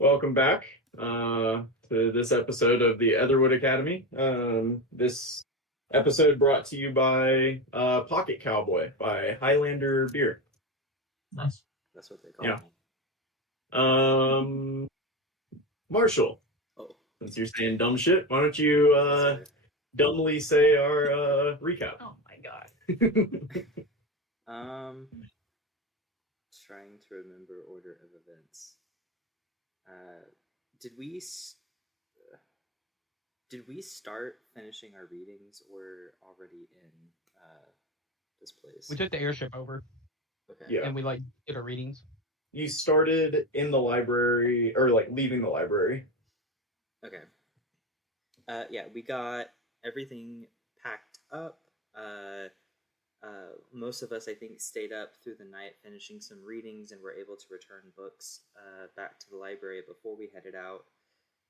Welcome back to this episode of the Etherwood Academy. This episode brought to you by Pocket Cowboy by Highlander Beer. Nice. That's what they call Yeah. me. Marshall, Oh, since you're saying dumb shit, why don't you dumbly say our recap? Oh my god. trying to remember order of events. Did we start finishing our readings or already in this place? We took the airship over. Okay. Yeah. And we did our readings. You started in the library, or leaving the library. Okay. Yeah, we got everything packed up. Most of us, I think, stayed up through the night finishing some readings and were able to return books back to the library before we headed out.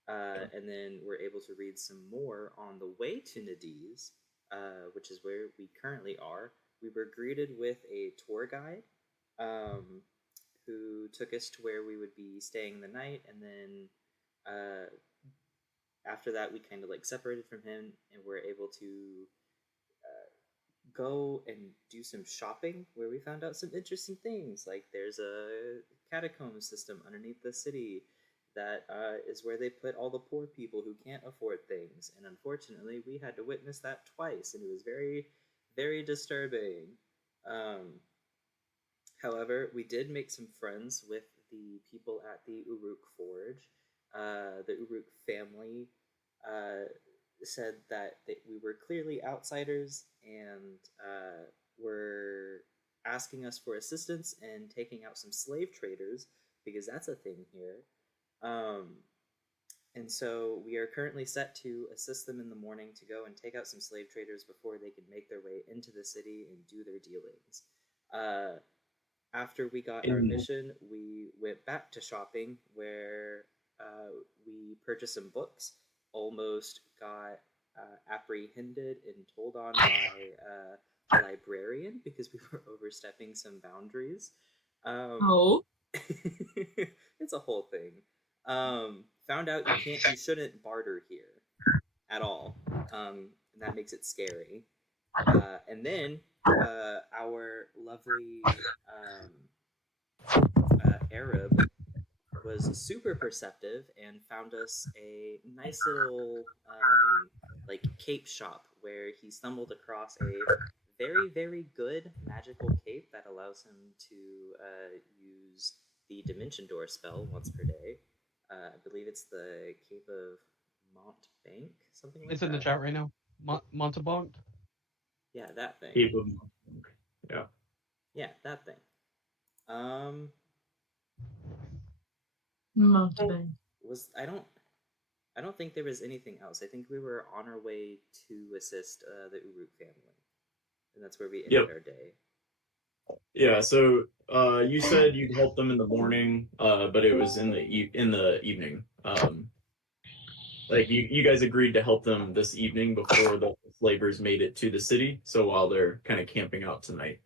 And then we're able to read some more on the way to Nadiz, which is where we currently are. We were greeted with a tour guide who took us to where we would be staying the night, and then after that we kind of separated from him and were able to go and do some shopping where we found out some interesting things. Like there's a catacomb system underneath the city that is where they put all the poor people who can't afford things, and unfortunately we had to witness that twice, and it was very, very disturbing. However, we did make some friends with the people at the Uruk Forge. The Uruk family said that we were clearly outsiders and were asking us for assistance in taking out some slave traders, because that's a thing here. And so we are currently set to assist them in the morning to go and take out some slave traders before they can make their way into the city and do their dealings. After we got our mission, we went back to shopping, where we purchased some books, almost got apprehended and told on by a librarian because we were overstepping some boundaries. It's a whole thing. Found out you shouldn't barter here at all, and that makes it scary. And then our lovely Arab was super perceptive and found us a nice little cape shop where he stumbled across a very, very good magical cape that allows him to use the Dimension Door spell once per day. I believe it's the Cape of Montbank, something like that. It's in the chat right now. Montebank? Yeah, that thing. Cape of Montbank. Yeah. Yeah, that thing. Mountebank. I don't think there was anything else. I think we were on our way to assist the Uruk family, and that's where we ended our day. Yeah, so you said you'd help them in the morning, but it was in the evening. You guys agreed to help them this evening before the slavers made it to the city, so while they're kind of camping out tonight.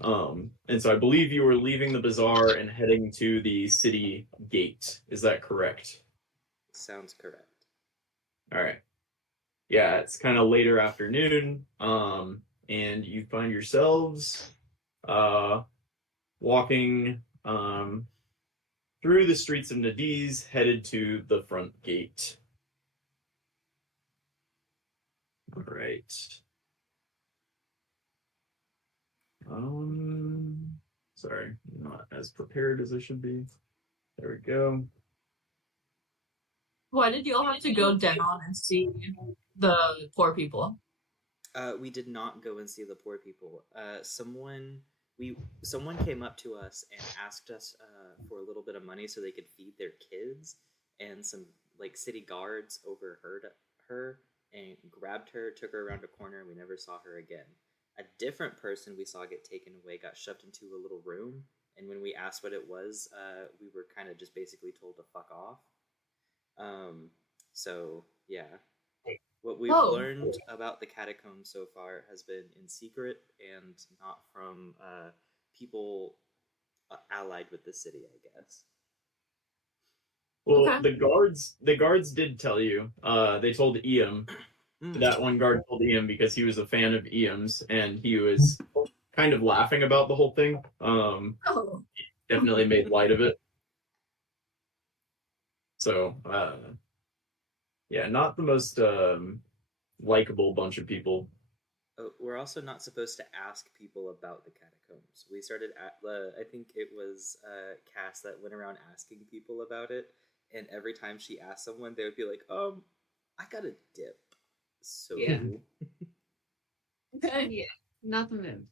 And so I believe you were leaving the bazaar and heading to the city gate. Is that correct? Sounds correct. All right. Yeah, it's kind of later afternoon, and you find yourselves walking through the streets of Nadiz, headed to the front gate. All right. Sorry, not as prepared as I should be. There we go. Why did you all have to go down and see the poor people? We did not go and see the poor people. Someone came up to us and asked us for a little bit of money so they could feed their kids, and some city guards overheard her and grabbed her, took her around a corner, and we never saw her again. A different person we saw get taken away got shoved into a little room, and when we asked what it was, we were kind of just basically told to fuck off. So yeah, what we've learned about the catacombs so far has been in secret and not from people allied with the city, I guess. Well, Okay. the guards did tell you. They told Iam. That one guard told Iam because he was a fan of Iam's, and he was kind of laughing about the whole thing. Oh. Definitely made light of it. So, yeah, not the most likable bunch of people. Oh, we're also not supposed to ask people about the catacombs. We started at I think it was Cass that went around asking people about it, and every time she asked someone, they would be like, I got a dip." So Yeah. Okay. Yeah, not the move.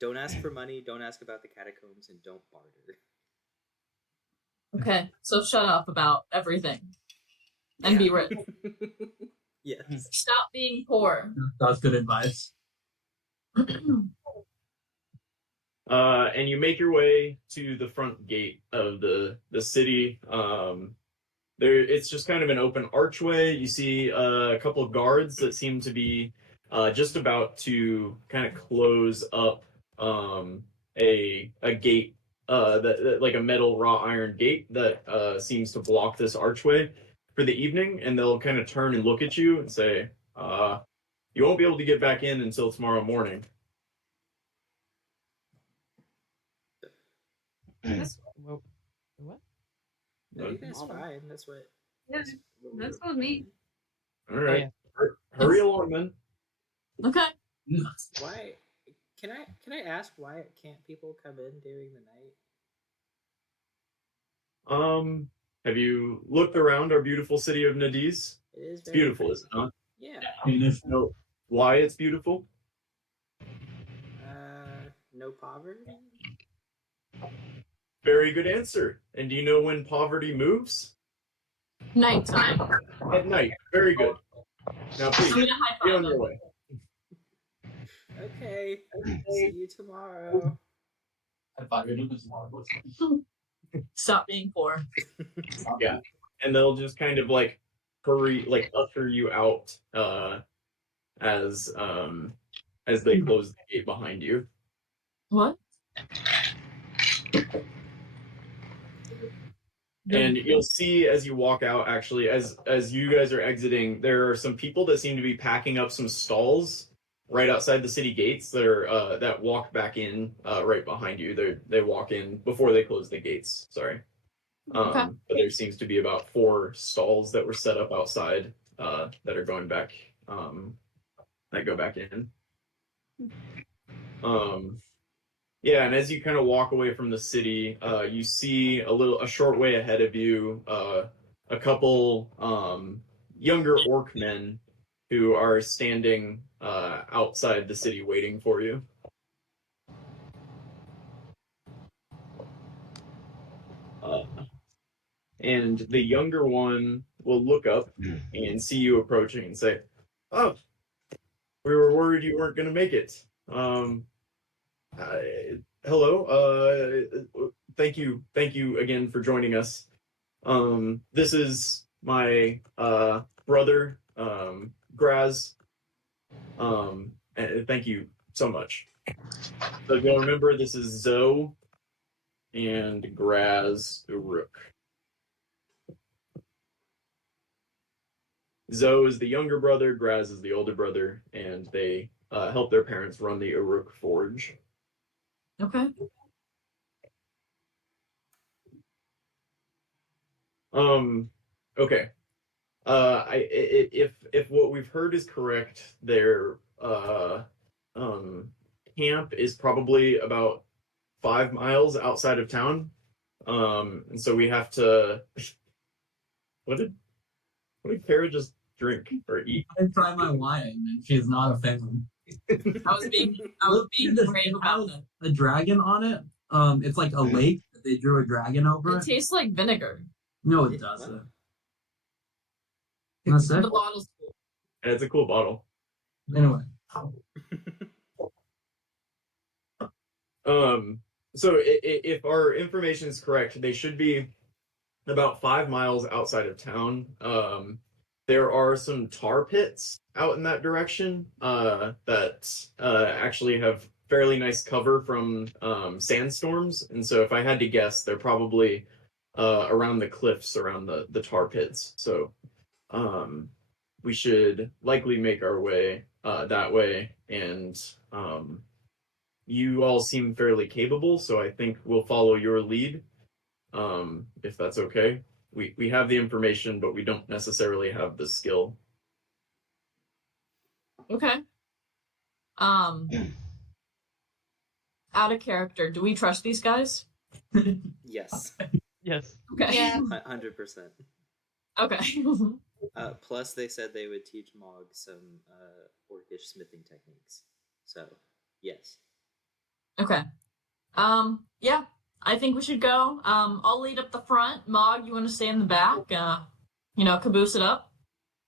don't ask for money, don't ask about the catacombs, and don't barter. Okay. So shut up about everything and be rich. Yes. Stop being poor. That's good advice. And you make your way to the front gate of the city. It's just kind of an open archway. You see a couple of guards that seem to be just about to kind of close up a gate, that like a metal wrought iron gate that seems to block this archway for the evening. And they'll kind of turn and look at you and say, "You won't be able to get back in until tomorrow morning." Well, what? No, you guys fine. That's what. Yeah, that's what me. All right, Yeah. hurry along then. Okay. Why? Can I ask why can't people come in during the night? Have you looked around our beautiful city of Nadiz? It is It's very beautiful, pretty. is it not? Yeah. You know why it's beautiful? No poverty. Very good answer. And do you know when poverty moves? Nighttime. At night. Very good. Now I'm please, gonna high get five on your them. way. Okay. See you tomorrow. Stop being poor. Yeah. And they'll just kind of like hurry, like usher you out as they close the gate behind you. What? And you'll see as you walk out, actually, as you guys are exiting, there are some people that seem to be packing up some stalls right outside the city gates that are that walk back in right behind you. They walk in before they close the gates. Sorry. Okay. But there seems to be about 4 stalls that were set up outside that are going back that go back in. Yeah, and as you kind of walk away from the city, you see a short way ahead of you, a couple younger orc men who are standing outside the city waiting for you. And the younger one will look up and see you approaching and say, "Oh, we were worried you weren't going to make it. Hello. Thank you again for joining us. This is my brother, Graz. And thank you so much. So you'll remember this is Zoe and Graz Uruk. Zoe is the younger brother, Graz is the older brother, and they help their parents run the Uruk Forge. Okay. Okay. If what we've heard is correct, their camp is probably about 5 miles outside of town. And so we have to. What did Kara just drink or eat? I tried my wine, and she's not a fan. I was being brave about it. A dragon on it. It's like a lake that they drew a dragon over It it. tastes like vinegar. No, it It- doesn't. That's it. The bottle's cool. And it's a cool bottle. Anyway, So if our information is correct, they should be about 5 miles outside of town. There are some tar pits out in that direction that actually have fairly nice cover from sandstorms. And so if I had to guess, they're probably around the cliffs around the tar pits. So we should likely make our way that way, and you all seem fairly capable, so I think we'll follow your lead, if that's okay. We have the information, but we don't necessarily have the skill. Okay. Out of character, do we trust these guys? Yes, Yes. Okay. Yeah. 100%. Okay. Plus, they said they would teach Mog some orcish smithing techniques. So, yes. Okay. Yeah, I think we should go. I'll lead up the front. Mog, you want to stay in the back? Caboose it up.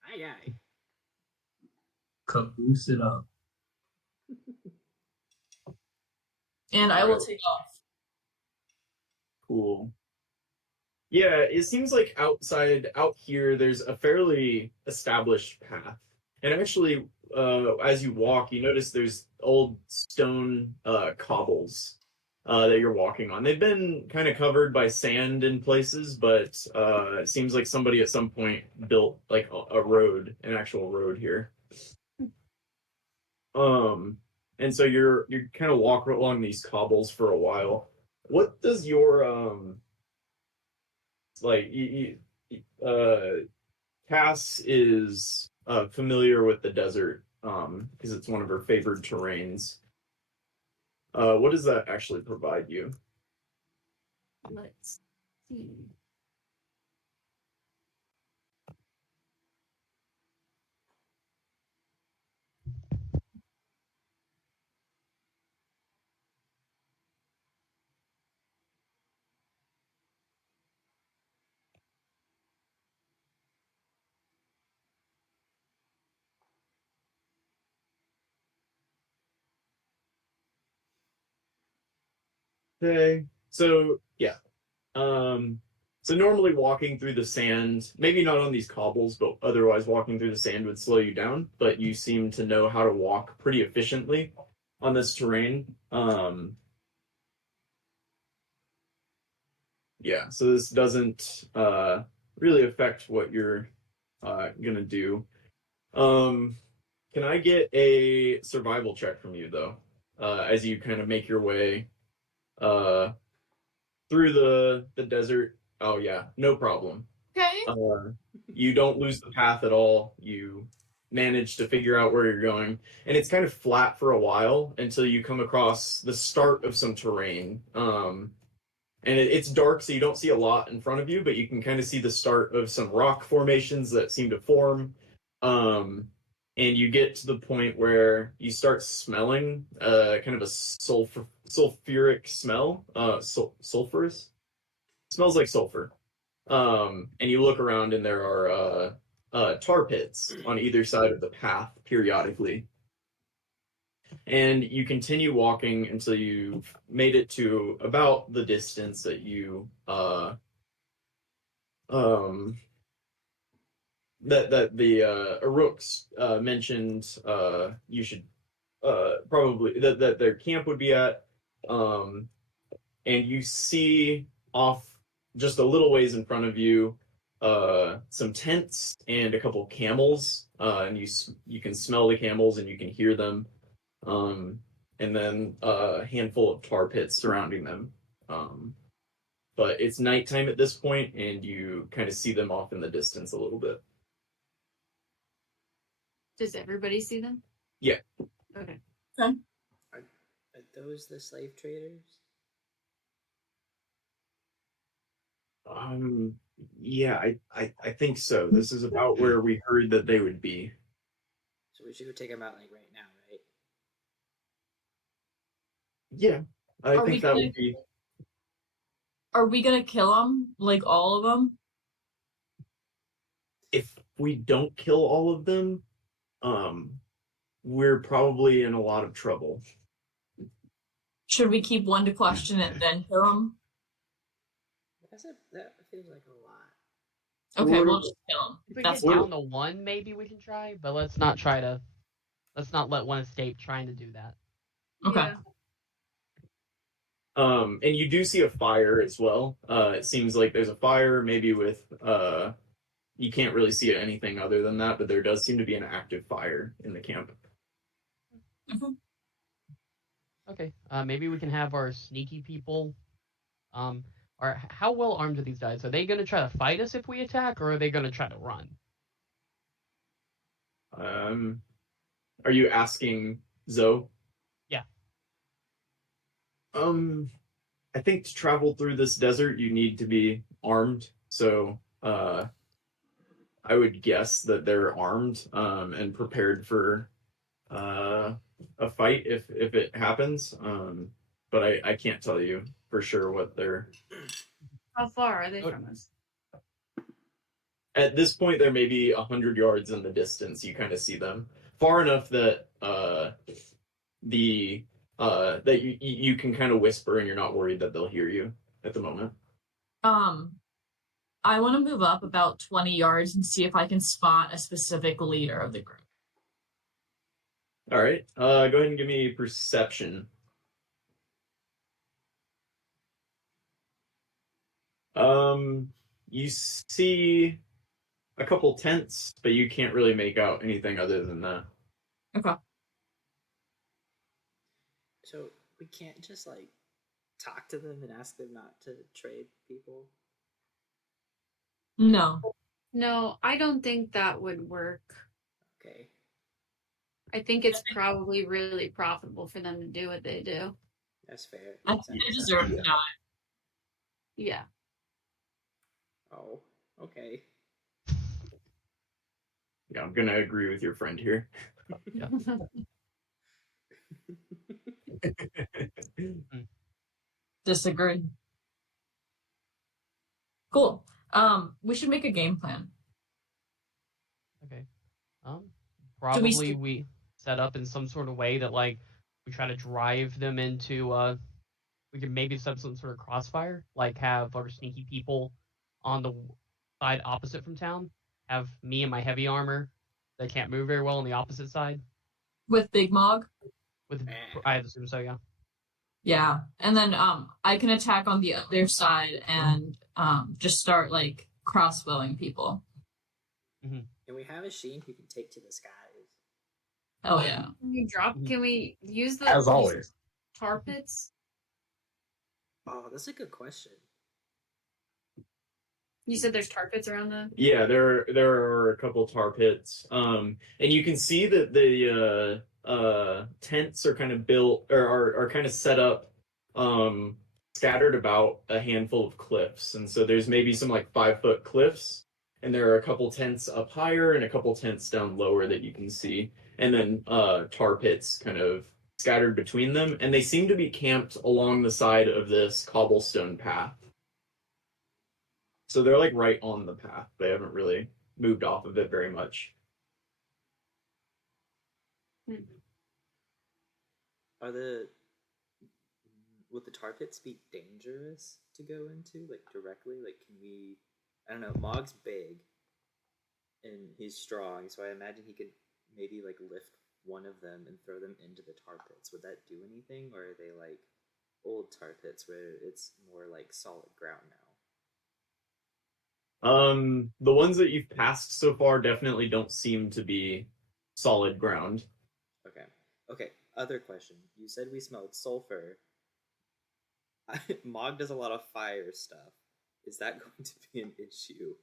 Aye, aye. Caboose it up. And I will take off. Cool. Yeah, it seems like out here, there's a fairly established path. And actually, as you walk, you notice there's old stone cobbles that you're walking on. They've been kind of covered by sand in places, but it seems like somebody at some point built like a road, an actual road here. And so you're kind of walk along these cobbles for a while. What does your Cass is familiar with the desert because it's one of her favored terrains. What does that actually provide you? Let's see. Okay, so yeah, so normally walking through the sand, maybe not on these cobbles, but otherwise walking through the sand would slow you down. But you seem to know how to walk pretty efficiently on this terrain. Yeah, so this doesn't really affect what you're gonna do. Can I get a survival check from you though, as you kind of make your way through the desert? Oh yeah, no problem. Okay. You don't lose the path at all. You manage to figure out where you're going, and it's kind of flat for a while until you come across the start of some terrain. And it's dark, so you don't see a lot in front of you, but you can kind of see the start of some rock formations that seem to form. And you get to the point where you start smelling kind of a sulfuric smell, sulfurous. Smells like sulfur. And you look around, and there are tar pits on either side of the path periodically. And you continue walking until you've made it to about the distance that you that the Aruks mentioned you should probably that their camp would be at. And you see off just a little ways in front of you some tents and a couple camels, and you can smell the camels and you can hear them. And then a handful of tar pits surrounding them. But it's nighttime at this point, and you kind of see them off in the distance a little bit. Does everybody see them? Yeah. Okay. Are those the slave traders? Yeah, I think so. This is about where we heard that they would be. So we should go take them out like right now, right? Yeah, I Are we think that would be. Are we gonna kill them? Like all of them? If we don't kill all of them, we're probably in a lot of trouble. Should we keep one to question and then kill them? That feels like a lot. Okay, Or- we'll just kill them. If we That's get fine. down to one, maybe we can try, but let's not let one escape trying to do that. Okay. Yeah. And you do see a fire as well. It seems like there's a fire, maybe with you can't really see anything other than that, but there does seem to be an active fire in the camp. Okay. Maybe we can have our sneaky people. How well armed are these guys? Are they going to try to fight us if we attack, or are they going to try to run? Are you asking Zoe? Yeah. I think to travel through this desert, you need to be armed. So, I would guess that they're armed, and prepared for, a fight if it happens. But I can't tell you for sure what they're. How far are they from us? At this point, they're maybe 100 yards in the distance. You kind of see them far enough that that you can kind of whisper and you're not worried that they'll hear you at the moment. I want to move up about 20 yards and see if I can spot a specific leader of the group. All right. Go ahead and give me perception. You see a couple tents, but you can't really make out anything other than that. Okay. So we can't just like talk to them and ask them not to trade people. No. No, I don't think that would work. Okay. I think it's probably really profitable for them to do what they do. That's fair. I think they deserve to die. Yeah. Oh, okay. Yeah, I'm gonna agree with your friend here. Disagree. Cool. We should make a game plan. Okay. Probably we set up in some sort of way that like we try to drive them into we could maybe set up some sort of crossfire, like have our sneaky people on the side opposite from town, have me and my heavy armor that can't move very well on the opposite side. With Big Mog? With I assume so, yeah. Yeah. And then I can attack on the other side and just start like crossbowing people. And we have a Sheen who can take to the skies. Oh yeah. Can we use the As always. tar pits? Oh, that's a good question. You said there's tar pits around the. Yeah, there are a couple tar pits, and you can see that the tents are kind of built or are kind of set up, scattered about a handful of cliffs, and so there's maybe some like 5-foot cliffs, and there are a couple tents up higher and a couple tents down lower that you can see, and then tar pits kind of scattered between them, and they seem to be camped along the side of this cobblestone path. So they're like right on the path. They haven't really moved off of it very much. Would the tar pits be dangerous to go into, like directly? Like, can we? I don't know. Mog's big, and he's strong, so I imagine he could maybe like lift one of them and throw them into the tar pits. Would that do anything, or are they like old tar pits where it's more like solid ground now? The ones that you've passed so far definitely don't seem to be solid ground. Okay. Other question. You said we smelled sulfur. Mog does a lot of fire stuff. Is that going to be an issue?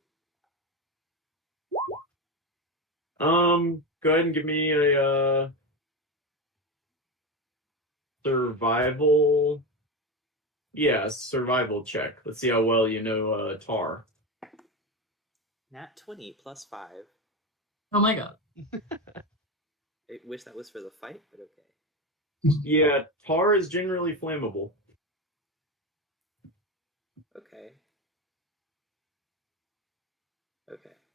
Go ahead and give me a survival. Yeah, survival check. Let's see how well you know tar. Nat 20 plus 5. Oh my god. I wish that was for the fight, but okay. Yeah, tar is generally flammable. Okay.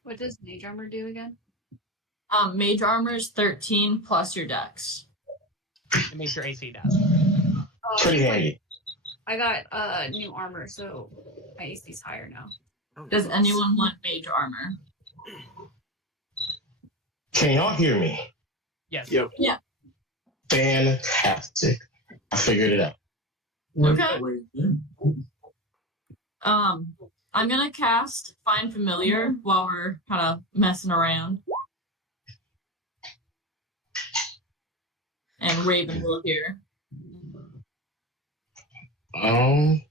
What does mage armor do again? Mage armor is 13 plus your dex. It makes your AC down. Oh, Pretty handy. I got new armor, so my AC's higher now. Does anyone want mage armor? Can y'all hear me? Yes. Yep. Yeah. Fantastic. I figured it out. Okay. I'm gonna cast Find Familiar while we're kind of messing around. And Raven will appear. I'm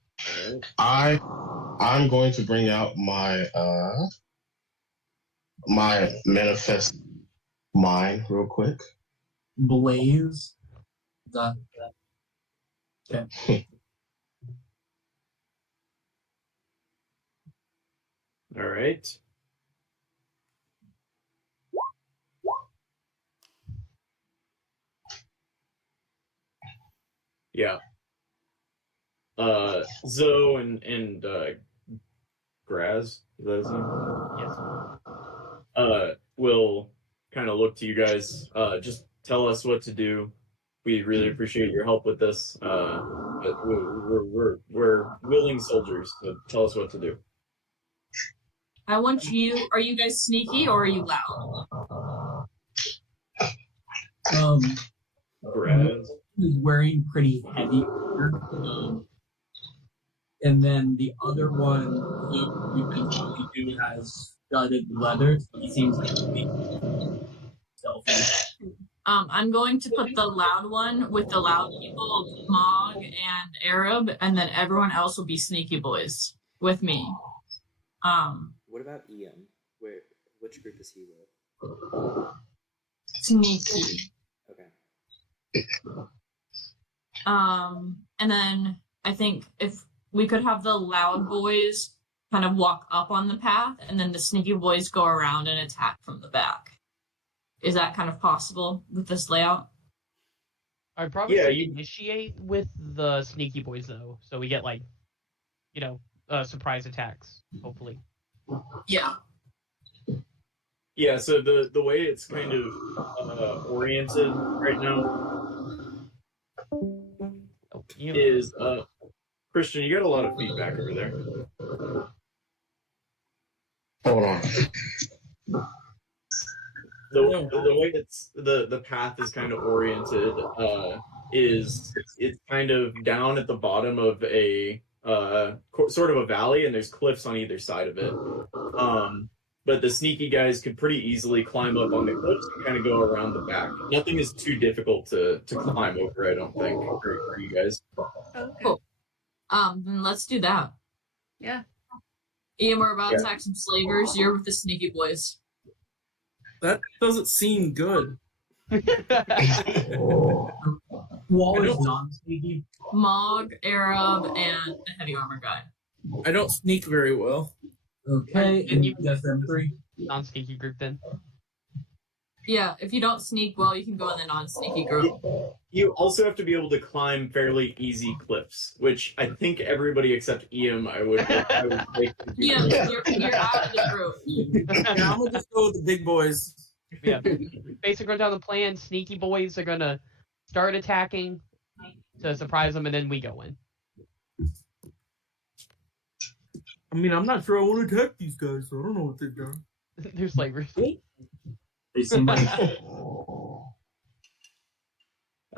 going to bring out my my manifest mind real quick. Blaze. Okay. All right. Yeah. Zoe and Graz, is that his name? Yes. Will kind of look to you guys. Just tell us what to do. We really appreciate your help with this. But we're willing soldiers, so tell us what to do. I want you. Are you guys sneaky or are you loud? Graz is wearing pretty heavy gear. And then the other one who we've been talking to has studded leather. So he seems like to be stealthy. I'm going to put the loud one with the loud people, Mog and Arab, and then everyone else will be sneaky boys with me. What about Ian? Which group is he with? Sneaky. Okay. And then I think if we could have the loud boys kind of walk up on the path, and then the sneaky boys go around and attack from the back. Is that kind of possible with this layout? I'd probably Yeah, initiate with the sneaky boys though, so we get like, surprise attacks. Hopefully. Yeah. Yeah, so the way it's kind of oriented right now is Christian, you got a lot of feedback over there. Hold on. The way it's the path is kind of oriented is it's kind of down at the bottom of a sort of a valley, and there's cliffs on either side of it. But the sneaky guys could pretty easily climb up on the cliffs and kind of go around the back. Nothing is too difficult to climb over, I don't think, for you guys. Okay. Cool. Then let's do that. Yeah. Ian, we're about to attack some slavers. You're with the sneaky boys. That doesn't seem good. Wall is non-sneaky. Mog, Arab, and the heavy armor guy. I don't sneak very well. Okay, and you guess them three. Non-sneaky group then. Yeah, if you don't sneak well, you can go in the non-sneaky group. You also have to be able to climb fairly easy cliffs, which I think everybody except Ian I would make. Yeah, you're out of the group. Yeah, I'm gonna just go with the big boys. Yeah. Basically, run down the plan. Sneaky boys are gonna start attacking to surprise them, and then we go in. I mean, I'm not sure I want to attack these guys, so I don't know what they've done. They're slavers. They seem like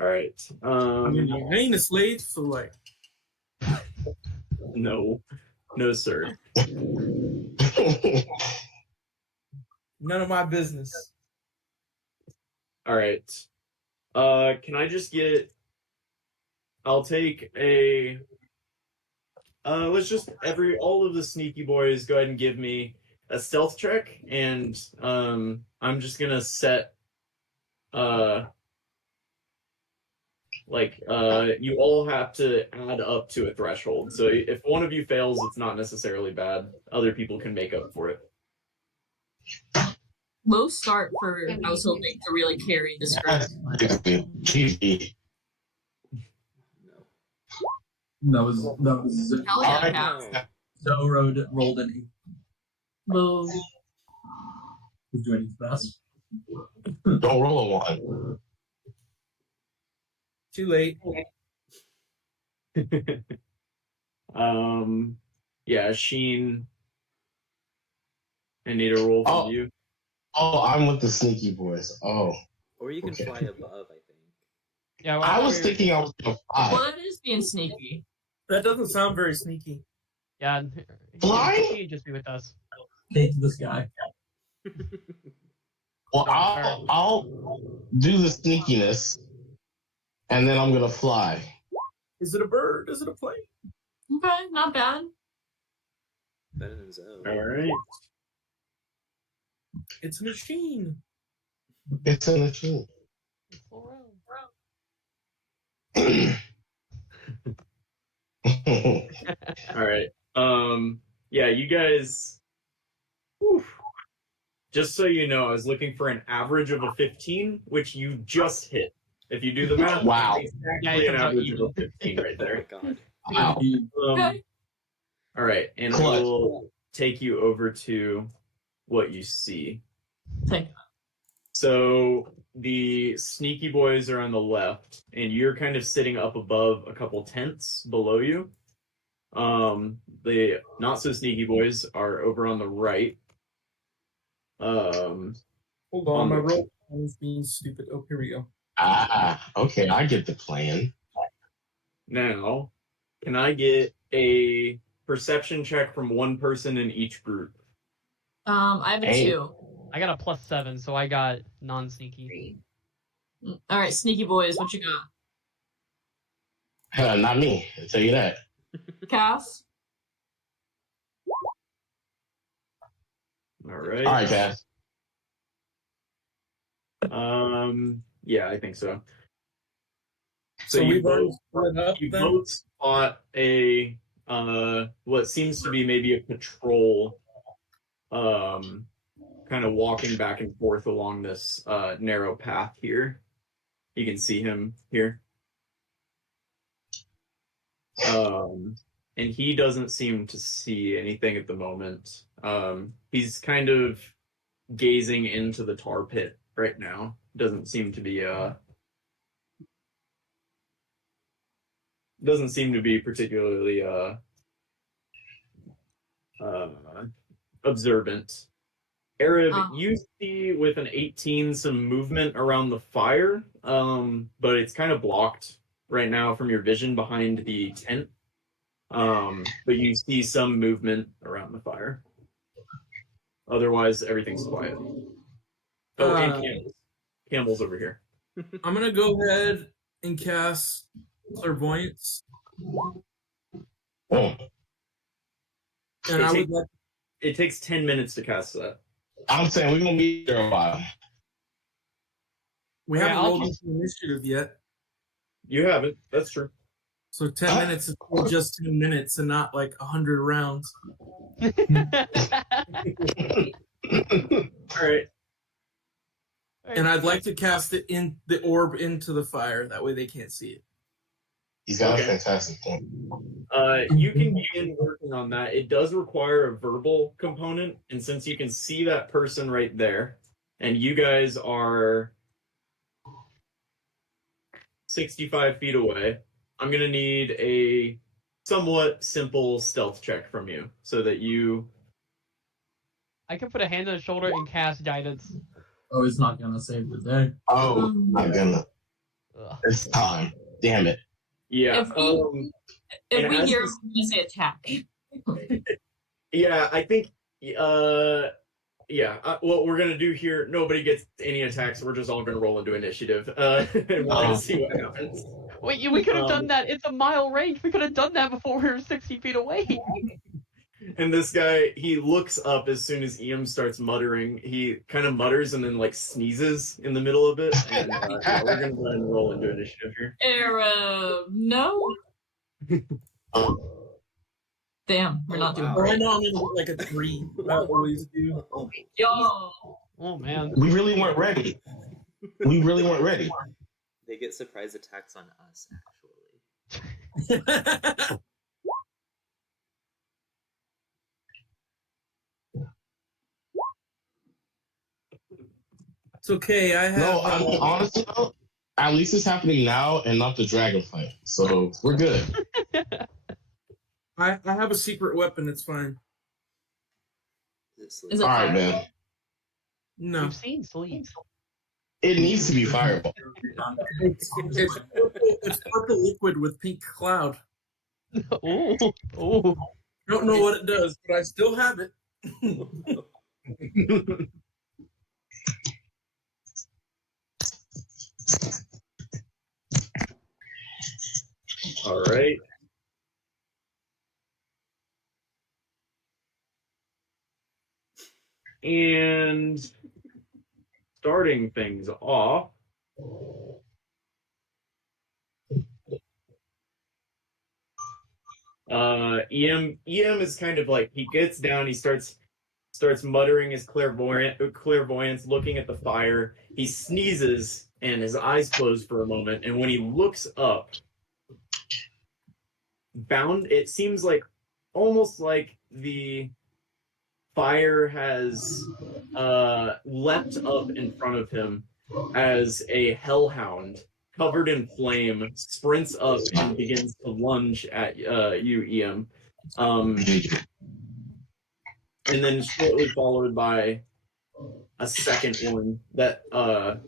All right. I mean, I ain't a slave, so like. No, sir. None of my business. All right. Can I just get? I'll take a. Let's just all of the sneaky boys go ahead and give me a stealth check, and I'm just gonna set you all have to add up to a threshold. So if one of you fails, it's not necessarily bad. Other people can make up for it. Low start for household thing to really carry this group. that was Hell yeah, Cap. Zoe rolled an 8. Low. He's doing his best. Don't roll a 1. Too late. Yeah, Sheen. I need a roll from you. Oh, I'm with the sneaky boys. Oh. Or you can Okay. fly above, I think. Yeah, I was thinking I was gonna fly. Well, that is being sneaky. That doesn't sound very sneaky. Yeah, Fly? he just be with us. Take to the sky. Well, I'll do the sneakiness, and then I'm gonna fly. Is it a bird? Is it a plane? Okay, not bad. Better than Zoe. All right. It's a machine. It's a machine. All right. Yeah, you guys. Whew. Just so you know, I was looking for an average of a 15, which you just hit. If you do the math, Wow. it's Yeah, exactly it an comes out average of even. a 15 right Oh there. my god. Wow. Okay. All right, and I Clutch. will take you over to what you see. Take So the sneaky boys are on the left, and you're kind of sitting up above a couple tents below you. The not so sneaky boys are over on the right. Hold on, my roll is being stupid. Oh, here we go. Okay, I get the plan. Now, can I get a perception check from one person in each group? I have a Hey. 2. I got a +7, so I got non-sneaky. All right, sneaky boys, what you got? Not me, I'll tell you that. Cass? All right. All right, Cass. Yeah, I think so. So you we've already both, split up you then? both spot a what seems to be maybe a patrol kind of walking back and forth along this narrow path here. You can see him here. And he doesn't seem to see anything at the moment. He's kind of gazing into the tar pit right now. Doesn't seem to be particularly observant. Arab, you see with an 18 some movement around the fire, but it's kind of blocked right now from your vision behind the tent. But you see some movement around the fire. Otherwise, everything's quiet. Oh, and Campbell's. Campbell's over here. I'm gonna go ahead and cast clairvoyance, Oh, and I would like. It takes 10 minutes to cast that. I'm saying we're gonna be there a while. We Yeah, haven't I'll rolled just- into initiative yet, You haven't. That's true. so 10 minutes is still just 10 minutes and not like 100 rounds. All right. And I'd like to cast it in the orb into the fire. That way they can't see it. He's got Okay. a fantastic point. You can begin working on that. It does require a verbal component, and since you can see that person right there, and you guys are 65 feet away, I'm gonna need a somewhat simple stealth check from you, so that you. I can put a hand on the shoulder and cast guidance. Oh, it's not gonna save the day. Oh, I'm gonna. Ugh. It's time. Damn it. Yeah. If we, if and we as hear this- him, we say attack. Yeah, I think. What we're gonna do here, nobody gets any attacks. We're just all gonna roll into initiative, and we're gonna see what happens. Wait, we could have done that. It's a mile range. We could have done that before we were 60 feet away. And this guy, he looks up as soon as Ian starts muttering. He kind of mutters and then like sneezes in the middle of it. And yeah, we're gonna go ahead and roll into initiative here. Arab, no. Damn, we're not doing Oh, I great. know I'm gonna get like a 3. I always do. Yo, Oh man. We really weren't ready. We really weren't ready. They get surprise attacks on us, actually. It's okay. I have. No, I mean, honestly, though, at least it's happening now and not the dragon fight. So we're good. I have a secret weapon. It's fine. Is Is it All right, fire? man. No, You've seen sleep. It needs to be fireball. it's purple liquid with pink cloud. Ooh, ooh. Don't know what it does, but I still have it. All right. And starting things off, EM is kind of like he gets down, he starts muttering his clairvoyance, looking at the fire. He sneezes and his eyes close for a moment, and when he looks up, it seems like almost like the fire has leapt up in front of him as a hellhound covered in flame sprints up and begins to lunge at you, EM. And then shortly followed by a second one that what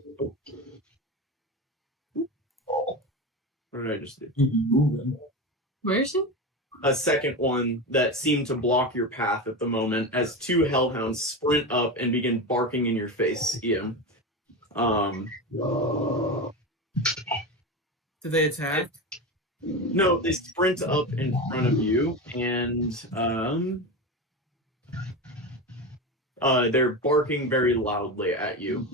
did I just do? Where is he? A second one that seemed to block your path at the moment as two hellhounds sprint up and begin barking in your face, Ian. Do they attack? No, they sprint up in front of you and they're barking very loudly at you.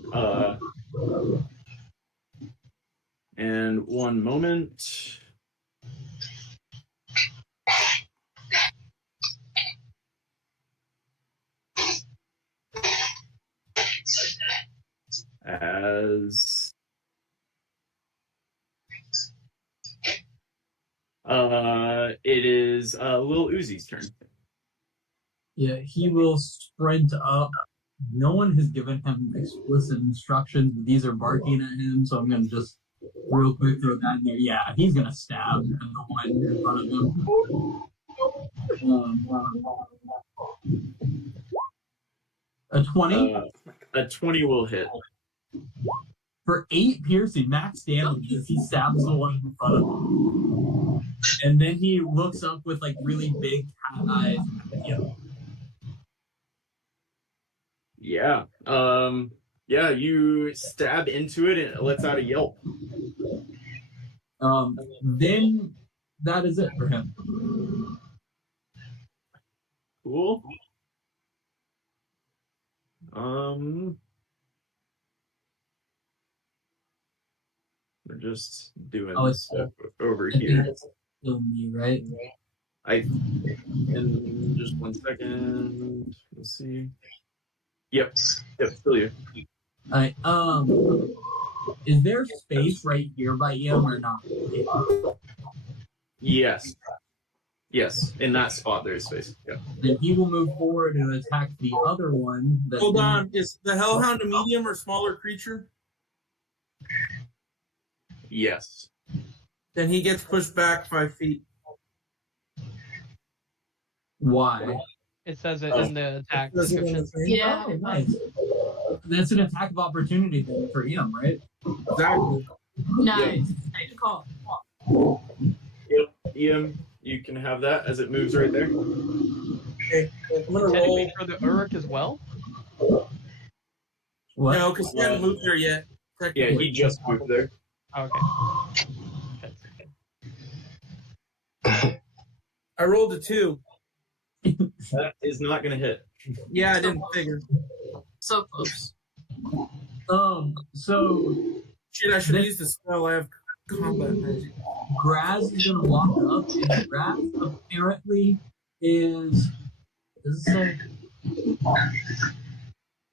And one moment. As it is Lil Uzi's turn. Yeah, he will sprint up. No one has given him explicit instructions, but these are barking at him, so I'm gonna just real quick throw that in there. Yeah, he's gonna stab the one in front of him. A 20? A 20 will hit. For 8 piercing, max damage as he stabs the one in front of him. And then he looks up with like really big cat eyes. Yeah. Yeah, you stab into it and it lets out a yelp. Then that is it for him. Cool. We're just doing this stuff over here. Still me, right? In just 1 second. Let's see. Yep, still you. Alright, is there space right here by him or not? Yes. Yes, in that spot there's space. Yeah. Then he will move forward and attack the other one. Hold on, is the hellhound a medium or smaller creature? Yes. Then he gets pushed back 5 feet. Why? It says it in the attack description. Yeah. Oh, nice. That's an attack of opportunity then for him, right? Exactly. Nice. Nice call. Yep, Ian, you can have that as it moves right there. Okay, I'm gonna roll. Technically for the Uruk as well? What? No, because he hasn't moved there yet. Yeah, he just moved there. Okay. I rolled a 2. That is not going to hit. Yeah, I didn't figure. So close. So Shit, I should use the spell. I have combat magic. Graz is gonna walk up, and Graz apparently is. Does it say?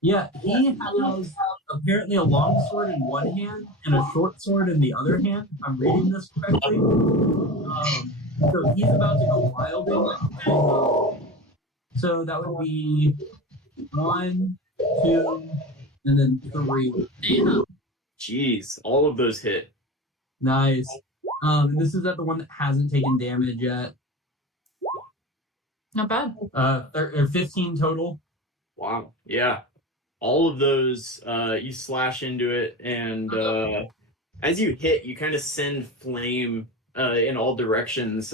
Yeah, he has apparently a long sword in one hand and a short sword in the other hand. If I'm reading this correctly. So he's about to go wilding. So that would be 1, 2, and then 3. Damn. Jeez, all of those hit. Nice. This is at the one that hasn't taken damage yet. Not bad. 15 total. Wow. Yeah. All of those, you slash into it, and as you hit, you kind of send flame in all directions.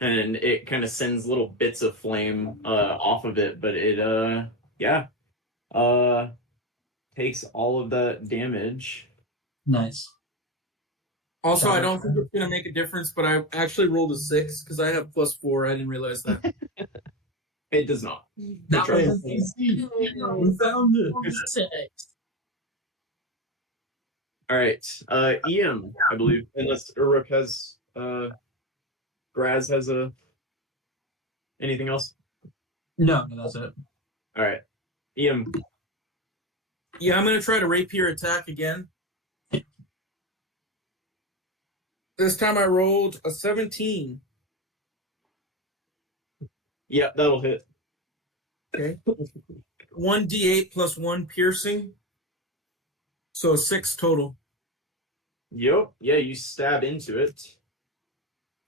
and it kind of sends little bits of flame off of it, but it takes all of that damage. Nice. Also, I don't think it's gonna make a difference, but I actually rolled a 6 because I have +4. I didn't realize that. It does not. That Try was it. easy. We found it. 6. All right, Ian, I believe, unless Uruk has, Graz has anything else. No, that's it. All right, Ian. Yeah, I'm gonna try to rapier attack again. This time I rolled a 17. Yeah, that'll hit. Okay. 1d8 plus 1 piercing. So 6 total. Yep. Yeah, you stab into it.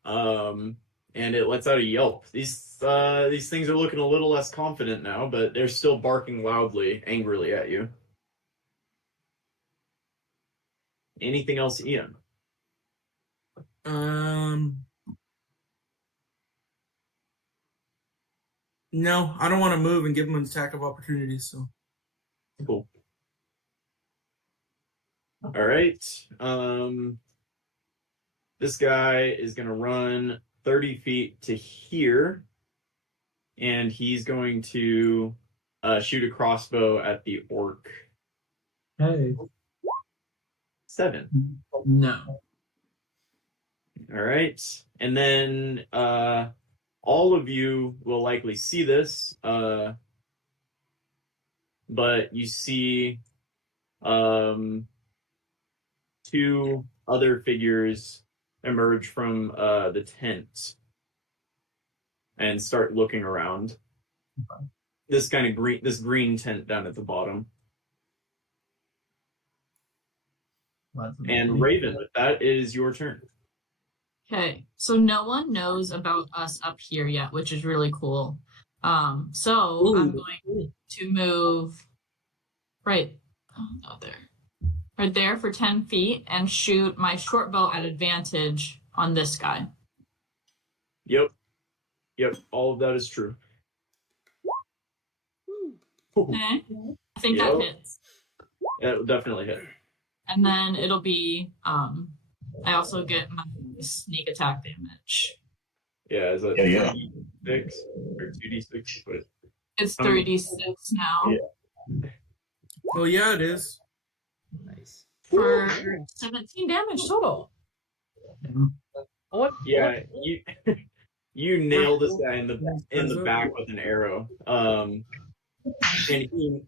And it lets out a yelp. These things are looking a little less confident now, but they're still barking loudly, angrily at you. Anything else, Ian? No, I don't want to move and give them an attack of opportunity, so. Cool. All right. This guy is going to run 30 feet to here, and he's going to shoot a crossbow at the orc. Hey. 7. No. All right. And then all of you will likely see this, but you see 2 other figures emerge from the tent and start looking around. This kind of green tent down at the bottom. And Raven, that is your turn. Okay, so no one knows about us up here yet, which is really cool. So I'm going to move right there for 10 feet and shoot my short bow at advantage on this guy. Yep, all of that is true. Okay. I think that hits. That will definitely hit. And then it'll be, I also get my sneak attack damage. Yeah, is that 3d6 or 2d6? But it's 3d6 now. Yeah. Oh, yeah, it is. Nice. For 17 damage total. What? Yeah, you nail this guy in the back with an arrow. And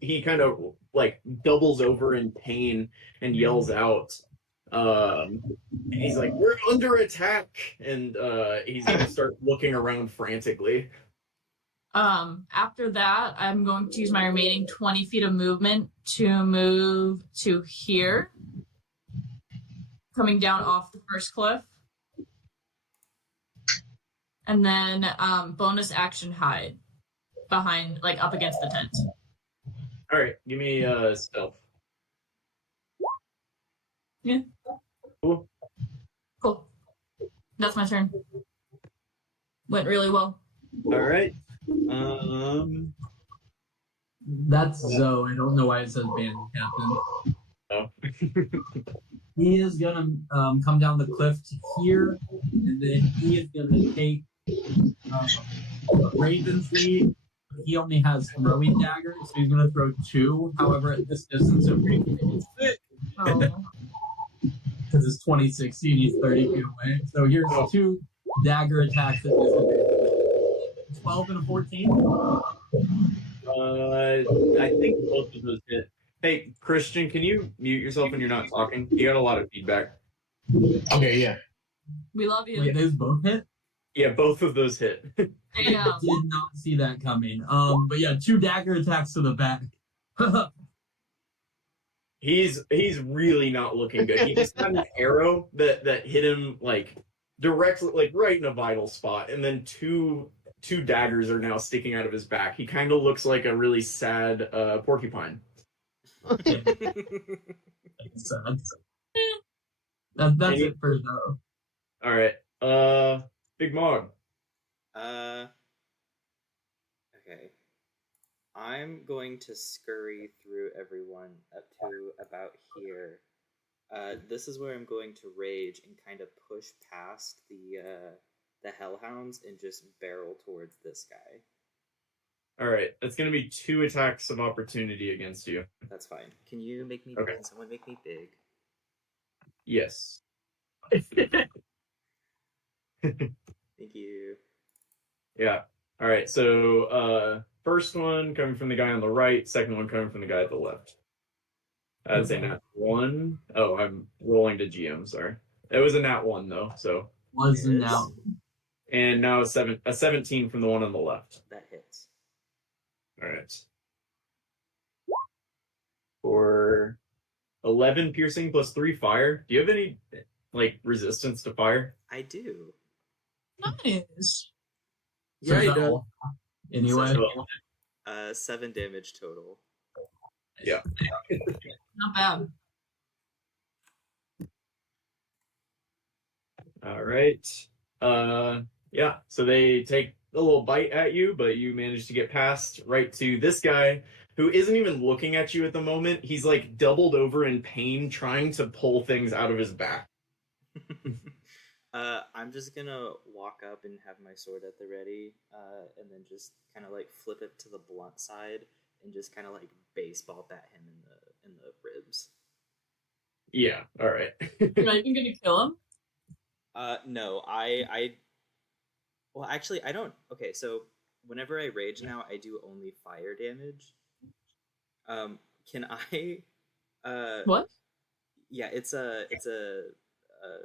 he kind of like doubles over in pain and yells out. He's like, "We're under attack!" And he's gonna start looking around frantically. After that, I'm going to use my remaining 20 feet of movement to move to here, coming down off the first cliff. And then bonus action hide behind, like up against the tent. All right, give me stealth. Yeah. Cool. That's my turn. Went really well. All right. That's Zoe. I don't know why it says band captain. Oh. He is gonna come down the cliff to here, and then he is gonna take Raven's lead. He only has throwing daggers, so he's gonna throw 2. However, at this distance, it really can't fit. Because it's 2016, he's 30 feet away. So here's 2 dagger attacks at this 12 and a 14. I think both of those hit. Hey, Christian, can you mute yourself when you're not talking? You got a lot of feedback. Okay, yeah. We love you. Wait, those both hit? Yeah, both of those hit. Damn. Did not see that coming. But yeah, 2 dagger attacks to the back. He's really not looking good. He just got an arrow that hit him like directly, like right in a vital spot, and then two daggers are now sticking out of his back. He kind of looks like a really sad porcupine. That's it for Zoe. All right, Big Mog. Okay. I'm going to scurry through everyone up to about here. This is where I'm going to rage and kind of push past the hellhounds and just barrel towards this guy. All right, that's going to be 2 attacks of opportunity against you. That's fine. Can you make me? Okay. Can someone make me big? Yes. Thank you. Yeah. All right. So, first one coming from the guy on the right. Second one coming from the guy at the left. I'd say nat 1. Oh, I'm rolling to GM. Sorry. It was a nat 1 though. So. Wasn't out. And now a 17 from the one on the left. That hits. All right. For 11 piercing plus 3 fire. Do you have any like resistance to fire? I do. Nice. Yeah, he So does. anyway, 7 damage total. Yeah. Not bad. All right. Yeah. So they take a little bite at you, but you manage to get past right to this guy who isn't even looking at you at the moment. He's like doubled over in pain, trying to pull things out of his back. I'm just gonna walk up and have my sword at the ready, and then just kind of like flip it to the blunt side and just kind of like baseball bat him in the ribs. Yeah. All right. You're not even gonna kill him? No, well, actually, I don't. Okay, so whenever I rage now, I do only fire damage. Can I? What? Yeah, it's a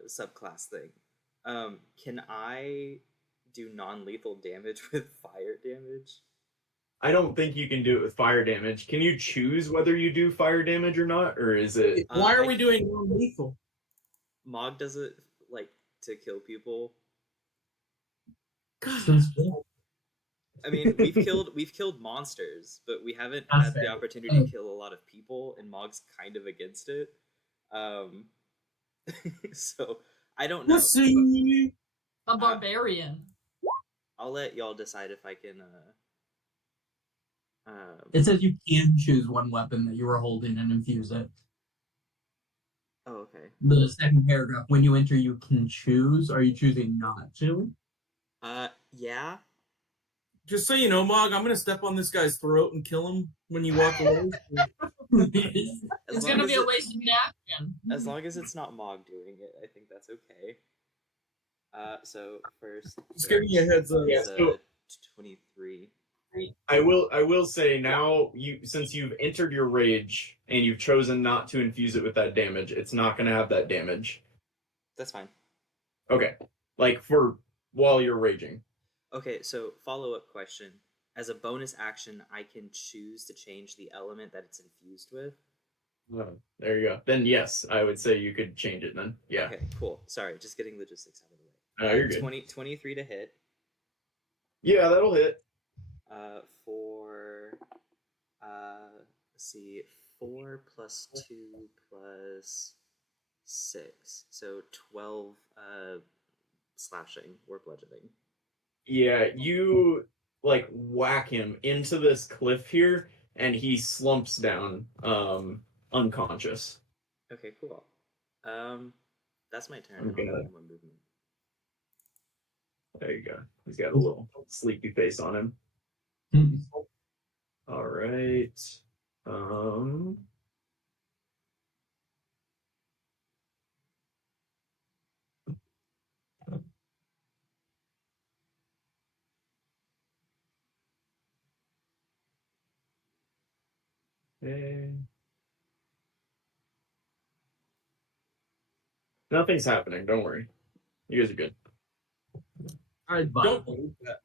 subclass thing. Can I do non-lethal damage with fire damage? I don't think you can do it with fire damage. Can you choose whether you do fire damage or not, or is it? Why are we doing non-lethal? Mog does it like to kill people. I mean, we've killed monsters, but we haven't had the opportunity to kill a lot of people, and Mog's kind of against it. So I don't know. A barbarian. I'll let y'all decide if I can. It says you can choose one weapon that you are holding and infuse it. Oh, okay. The second paragraph, when you enter, you can choose. Are you choosing not to? Yeah. Just so you know, Mog, I'm gonna step on this guy's throat and kill him when you walk away. It's gonna be a waste of an action. As long as it's not Mog doing it, I think that's okay. So first, just giving you a heads up. Yeah, so 23. I will say now, since you've entered your rage and you've chosen not to infuse it with that damage, it's not going to have that damage. That's fine. Okay, like for while you're raging. Okay, so follow-up question. As a bonus action, I can choose to change the element that it's infused with. Oh, there you go. Then yes, I would say you could change it then. Yeah. Okay, cool. Sorry, just getting logistics out of the way. You're good. 23 to hit. Yeah, that'll hit. For let's see, 4 plus 2 plus 6, so 12 slashing or bludgeoning. Yeah, you like whack him into this cliff here, and he slumps down, unconscious. Okay, cool. That's my turn. Okay. One movement. There you go. He's got a little sleepy face on him. All right. Okay. Nothing's happening. Don't worry. You guys are good. I don't believe that.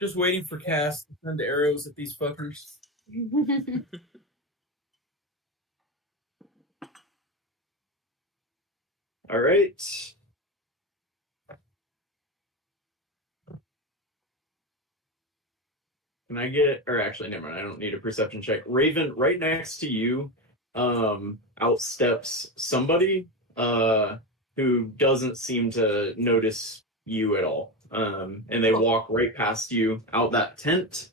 Just waiting for Cass to send arrows at these fuckers. All right. Can I get, or actually, never mind. I don't need a perception check. Raven, right next to you, outsteps somebody who doesn't seem to notice you at all. And they walk right past you out that tent.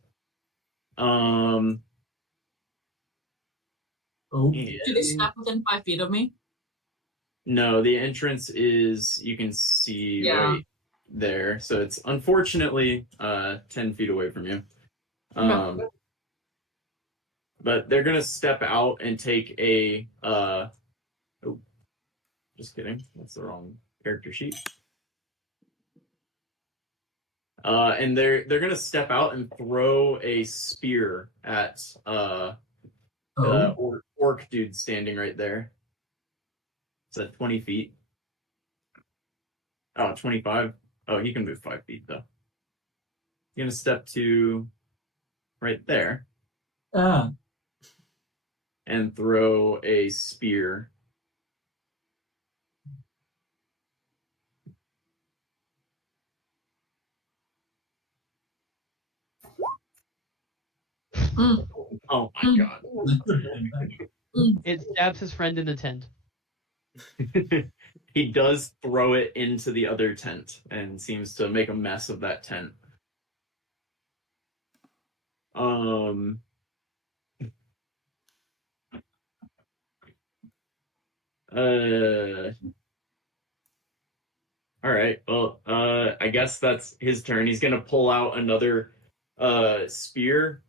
Okay. Do they step within 5 feet of me? No, the entrance is, you can see right there. So it's unfortunately 10 feet away from you. But they're gonna step out and take a just kidding. That's the wrong character sheet. And they're gonna step out and throw a spear at the orc dude standing right there. It's at 20 feet. Oh, 25. Oh, he can move 5 feet though. He's gonna step to right there and throw a spear. Oh my god. It stabs his friend in the tent. He does throw it into the other tent and seems to make a mess of that tent. All right. Well, I guess that's his turn. He's gonna pull out another spear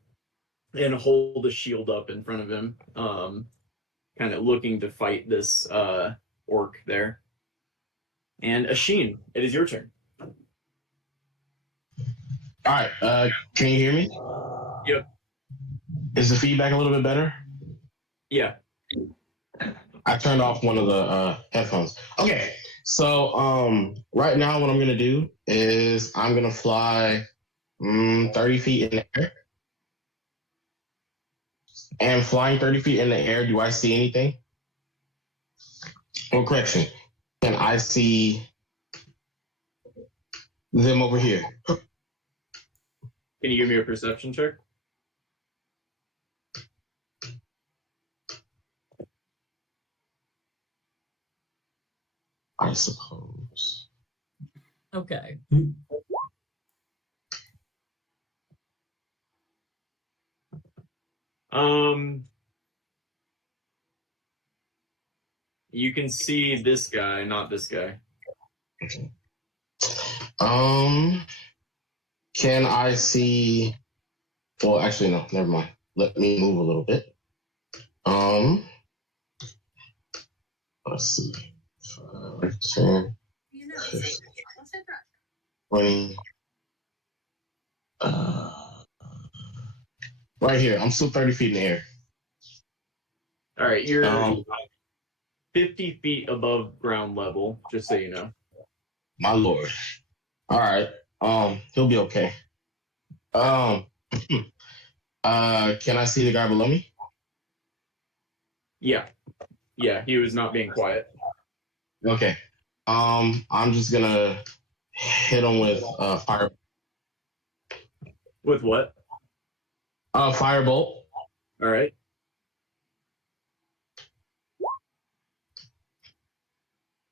and hold a shield up in front of him, kind of looking to fight this orc there. And Asheen, it is your turn. All right. Can you hear me? Yep. Is the feedback a little bit better? Yeah. I turned off one of the headphones. Okay. So right now what I'm gonna do is I'm gonna fly 30 feet in the air. And flying 30 feet in the air, do I see anything? Well, correction. Can I see them over here? Can you give me a perception check? I suppose. Okay. You can see this guy, not this guy. Can I see? Well, actually, no. Never mind. Let me move a little bit. Let's see. 5, 10, 15, 20. Right here. I'm still 30 feet in the air. All right, you're 50 feet above ground level, just so you know. My lord. All right. He'll be okay. Can I see the guy below me? Yeah, he was not being quiet. Okay. I'm just gonna hit him with fire. With what? Firebolt. All right.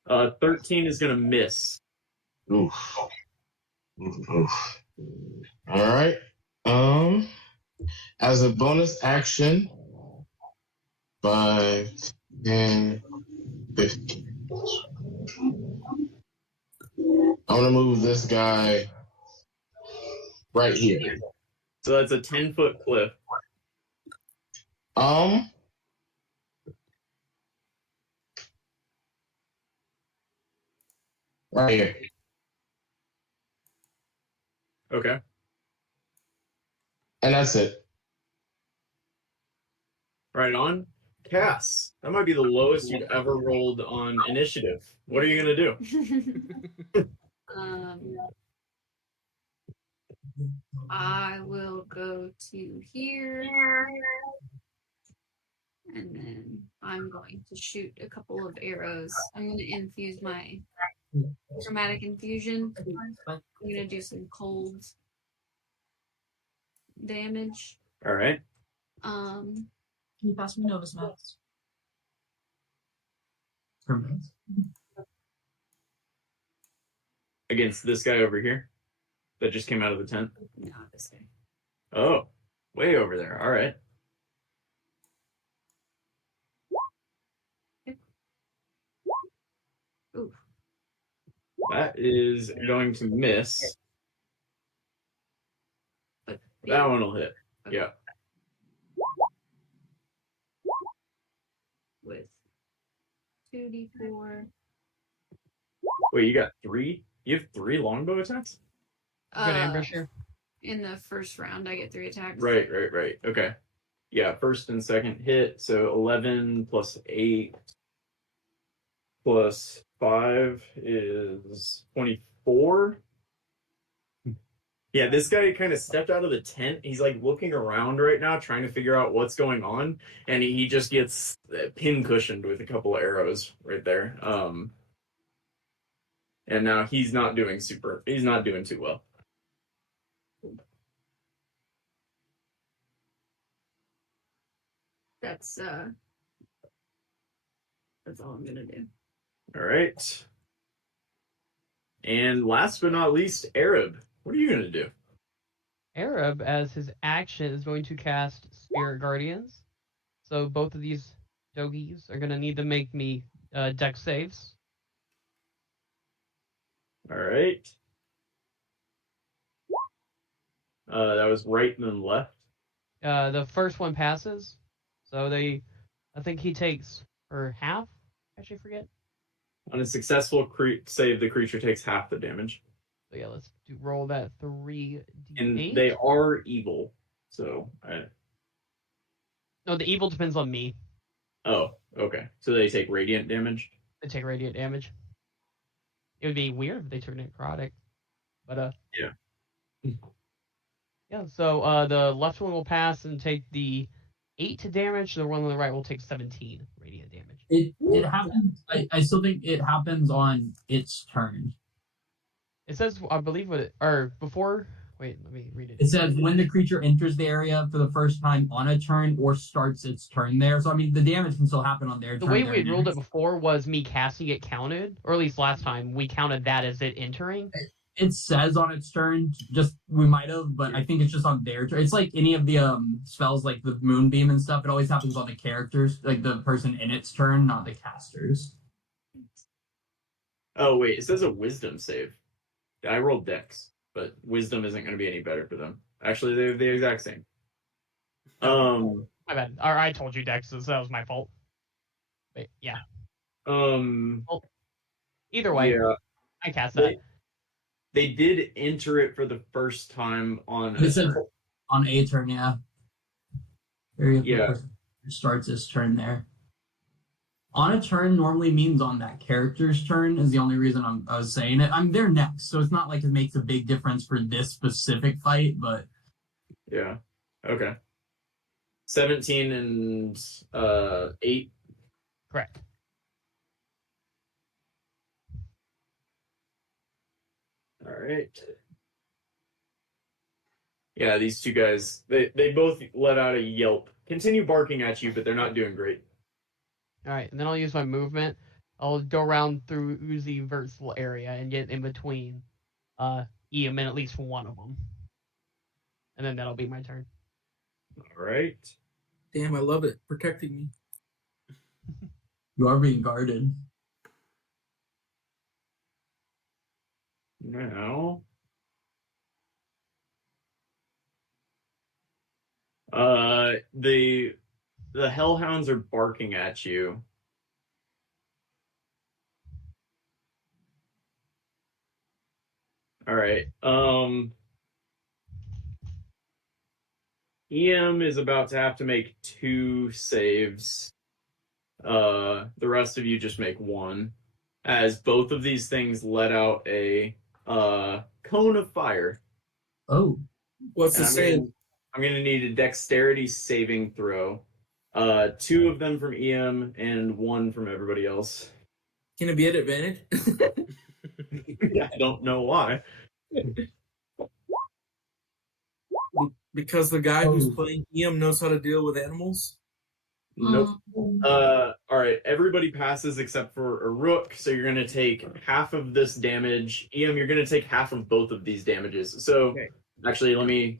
Uh, 13 is gonna miss. Oof. Oof. All right. As a bonus action, 5, 10, 15. I'm gonna move this guy right here. So that's a 10-foot cliff. Right here. Okay. And that's it. Right on. Cass, that might be the lowest you've ever rolled on initiative. What are you gonna do? I will go to here, and then I'm going to shoot a couple of arrows. I'm going to infuse my dramatic infusion. I'm going to do some cold damage. All right. Can you pass me Nova's maps? per minute. Against this guy over here that just came out of the tent. Not this guy. Oh, way over there. All right. Oof. That is going to miss. But That one will hit. Okay. Yeah. With 2d4. Wait, you got 3? You have 3 longbow attacks? Good ambush here. In the first round, I get 3 attacks. Right. Okay. Yeah, first and second hit. So 11 plus 8 plus 5 is 24. Yeah, this guy kind of stepped out of the tent. He's like looking around right now, trying to figure out what's going on, and he just gets pin cushioned with a couple of arrows right there. And now he's not doing too well. That's all I'm gonna do. All right. And last but not least, Arab. What are you gonna do? Arab, as his action, is going to cast Spirit Guardians. So both of these doggies are going to need to make me dex saves. All right. That was right and then left. The first one passes. So I think he takes, or half? Actually, forget. On a successful save, the creature takes half the damage. So yeah, let's roll that 3d8. And they are evil, so No, the evil depends on me. Oh, okay. So they take radiant damage? They take radiant damage. It would be weird if they took necrotic. But yeah. Yeah, so the left one will pass and take the 8 damage, the one on the right will take 17 radiant damage. It happens. I still think it happens on its turn. It says, I believe, before. Wait, let me read it. It says when the creature enters the area for the first time on a turn or starts its turn there. So I mean, the damage can still happen on their the turn. The way we had ruled it before was me casting it counted, or at least last time we counted that as it entering. It says on its turn, just we might have, but I think it's just on their turn. It's like any of the spells, like the moonbeam and stuff. It always happens on the characters, like the person in its turn, not the casters. Oh wait, it says a wisdom save. I rolled dex, but wisdom isn't going to be any better for them. Actually, they're the exact same. My bad. Or I told you dex, so that was my fault. But yeah. Well, either way, yeah, I cast that. They did enter it for the first time on a turn, yeah. Yeah. Starts his turn there. On a turn normally means on that character's turn is the only reason I was saying it. I'm there next, so it's not like it makes a big difference for this specific fight, but yeah. Okay. 17 and 8. Correct. All right. Yeah, these two guys, they both let out a yelp. Continue barking at you, but they're not doing great. All right, and then I'll use my movement. I'll go around through the vertical area and get in between Ian and at least one of them. And then that'll be my turn. All right. Damn, I love it. Protecting me. You are being guarded. Now, the hellhounds are barking at you. All right. EM is about to have to make 2 saves. The rest of you just make 1, as both of these things let out a cone of fire. Oh, what's the save? I'm gonna need a dexterity saving throw. 2 of them from EM and 1 from everybody else. Can it be at advantage? I don't know why. Because the guy who's playing EM knows how to deal with animals? Nope. All right. Everybody passes except for a rook, so you're gonna take half of this damage. Em, you're gonna take half of both of these damages. So Okay. actually, let me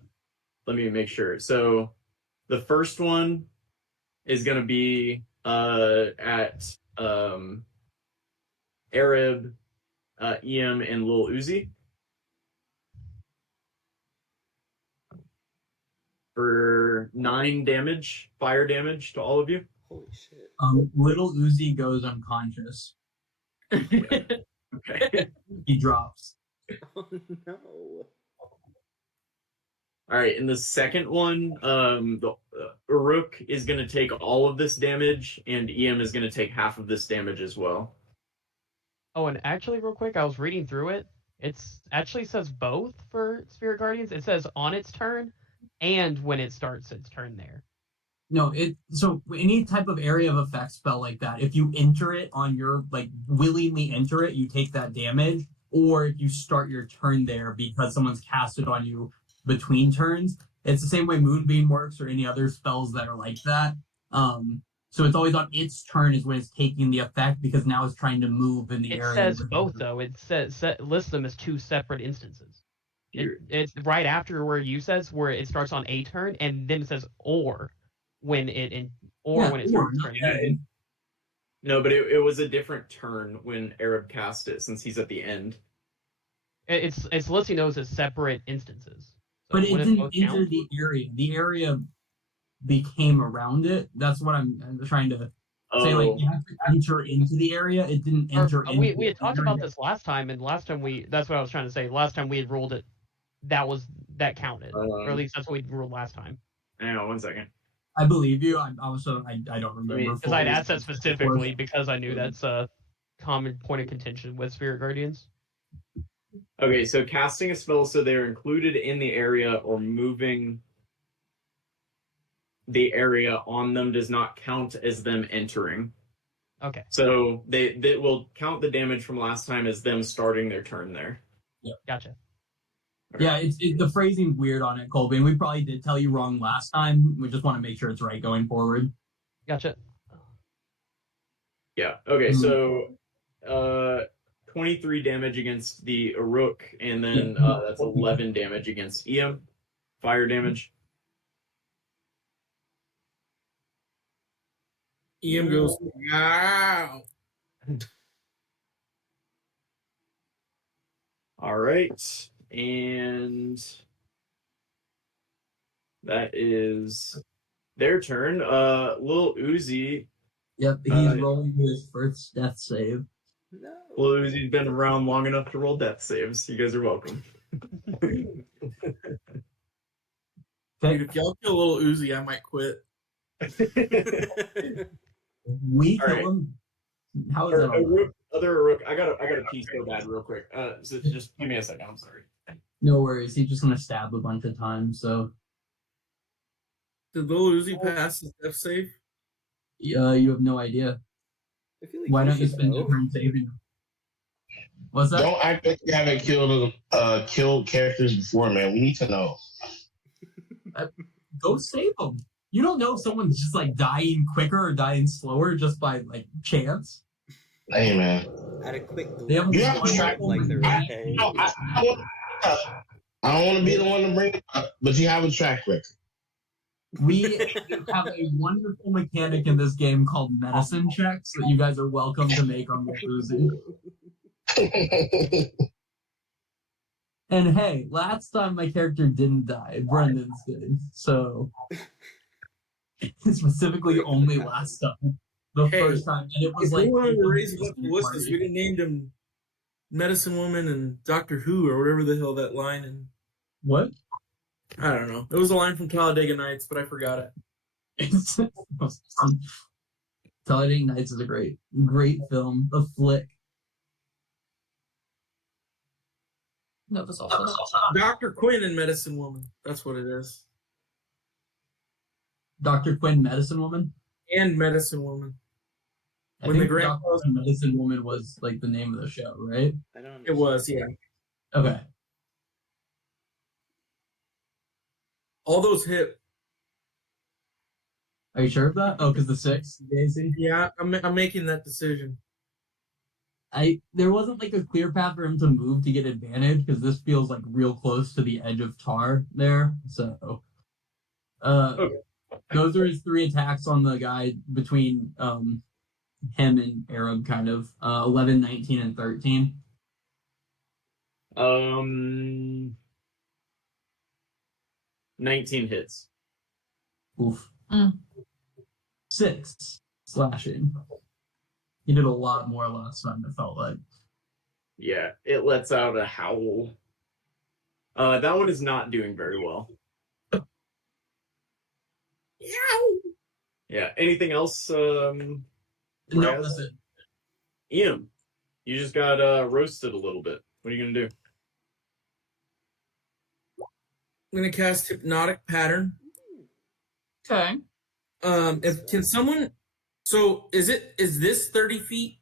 make sure. So the first one is gonna be at Arab, Em, and Lil Uzi for 9 damage, fire damage to all of you. Holy shit. Little Uzi goes unconscious. Okay. He drops. Oh no. All right, in the second one, the Uruk is going to take all of this damage, and Em is going to take half of this damage as well. Oh, and actually, real quick, I was reading through it. It's actually says both for Spirit Guardians. It says on its turn and when it starts its turn there. No, so any type of area of effect spell like that, if you enter it on your willingly enter it, you take that damage, or if you start your turn there because someone's cast it on you between turns. It's the same way Moonbeam works or any other spells that are like that. So it's always on its turn is when it's taking the effect because now it's trying to move in the area. It says both though. It says lists them as 2 separate instances. It's right after where you says where it starts on a turn and then it says or when it starts turn. Yeah, no, but it was a different turn when Arab cast it since he's at the end. It's listing those as separate instances. So but it didn't enter the area. The area became around it. That's what I'm trying to say. Like you have to enter into the area. It didn't enter into. We had talked about this last time, and last time that's what I was trying to say. Last time we had ruled it, that counted, or at least that's what we ruled last time. Hang on 1 second. I believe you. I don't remember. Because I'd asked that specifically because I knew that's a common point of contention with Spirit Guardians. Okay, so casting a spell so they're included in the area or moving the area on them does not count as them entering. Okay. So they will count the damage from last time as them starting their turn there. Yeah. Gotcha. Okay. Yeah, it's the phrasing's weird on it, Colby, and we probably did tell you wrong last time. We just want to make sure it's right going forward. Gotcha. Yeah. Okay, so 23 damage against the Uruk, and then that's 11 damage against Em. Fire damage. Em goes, wow. All right. And that is their turn. Lil Uzi. Yep, he's rolling his first death save. No. Lil Uzi's been around long enough to roll death saves. You guys are welcome. Dude, if y'all kill Little Uzi, I might quit. We kill him. How is that? Other Uruk, I got a piece so bad real quick. So just give me a second. I'm sorry. No worries. He's just gonna stab a bunch of times. So Did Little Uzi pass his death save? you have no idea. I feel like Why you don't you should spend know. your turn saving him? What's that? Don't act like you haven't killed characters before, man. We need to know. Go save them. You don't know if someone's just dying quicker or dying slower just by chance. Hey, man. At a quick They have You have a track. like they're okay. I don't want to be the one to bring it up, but you have a track record. We have a wonderful mechanic in this game called medicine checks that you guys are welcome to make on the Uzi. And hey, last time my character didn't die, Brendan's did. So specifically only last time. The first time. And it was If like we wanted to raise him up to Ulysses, we didn't name him Medicine Woman and Doctor Who or whatever the hell that line and what? I don't know. It was a line from Talladega Nights, but I forgot it. Talladega Nights is a great film. A flick. That was awful. Dr. Quinn and Medicine Woman. That's what it is. Dr. Quinn, Medicine Woman? And Medicine Woman. I When the think grandpa Dr. Quinn, Medicine Woman was the name of the show, right? I don't. It was, yeah. Okay. All those hit. Are you sure of that? Oh, because the 6, Daisy? Yeah, I'm making that decision. There wasn't like a clear path for him to move to get advantage because this feels like real close to the edge of tar there. So, Okay. those are his 3 attacks on the guy between him and Arab, kind of 11, 19, and 13. 19 hits. Oof. Mm. 6 slashing. He did a lot more last time, it felt like. Yeah, it lets out a howl. That one is not doing very well. Yeah. Anything else? No, Raz? that's it. Ian, you just got roasted a little bit. What are you gonna do? I'm gonna cast Hypnotic Pattern. Okay. Can someone? So is this 30 feet,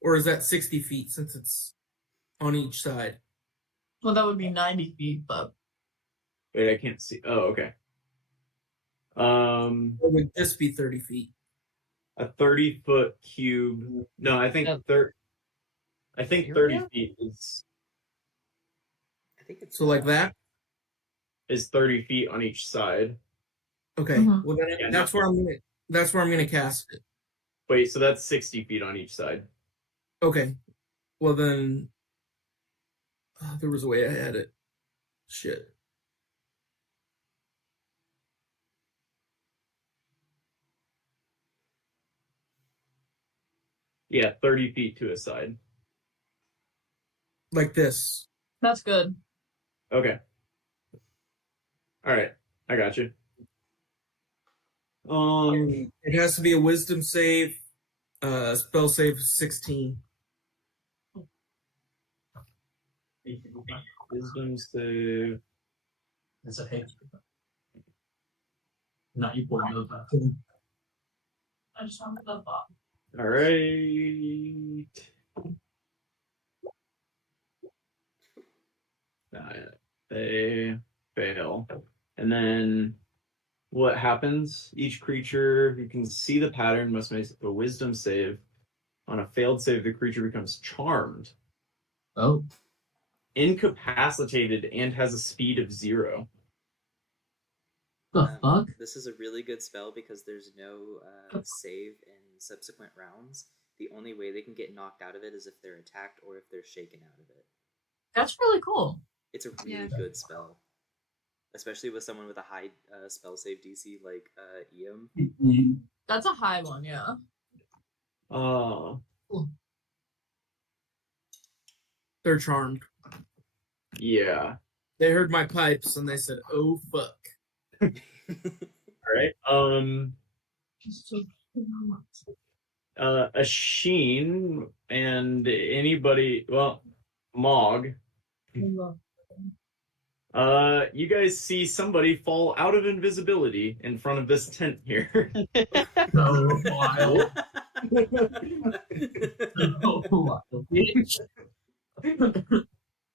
or is that 60 feet since it's on each side? Well, that would be 90 feet, but Wait, I can't see. Oh, okay. Or would this be 30 feet? A 30-foot cube. No, I think 30 feet I think it's So like that. is 30 feet on each side. Okay. Mhm. Well, then Yeah, that's where I'm gonna cast it. Wait, so that's 60 feet on each side. Okay. Well then, there was a way I had it. Shit. Yeah, 30 feet to a side. Like this. that's good. Okay. All right, I got you. It has to be a Wisdom save. Spell save 16. Wisdom save. It's a hit. Not you pulling those back in. I just want the bot. All right. They fail. And then what happens? Each creature who can see the pattern must make a wisdom save. On a failed save, the creature becomes charmed, Oh. incapacitated, and has a speed of 0. The fuck? This is a really good spell because there's no save in subsequent rounds. The only way they can get knocked out of it is if they're attacked or if they're shaken out of it. That's really cool. It's a really good spell, especially with someone with a high spell save DC like Eam. That's a high one, yeah. They're charmed. Yeah. They heard my pipes and they said, "Oh fuck." All right. A Sheen and anybody, well, Mog. You guys see somebody fall out of invisibility in front of this tent here. So wild. So wild.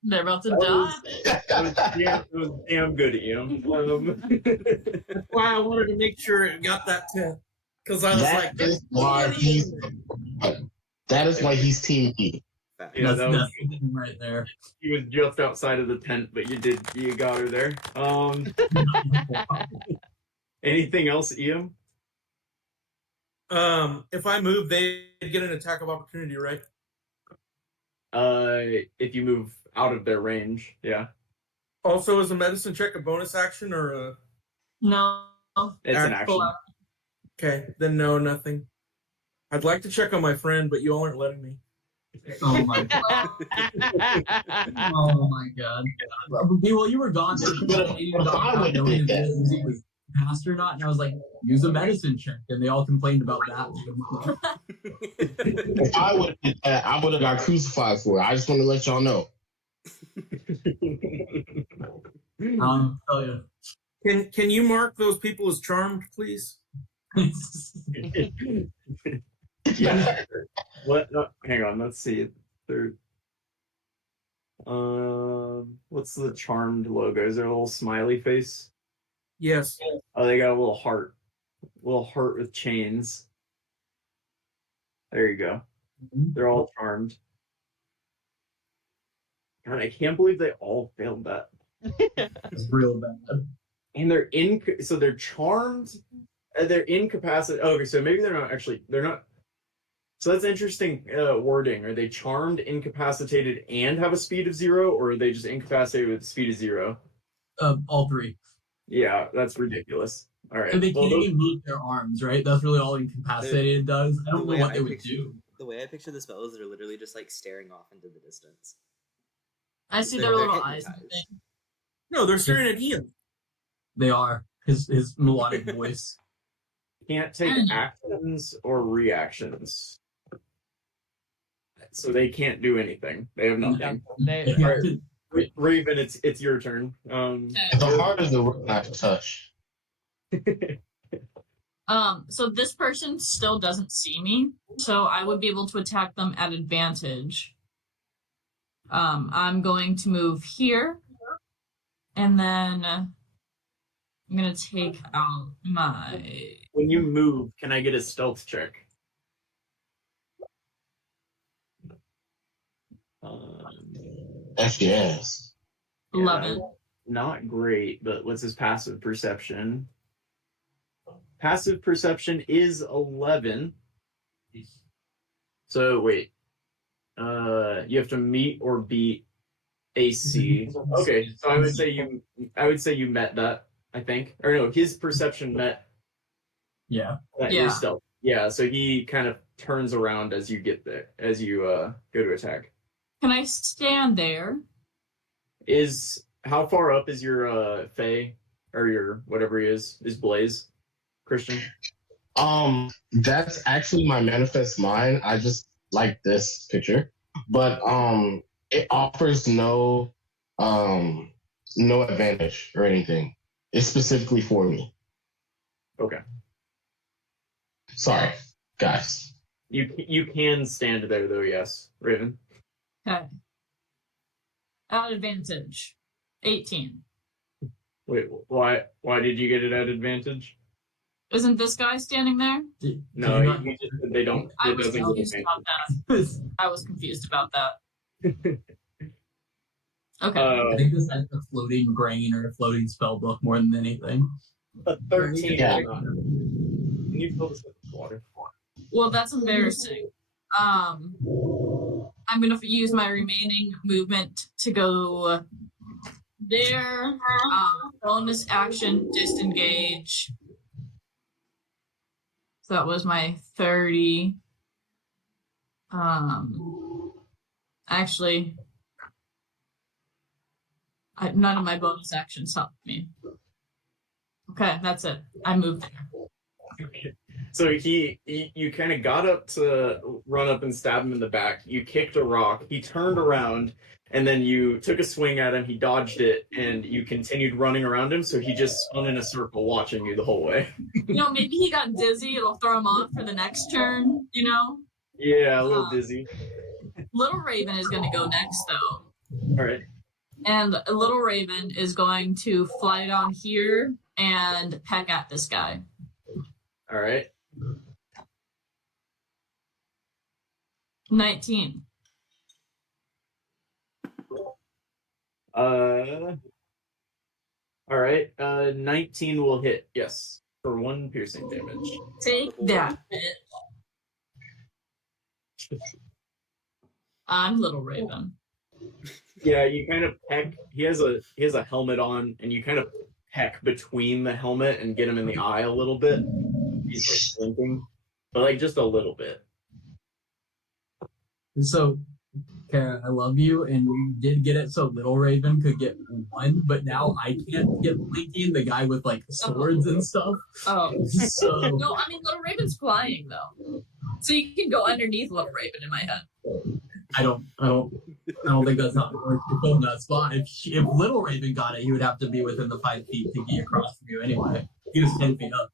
They're about to die. It was damn good, Ian. That's why I wanted to make sure it got that 10. Because I was that is why he's Team E. Yeah, that was right there. he was just outside of the tent, but you got her there. Anything else, Ian? if I move, they get an attack of opportunity, right? If you move out of their range, yeah. Also, is a medicine check a bonus action or a? No. It's an action. Okay, then no, nothing. I'd like to check on my friend, but you all aren't letting me. Oh my god. Oh my god. Well, you were gone. Music was passed or not, and I was like, use a medicine check, and they all complained about that. If I would have got crucified for it. I just want to let y'all know. I'll tell you. Can you mark those people as charmed, please? Yeah. What? No, hang on. Let's see. Third. What's the charmed logo? Is there a little smiley face? Yes. Oh, they got a little heart. little heart with chains. There you go. They're all charmed. God, I can't believe they all failed that. It's real bad. And they're charmed. They're incapacitated. Oh, okay, so maybe they're not. So that's interesting wording. Are they charmed, incapacitated, and have a speed of 0, or are they just incapacitated with a speed of 0? All three. Yeah, that's ridiculous. All right. And they can't even move their arms, right? That's really all incapacitated does. I don't know what they would do. The way I picture the spell is they're literally just like staring off into the distance. I see their little eyes. No, they're staring at Ian. They are. His melodic voice. Can't take actions or reactions. So they can't do anything. They have nothing. Right. Raven, it's your turn. The heart is the word not to touch. So this person still doesn't see me, so I would be able to attack them at advantage. I'm going to move here, and then I'm gonna take out my. When you move, can I get a stealth check? Yes. 11. Not great, but what's his passive perception? Passive perception is 11. So wait, you have to meet or beat AC. Okay, so I would say you met that. I think, or no, his perception met. Yeah. Your stealth. Yeah. So he kind of turns around as you get there, as you go to attack. Can I stand there? How far up is your Fae or your whatever he is Blaze, Christian? That's actually my manifest mind. I just like this picture, but it offers no advantage or anything. It's specifically for me. Okay. Sorry, guys. You can stand there though, yes, Raven. Okay. At advantage. 18. Wait, why did you get it at advantage? Isn't this guy standing there? No, they don't. I was confused about that. I was confused about that. Okay. I think this is a floating brain or a floating spell book more than anything. A 13. Yeah. Can you fill this with water? Well, that's embarrassing. I'm gonna use my remaining movement to go there. Bonus action, disengage. So that was my 30. Actually, none of my bonus actions helped me. Okay, that's it. I moved there. Okay. So you kind of got up to run up and stab him in the back. You kicked a rock. He turned around, and then you took a swing at him. He dodged it, and you continued running around him. So he just spun in a circle, watching you the whole way. Maybe he got dizzy. It'll throw him off for the next turn. Yeah, a little dizzy. Little Raven is going to go next, though. All right. And Little Raven is going to fly down here and peck at this guy. All right. 19. All right. 19 will hit. Yes, for 1 piercing damage. Take that, bitch. I'm Little Raven. Yeah, you kind of peck. He has a helmet on, and you kind of peck between the helmet and get him in the eye a little bit. He's like blinking, but just a little bit. So, Kara, I love you, and we did get it so Little Raven could get 1, but now I can't get Blinky, the guy with swords and stuff. Oh. So No, I mean Little Raven's flying though, so you can go underneath Little Raven in my head. I don't think that's how it works to fill that spot. If Little Raven got it, he would have to be within the 5 feet to get across from you anyway. He was 10 feet up.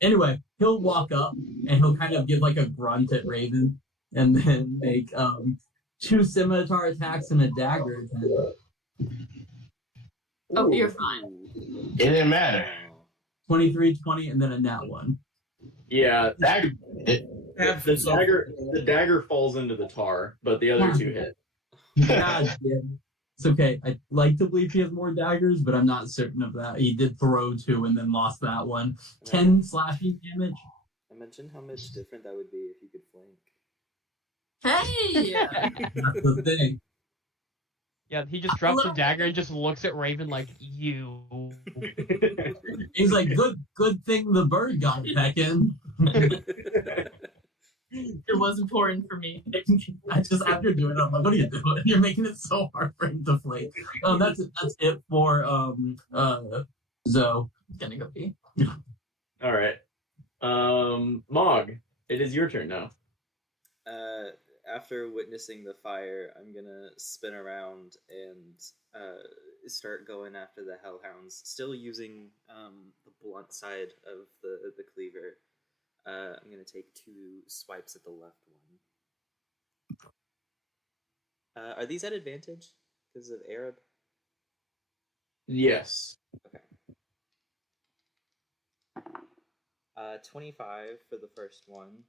Anyway, he'll walk up and he'll kind of give a grunt at Raven and then make 2 scimitar attacks and a dagger attack. Oh, you're fine. It didn't matter. 23, 20, and then a nat 1. Yeah, Dagger. the dagger falls into the tar, but the other two hit. God damn. It's okay. I like to believe he has more daggers, but I'm not certain of that. He did throw 2 and then lost that one. 10 slashing damage. Imagine how much different that would be if you could flank. Hey! That's the thing. Yeah, he just drops the dagger and just looks at Raven like, you. He's like, good thing the bird got it back in. It was important for me. I just, after doing it, I'm like, what are you doing? You're making it so hard for him to flake. That's it for Zoe. Gonna go pee. All right. Mog, it is your turn now. After witnessing the fire, I'm gonna spin around and start going after the hellhounds, still using the blunt side of the cleaver. I'm gonna take 2 swipes at the left one. Are these at advantage because of Arab? Yes. Okay. 25 for the first one.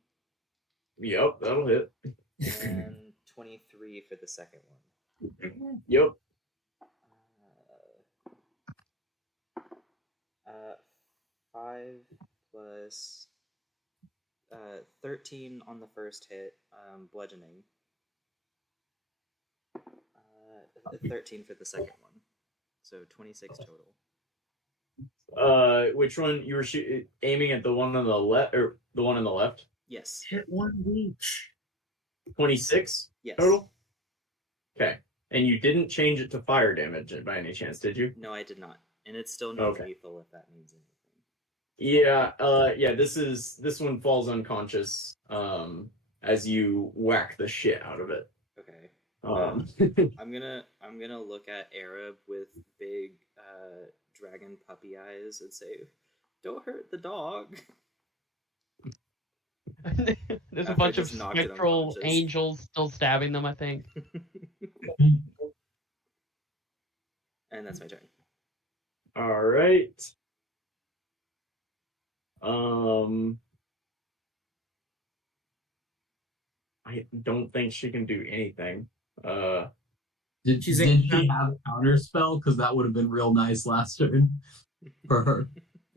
Yep, that'll hit. And 23 for the second one. Yep. 5 plus 13 on the first hit, bludgeoning. 13 for the second one. So 26 total. Which one you were aiming at? The one on the left or the one on the left? Yes. Hit 1 each. 26 Yes. total. Okay, and you didn't change it to fire damage by any chance, did you? No, I did not, and it's still not Okay. lethal if that means anything. Yeah. This one falls unconscious. As you whack the shit out of it. Okay. I'm I'm gonna look at Arab with big dragon puppy eyes and say, "Don't hurt the dog." There's a After bunch of just knocked it spectral unconscious. angels still stabbing them, I think. And that's my turn. All right. I don't think she can do anything. Did she have a counter spell? Because that would have been real nice last turn for her.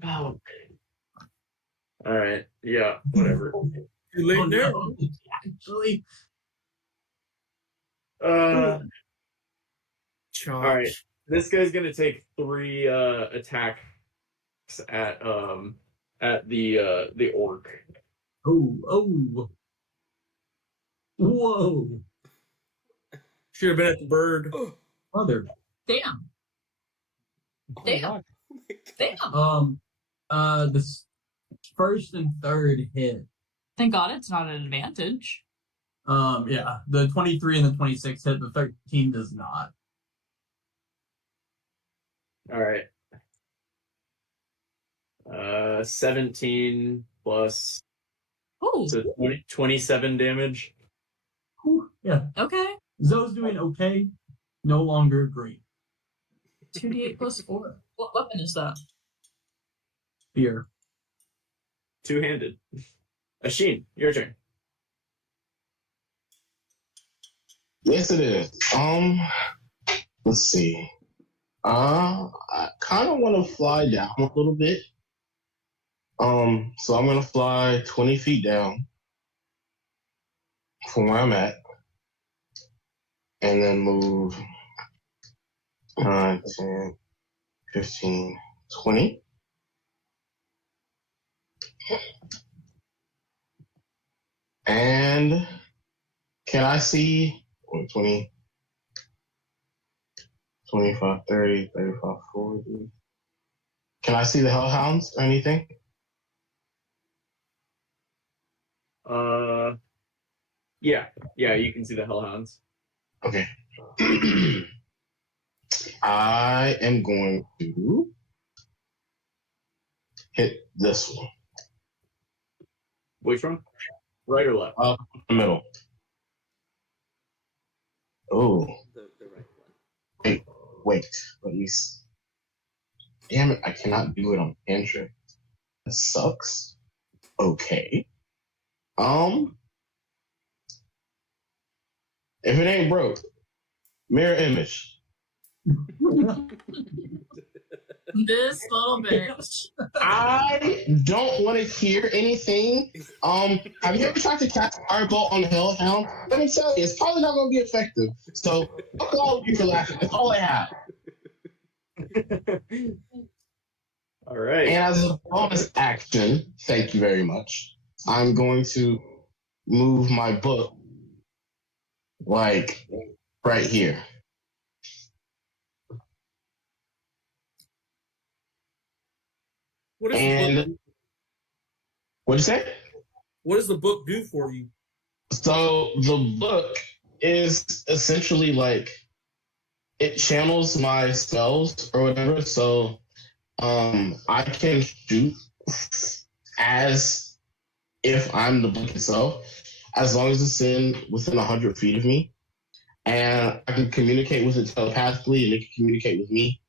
Oh. All right. Yeah. Whatever. Too late now. No, actually. All Charge. right. This guy's gonna take 3 attacks at the orc. Oh. Whoa. Should have been at the bird. Mother. Damn. Oh my Damn. God. Damn. The first and third hit. Thank God it's not an advantage. Yeah, the 23 and the 26 hit, the 13 does not. All right. 17 plus Ooh. so 27 damage. Whew, yeah. Okay. Zoe's doing okay. No longer great. 2d8 plus 4. What weapon is that? Fear. 2-handed. Ashin, your turn. Yes, it is. Let's see. I kind of want to fly down a little bit. So I'm gonna fly 20 feet down from where I'm at, and then move 9, 10, 15, 20. And can I see 20, 25, 30, 35, 40? Can I see the hellhounds or anything? Yeah, you can see the hellhounds. Okay. I am going to hit this one. Which one? Right or left? Up the middle. Oh, The right one. wait. Let me see. Damn it, I cannot do it on cantrip. sucks. Okay. If it ain't broke, mirror image. This little bitch. I don't want to hear anything. Have you ever tried to cast Firebolt on the Hellhound? Let me tell you, it's probably not going to be effective. So, fuck all of you for laughing. That's all I have. All right. And as a bonus action, thank you very much, I'm going to move my book like right here. What is the And book? what'd you say? What does the book do for you? So the book is essentially like it channels my spells or whatever. So I can shoot as if I'm the book itself, as long as it's within 100 feet of me, and I can communicate with it telepathically, and it can communicate with me,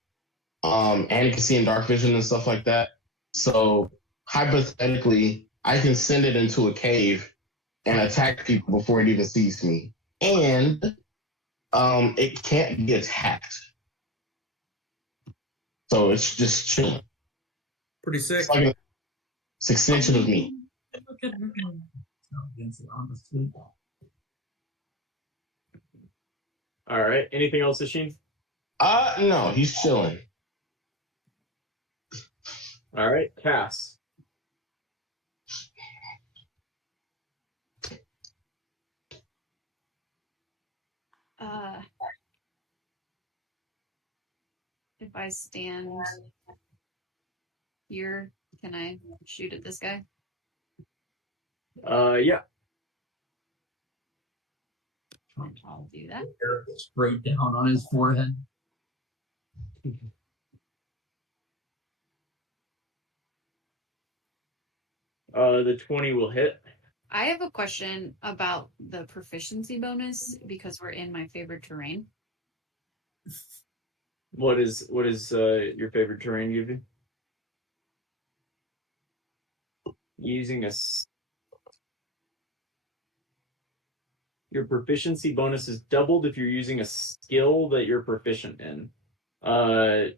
and it can see in dark vision and stuff like that. So hypothetically, I can send it into a cave and attack people before it even sees me, and it can't be attacked. So it's just chilling. Pretty sick. It's like an extension of me. All right. Anything else, Ashin? No, he's chilling. All right, Cass. If I stand here, can I shoot at this guy? Yeah. I'll do that. Straight down on his forehead. The 20 will hit. I have a question about the proficiency bonus because we're in my favorite terrain. What is your favorite terrain, give you? Using your proficiency bonus is doubled if you're using a skill that you're proficient in.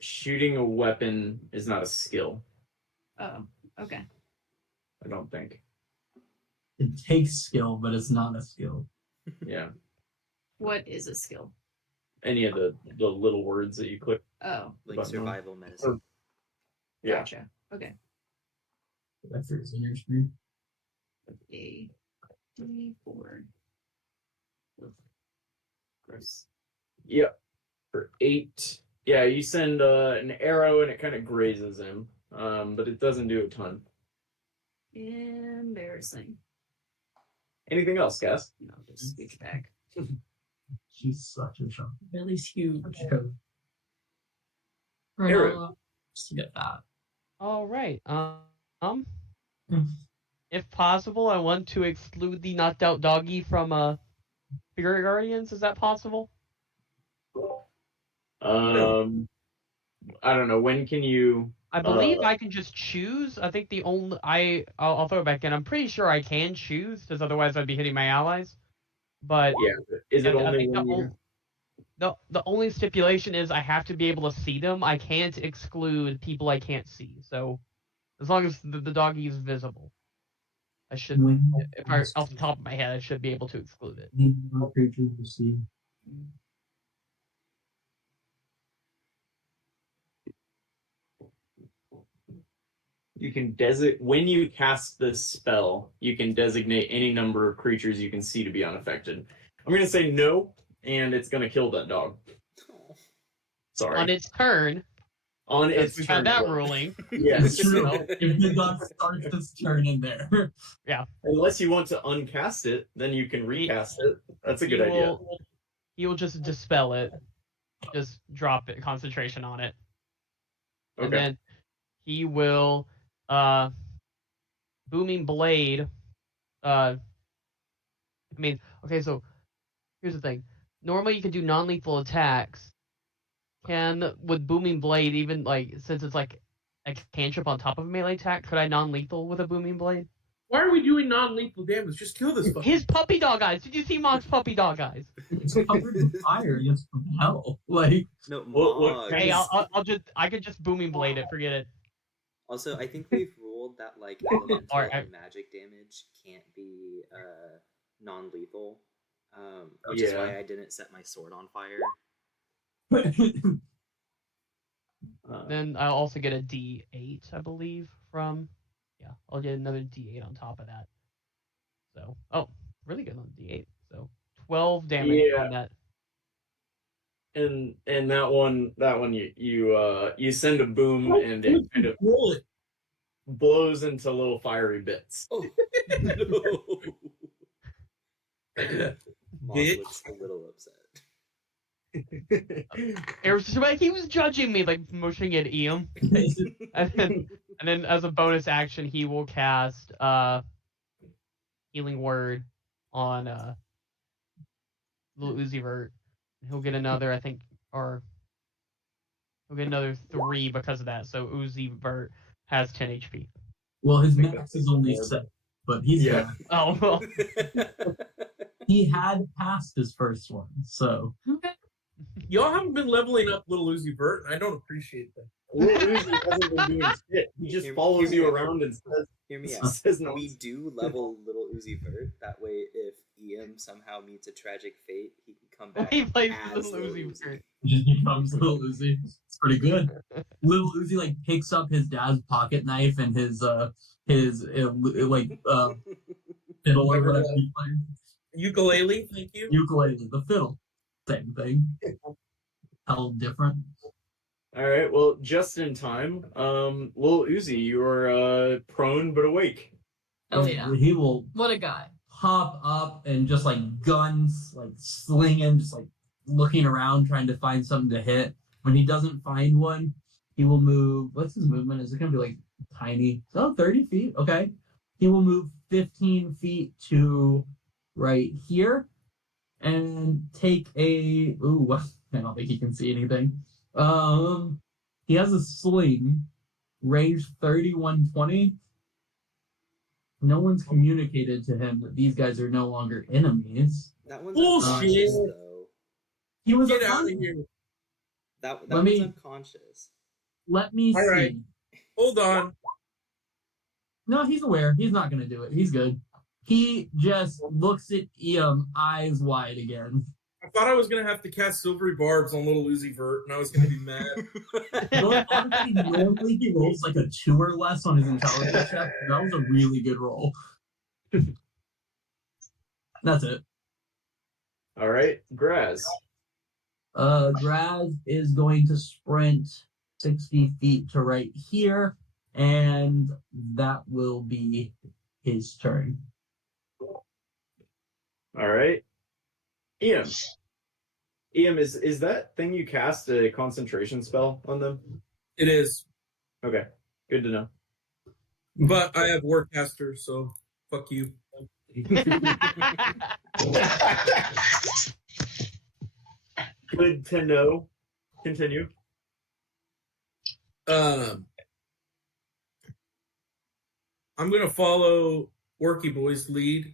Shooting a weapon is not a skill. Oh, okay. I don't think. It takes skill, but it's not a skill. Yeah. What is a skill? Any of the little words that you click. Oh, Like survival medicine. Yeah. Gotcha. Okay. That's in your screen. A D4. Gross. Yep. For 8. Yeah, you send an arrow and it kind of grazes him, but it doesn't do a ton. Embarrassing. Anything else, Cass? No, just scooch back. She's such a chunk. Billy's huge. Eric. Just to get that. All right. If possible, I want to exclude the knocked out doggy from Spirit Guardians. Is that possible? I don't know. When can you? I believe I can just choose. I think I'll throw it back in. I'm pretty sure I can choose, because otherwise I'd be hitting my allies. But yeah, is it only the only stipulation is I have to be able to see them. I can't exclude people I can't see. So as long as the doggy is visible, I should. Off the top of my head, I should be able to exclude it. More creatures to see. You can when you cast this spell, you can designate any number of creatures you can see to be unaffected. I'm gonna say no, and it's gonna kill that dog. Sorry. On its turn. We've had that ruling. Yes. True. If the dog starts its turn in there. Yeah. Unless you want to uncast it, then you can recast it. That's a good idea. He will just dispel it. Just drop it, concentration on it. Okay. And then he will Booming Blade. So here's the thing. Normally you can do non-lethal attacks. With Booming Blade, even since it's a cantrip on top of a melee attack, could I non-lethal with a booming blade? Why are we doing non-lethal damage? Just kill this fucker. His puppy dog eyes. Did you see Mog's puppy dog eyes? It's covered in fire. It's from hell. Like, No, What Hey, I could just booming blade it. Forget it. Also, I think we've ruled that like elemental Alright, and magic damage can't be non-lethal, which is why I didn't set my sword on fire. Then I'll also get a D8, I believe, from... Yeah, I'll get another D8 on top of that. So, really good on D8. So, 12 damage on that. And that one you send a boom and it kind of blows into little fiery bits. Oh no! Mom looks a little upset. He was judging me, like motioning at Ian. and then as a bonus action, he will cast Healing Word on little Uzi Vert. He'll get another, I think, or he'll get another 3 because of that. So Uzi Vert has 10 HP. well, his max is only 7, but he's Yeah. Oh well. he had passed his first one, so Y'all haven't been leveling up little Uzi Vert, and I don't appreciate that. Little Uzi hasn't been doing shit. He just follows you around and says, Hear me out. says no. We do level little Uzi Vert. That way, if Ian somehow meets a tragic fate, he can come back. He plays as little Uzi Vert. he just becomes Little Uzi. It's pretty good. Little Uzi like picks up his dad's pocket knife and his fiddle or whatever he plays. Ukulele, thank you. Ukulele, the fiddle, same thing. Hell different. All right, well, just in time. Little Uzi, you're prone but awake. Oh yeah. He will What a guy. pop up and just like guns, like slinging, just like looking around, trying to find something to hit. When he doesn't find one, he will move. What's his movement? Is it going to be like tiny? Oh, 30 feet. Okay. He will move 15 feet to right here and take a. Ooh, I don't think he can see anything. He has a sling, range 3120. No one's communicated to him that these guys are no longer enemies. That one's Bullshit. unconscious, though. He was Get a out of fun- here. That Let one's me- unconscious. Let me All see. right. Hold on. No, he's aware. He's not going to do it. He's good. He just looks at Iam eyes wide again. I thought I was going to have to cast Silvery Barbs on little Uzi Vert, and I was going to be mad. Normally he rolls like a 2 or less on his intelligence check. That was a really good roll. That's it. All right, Graz. Graz is going to sprint 60 feet to right here, and that will be his turn. All right. Ian, is that thing you cast a concentration spell on them? It is. Okay, good to know. But I have Warcaster, so fuck you. Good to know. Continue. I'm going to follow Worky Boy's lead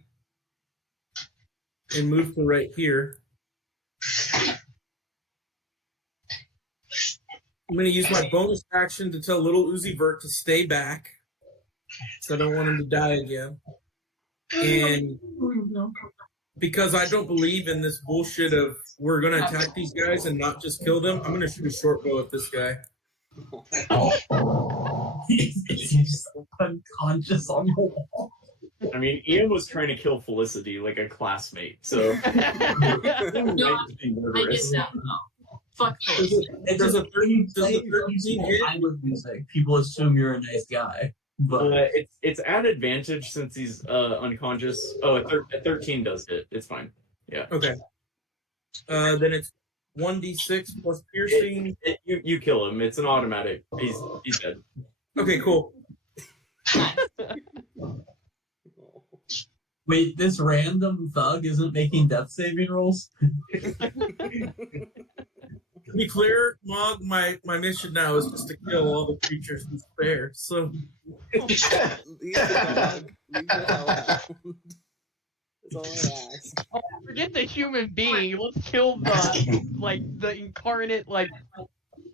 and move to right here. I'm going to use my bonus action to tell little Uzi Vert to stay back, so I don't want him to die again. And because I don't believe in this bullshit of we're going to attack these guys and not just kill them, I'm going to shoot a short bow at this guy. He's unconscious on the wall. I mean, Ian was trying to kill Felicity like a classmate, so No, I get that. No. Fuck those. Does a 13 hit? Music. People assume you're a nice guy, but it's at advantage since he's unconscious. Oh, a 13 does hit. It's fine. Yeah. Okay. Then it's 1d6 plus piercing. You kill him. It's an automatic. He's dead. Okay, cool. wait, this random thug isn't making death saving rolls? be clear, Mog, my mission now is just to kill all the creatures in spare. So Leave the dog. Leave the hellhound. That's all I ask. Oh, forget the human being. Let's kill the incarnate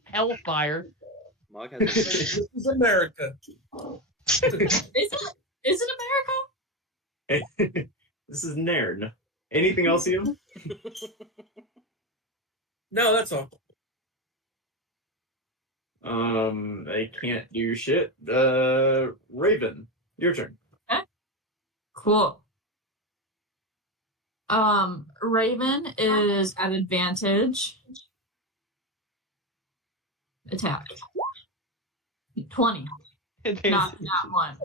hellfire. Mog has this is America. Is it America? This is Nairn. Anything else, Ian? No, that's all. They can't do shit. Raven, your turn. Okay. Cool. Raven is at advantage. Attack. 20. Not one.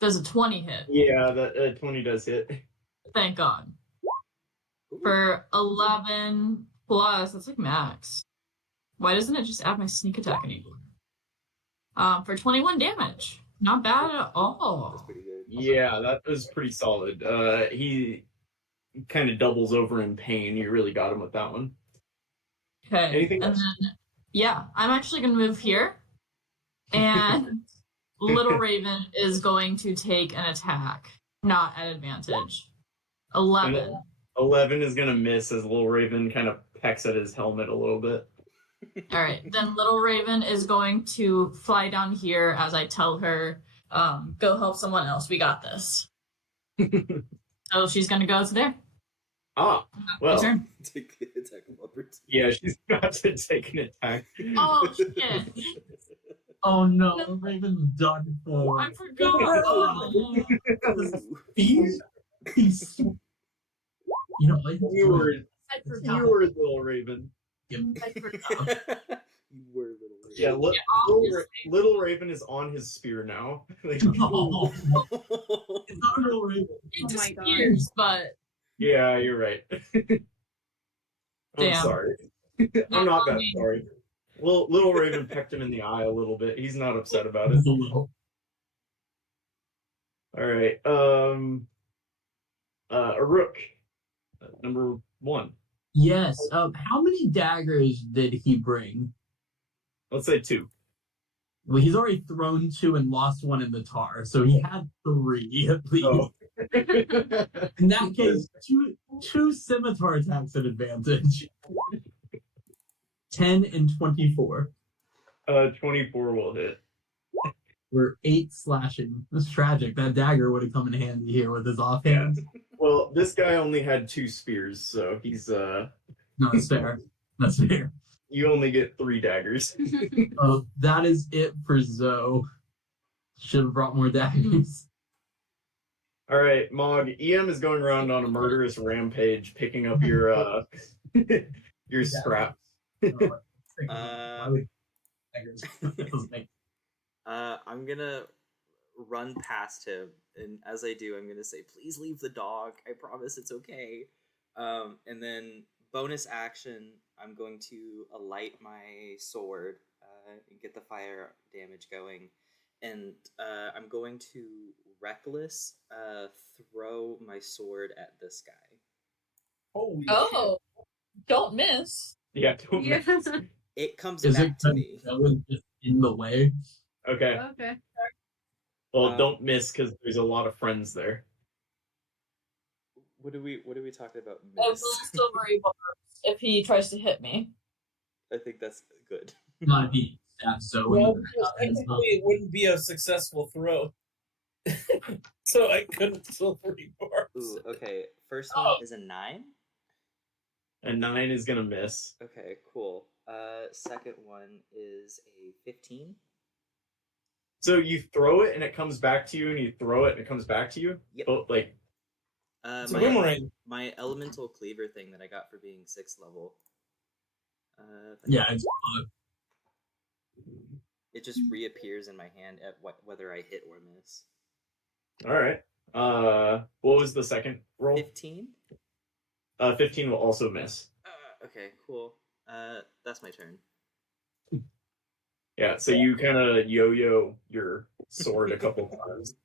Does a 20 hit? Yeah, that 20 does hit. Thank God. For 11 plus, that's like max. Why doesn't it just add my sneak attack anymore? For 21 damage. Not bad at all. That's pretty good. Yeah, that was pretty solid. He kind of doubles over in pain. You really got him with that one. Okay. Anything and else? then, yeah, I'm actually going to move here. And Little Raven is going to take an attack. Not at advantage. 11. 11 is going to miss as Little Raven kind of pecks at his helmet a little bit. All right. Then Little Raven is going to fly down here as I tell her, go help someone else. We got this. So she's going to go to there. Ah, well, Turn. Take the attack of leopards. yeah, she's about to take an attack. Oh, shit. Oh no, Raven's done for. I forgot. Oh. He's you know, like You were I forgot. Little Raven. I forgot. You were little. Yeah, obviously. Little Raven is on his spear now. Like, Oh, it's not a real Raven. It Oh my God. disappears, but yeah, you're right. I'm Damn. sorry. I'm not that sorry. Little Raven pecked him in the eye a little bit. He's not upset about it. All right. Aruk, number 1. Yes. How many daggers did he bring? Let's say 2. Well, he's already thrown 2 and lost 1 in the tar, so he had 3 at least. Oh. In that case, two scimitar attacks at advantage. 10 and 24. 24 will hit. We're 8 slashing. That's tragic. That dagger would have come in handy here with his offhand. Well, this guy only had 2 spears, so he's No, that's fair. That's fair. you only get 3 daggers. That is it for Zoe. Should have brought more daggers. All right, Mog. EM is going around on a murderous rampage, picking up your your scraps. I'm gonna run past him, and as I do, I'm gonna say, "Please leave the dog. I promise it's okay." And then bonus action, I'm going to alight my sword and get the fire damage going, and I'm going to reckless throw my sword at this guy. Holy oh, don't miss. Yeah, don't Yeah. miss. It comes Is back it to me. that was just in the way? Okay. Okay. Well, don't miss because there's a lot of friends there. What are we talking about? I Miss? will still worry about if he tries to hit me. I think that's good. Not be stab Zoe. Well, technically it wouldn't be a successful throw. So I couldn't still pretty far. Ooh, okay. First one is a 9. A 9 is gonna miss. Okay, cool. Second one is a 15. So you throw it and it comes back to you, and you throw it and it comes back to you. Yep. Oh, like It's a boomerang. My elemental cleaver thing that I got for being 6th level. Yeah, it's It just reappears in my hand at whether I hit or miss. all right. What was the second roll? 15. 15 will also miss. Okay, cool. That's my turn. Yeah, so you kind of yo-yo your sword a couple times.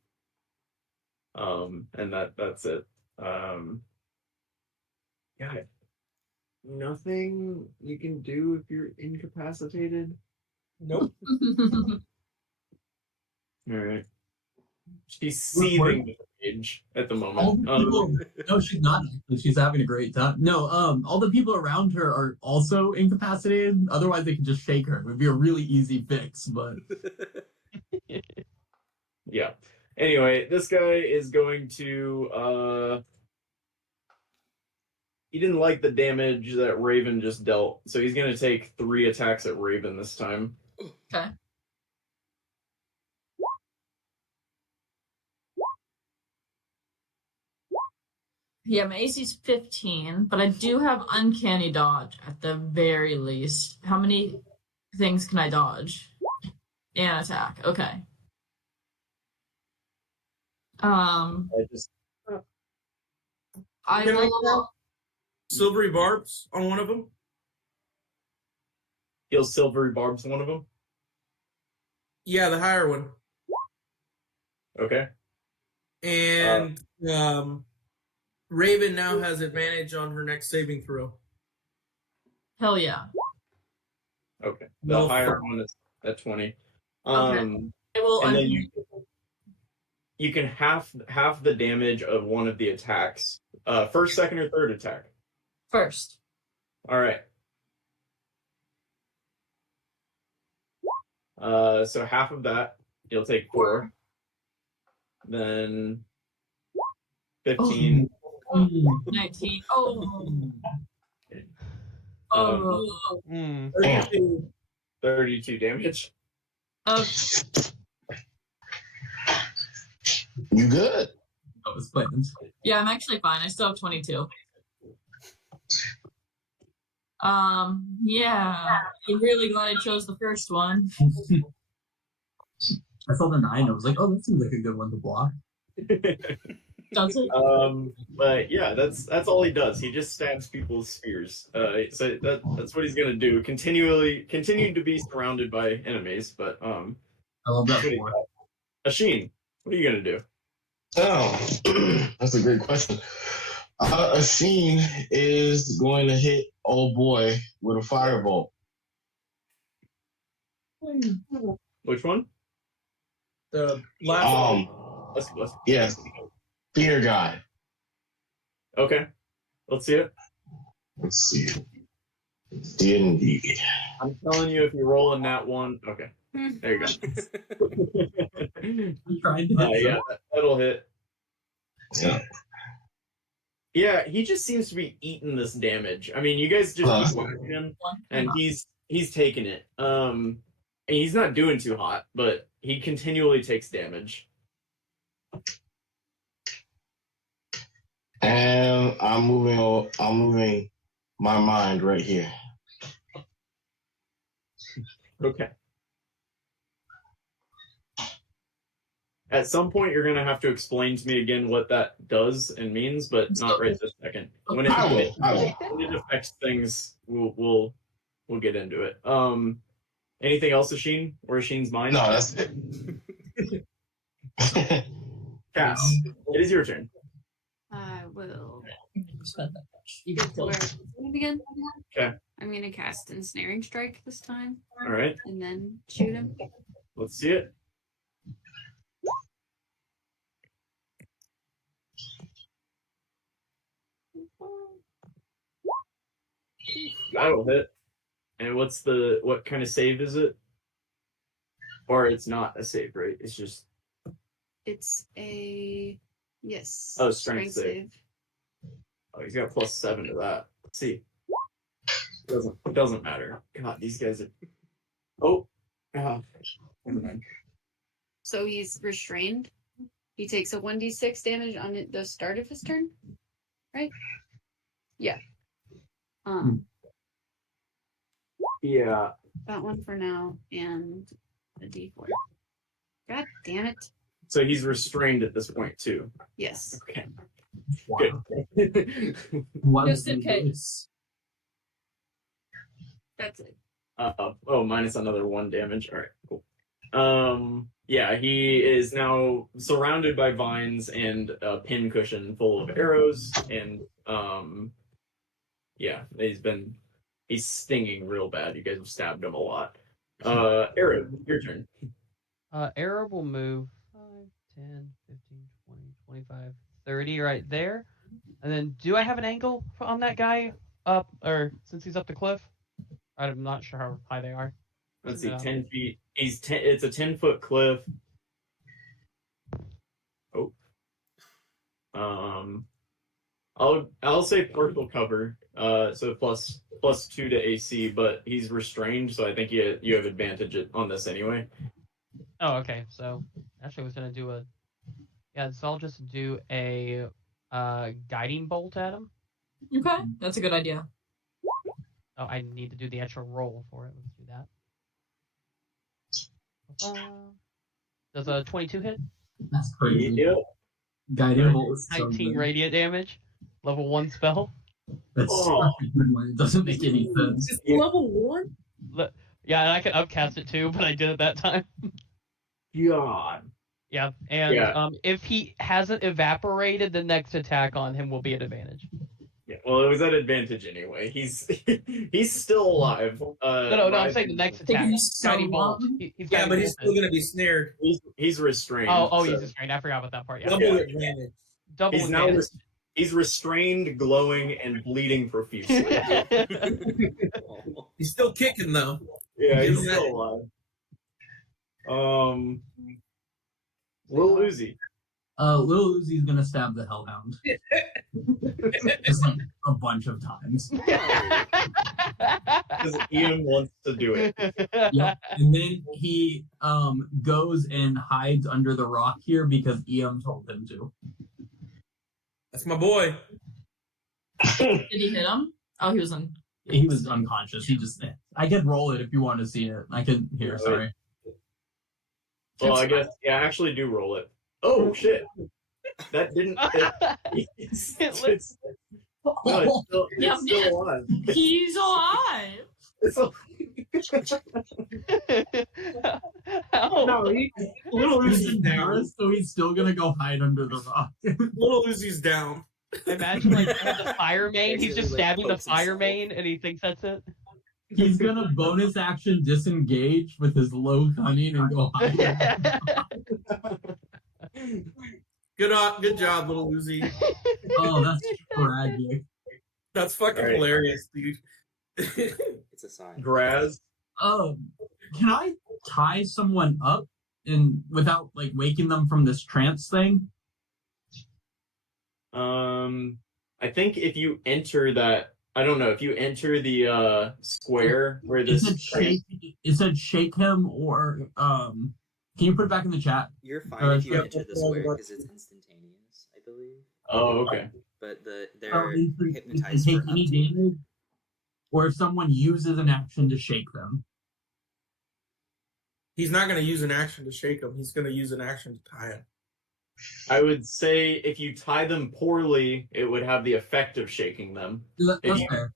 And that's it. Yeah. nothing you can do if you're incapacitated? Nope. All right. She's seething with rage at the moment. No, she's not. She's having a great time. No, all the people around her are also incapacitated. Otherwise, they could just shake her. It would be a really easy fix, but Yeah. Anyway, this guy is going to he didn't like the damage that Raven just dealt, so he's going to take 3 attacks at Raven this time. Okay. Yeah, my AC's 15, but I do have uncanny dodge at the very least. How many things can I dodge? And attack. Okay. I Can I will. silvery barbs on one of them? He'll silvery barbs one of them. Yeah, the higher one. Okay. And Raven now has advantage on her next saving throw. Hell yeah. Okay. The higher one is at 20. Okay. I will. And then you can half the damage of one of the attacks. First, second, or third attack. First. All right. So half of that, you'll take 4. Then 15. 19. Oh. Oh. 32 damage. You good? that was planned. Yeah, I'm actually fine. I still have 22. Yeah. I'm really glad I chose the first one. I saw the 9. I was like, oh, that seems like a good one to block. Does it? But yeah, that's all he does. He just stabs people's spears. So that's what he's gonna do. Continue to be surrounded by enemies. But I love that more. Ashin, what are you gonna do? Oh, that's a great question. Ashin is going to hit old boy with a firebolt. Which one? The last Let's Yes, fear guy. Okay, let's see it. Let's see. D&D. I'm telling you, if you roll in that one, okay, there you go. I'm trying to hit Yeah, that'll hit. Yeah. Yeah, he just seems to be eating this damage. I mean, you guys just keep whacking him, and he's taking it. And he's not doing too hot, but he continually takes damage. And I'm moving my mind right here. Okay. At some point, you're gonna have to explain to me again what that does and means, but not right this second. When it affects things, we'll get into it. Anything else, Ashin? Or Ashin's mind? No, that's it. Cass, it is your turn. I will. Spend that much. You get to where I begin. Okay. I'm gonna cast Ensnaring Strike this time. All right. And then shoot him. Let's see it. That'll hit. And what kind of save is it? Or it's not a save, right? It's just It's a yes. Oh, strength save. Oh, he's got +7 to that. Let's see. It doesn't matter. God, these guys are never mind. So he's restrained. He takes a 1d6 damage on the start of his turn, right? Yeah. Yeah. That one for now, and a d4. God damn it. So he's restrained at this point too. Yes. Okay. Wow. Good. Just in case. That's it. Minus another 1 damage. All right, cool. Yeah, he is now surrounded by vines and a pin cushion full of arrows, and yeah, he's stinging real bad. You guys have stabbed him a lot. Arab, your turn. Arab will move 5, 10, 15, 20, 25, 30 right there. And then, do I have an angle on that guy up, or since he's up the cliff? I'm not sure how high they are. Let's see, 10 feet. It's a 10-foot cliff. Oh. I'll say partial cover. So plus 2 to AC, but he's restrained, so I think you have advantage on this anyway. Oh, okay. So actually, I was gonna do so I'll just do a guiding bolt at him. Okay, that's a good idea. Oh, I need to do the actual roll for it. Let's do that. Does a 22 hit? That's crazy. Yep. Guiding bolt is so 19 good. radiant damage. Level 1 spell. That's such a good one. It doesn't make any sense. Just level 1? Yeah, and I can upcast it too, but I did it that time. God. Yeah, and if he hasn't evaporated, the next attack on him will be at advantage. Yeah, well, it was at advantage anyway. He's still alive. No, I'm saying the next attack. Guiding bolt. Yeah, but he's still going to be snared. He's restrained. Oh, so. He's restrained. I forgot about that part. Yeah. Double advantage. Double advantage. He's restrained, glowing, and bleeding profusely. He's still kicking, though. Yeah, he's still alive. Lil Uzi. Lil Uzi's gonna stab the Hellhound. Just like a bunch of times. Because Ian wants to do it. Yep. And then he goes and hides under the rock here because Ian told him to. That's my boy. Did he hit him? Oh, he was unconscious. I could roll it if you want to see it. I could here, sorry. Well, I guess actually do roll it. Oh shit. That didn't it's still alive. He's alive. No, Little Uzi's down. So he's still gonna go hide under the rock. Little Uzi's down. Imagine the fire main. He's just stabbing the fire main, and he thinks that's it. He's gonna bonus action disengage with his low cunning and go hide. Good job, Little Uzi. Oh, that's tragic. That's fucking hilarious, dude. It's a sign. Graz. Can I tie someone up and without like waking them from this trance thing? I think if you enter that, I don't know, if you enter the square where this it said shake him or can you put it back in the chat? You're fine if you enter the square because it's instantaneous, I believe. Oh, okay. But they're hypnotized take for any up to... damage, or if someone uses an action to shake them. He's not going to use an action to shake him. He's going to use an action to tie him. I would say if you tie them poorly, it would have the effect of shaking them. That's fair.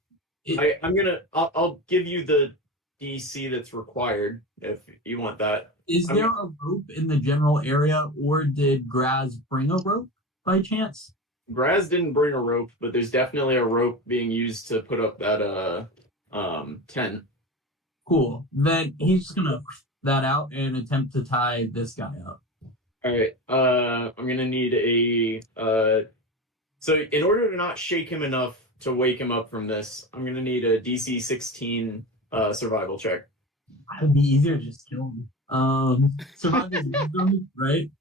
I'll give you the DC that's required if you want that. Is there a rope in the general area, or did Graz bring a rope by chance? Graz didn't bring a rope, but there's definitely a rope being used to put up that tent. Cool. Then he's just gonna that out and attempt to tie this guy up. All right. I'm gonna need a. So in order to not shake him enough to wake him up from this, I'm gonna need a DC 16 survival check. It would be easier to just kill him. Survival wisdom, right?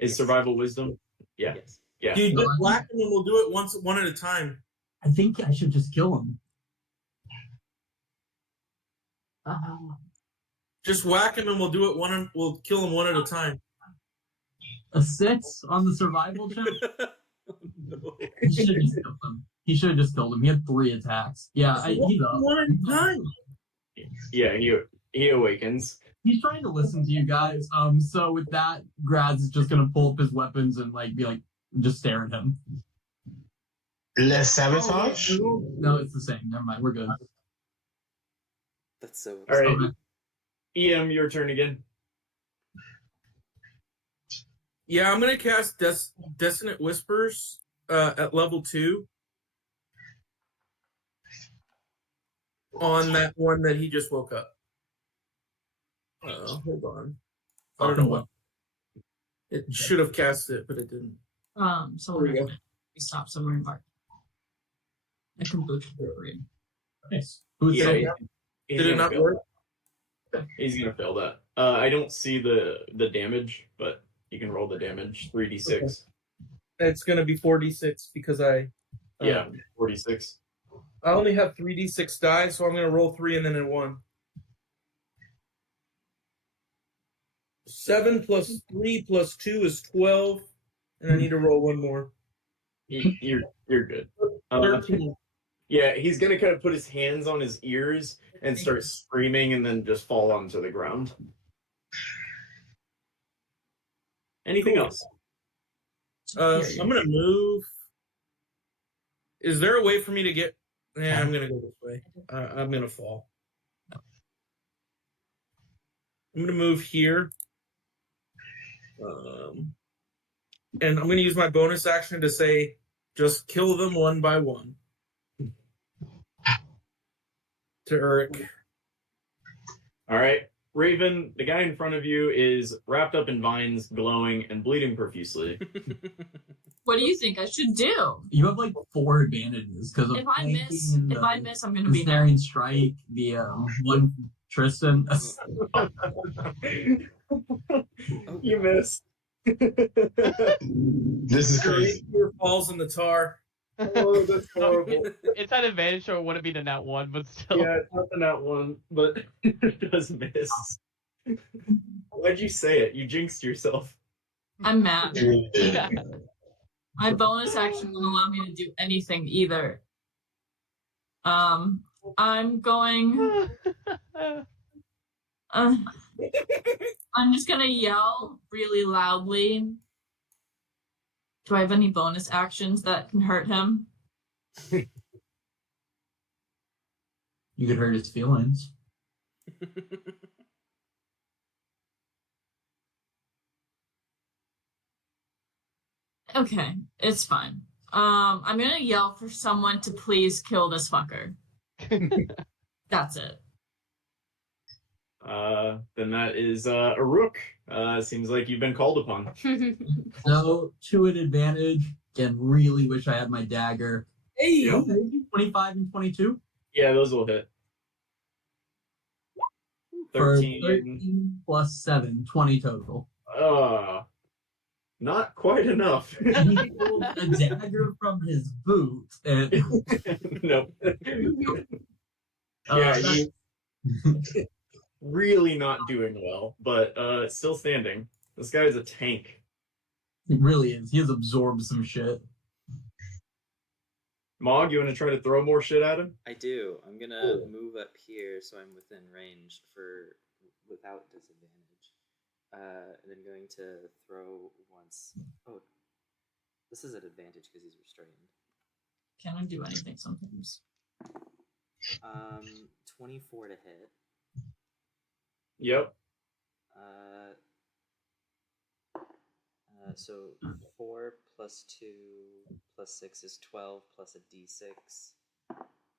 Is survival wisdom? Yeah. Yes. Yeah. Dude, just whack him and we'll do it one at a time. I think I should just kill him. Just whack him and we'll do it we'll kill him one at a time. A 6 on the survival check? No. He should have just killed him. He had 3 attacks. Yeah, he's up. One at a time. Yeah, he awakens. He's trying to listen to you guys. So with that, Graz is just gonna pull up his weapons and just stare at him. Less sabotage? No, it's the same. Never mind. We're good. That's so... All right. Okay. EM, your turn again. Yeah, I'm going to cast Dissonant Whispers at level 2. on that one that he just woke up. Hold on. I don't know what. It should have cast it, but it didn't. So we stop somewhere in Bark. I can boot for you. Nice. Yeah, Did it not work? He's gonna fail that. I don't see the damage, but you can roll the damage. 3d6. Okay. It's gonna be 4d6 because I. 46. I only have 3d6 die, so I'm gonna roll 3 and then a 1. 7 plus 3 plus 2 is 12, and I need to roll 1 more. You're good. 13. Yeah, he's gonna kind of put his hands on his ears and start screaming, and then just fall onto the ground. Anything else? I'm gonna move. Is there a way for me to get? Yeah, I'm gonna go this way. I'm gonna fall. I'm gonna move here. And I'm gonna use my bonus action to say, just kill them one by one. To Uruk. All right, Raven, the guy in front of you is wrapped up in vines, glowing, and bleeding profusely. What do you think I should do? You have like 4 advantages because of If I miss, I'm gonna the be snaring strike, the one Tristan. You missed. This is crazy. Your falls in the tar. Oh, that's horrible. It's an advantage, so it wouldn't be the nat 1, but still. Yeah, it's not the nat 1, but it does miss. Why'd you say it? You jinxed yourself. I'm mad. Yeah. My bonus action won't allow me to do anything either. I'm going. I'm just gonna yell really loudly. Do I have any bonus actions that can hurt him? You could hurt his feelings. Okay, it's fine. I'm gonna yell for someone to please kill this fucker. That's it. Then that is a rook. Seems like you've been called upon. So, to an advantage. Again, really wish I had my dagger. Hey! 25 and 22? Yeah, those will hit. For 13. 13 plus 7, 20 total. Not quite enough. He pulled a dagger from his boot and No. You really not doing well, but still standing. This guy is a tank. he really is. He has absorbed some shit. Mog, you want to try to throw more shit at him? I do. I'm gonna move up here so I'm within range without disadvantage. And then going to throw once. Oh, this is an advantage because he's restrained. Can I do anything sometimes? 24 to hit. Yep. So 4 plus 2 plus 6 is 12 plus a d6.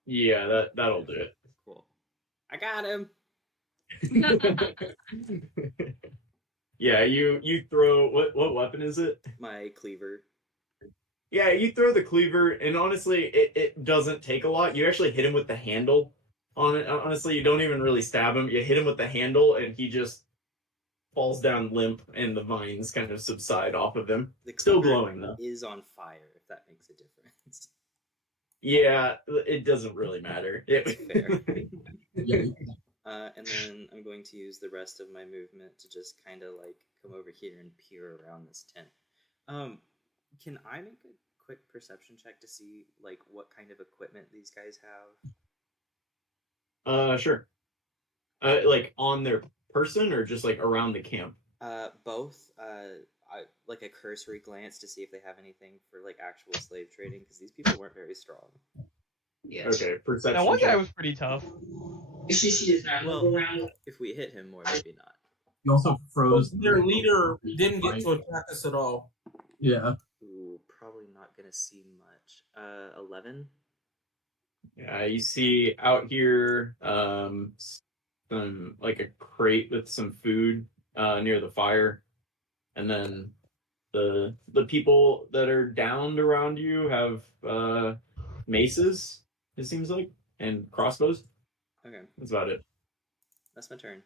Yeah, that'll do it. Cool. I got him. Yeah, you throw what weapon is it? My cleaver. Yeah, you throw the cleaver, and honestly, it doesn't take a lot. You actually hit him with the handle on it. Honestly, you don't even really stab him. You hit him with the handle, and he just falls down limp, and the vines kind of subside off of him. Still glowing, though. Is on fire, if that makes a difference. Yeah, it doesn't really matter. That's fair. Yeah. And then I'm going to use the rest of my movement to just kind of like come over here and peer around this tent. Can I make a quick perception check to see like what kind of equipment these guys have? Sure. Like on their person or just like around the camp? Both. I like a cursory glance to see if they have anything for like actual slave trading because these people weren't very strong. Yeah. Okay, perception. Now, one guy check. was pretty tough. Well, if we hit him more, maybe not. You also froze. Their leader didn't get to attack us at all. Yeah. Ooh, probably not gonna see much. 11. Yeah, you see out here some like a crate with some food near the fire, and then the people that are downed around you have maces. It seems like, and crossbows. Okay, That's about it. that's my turn.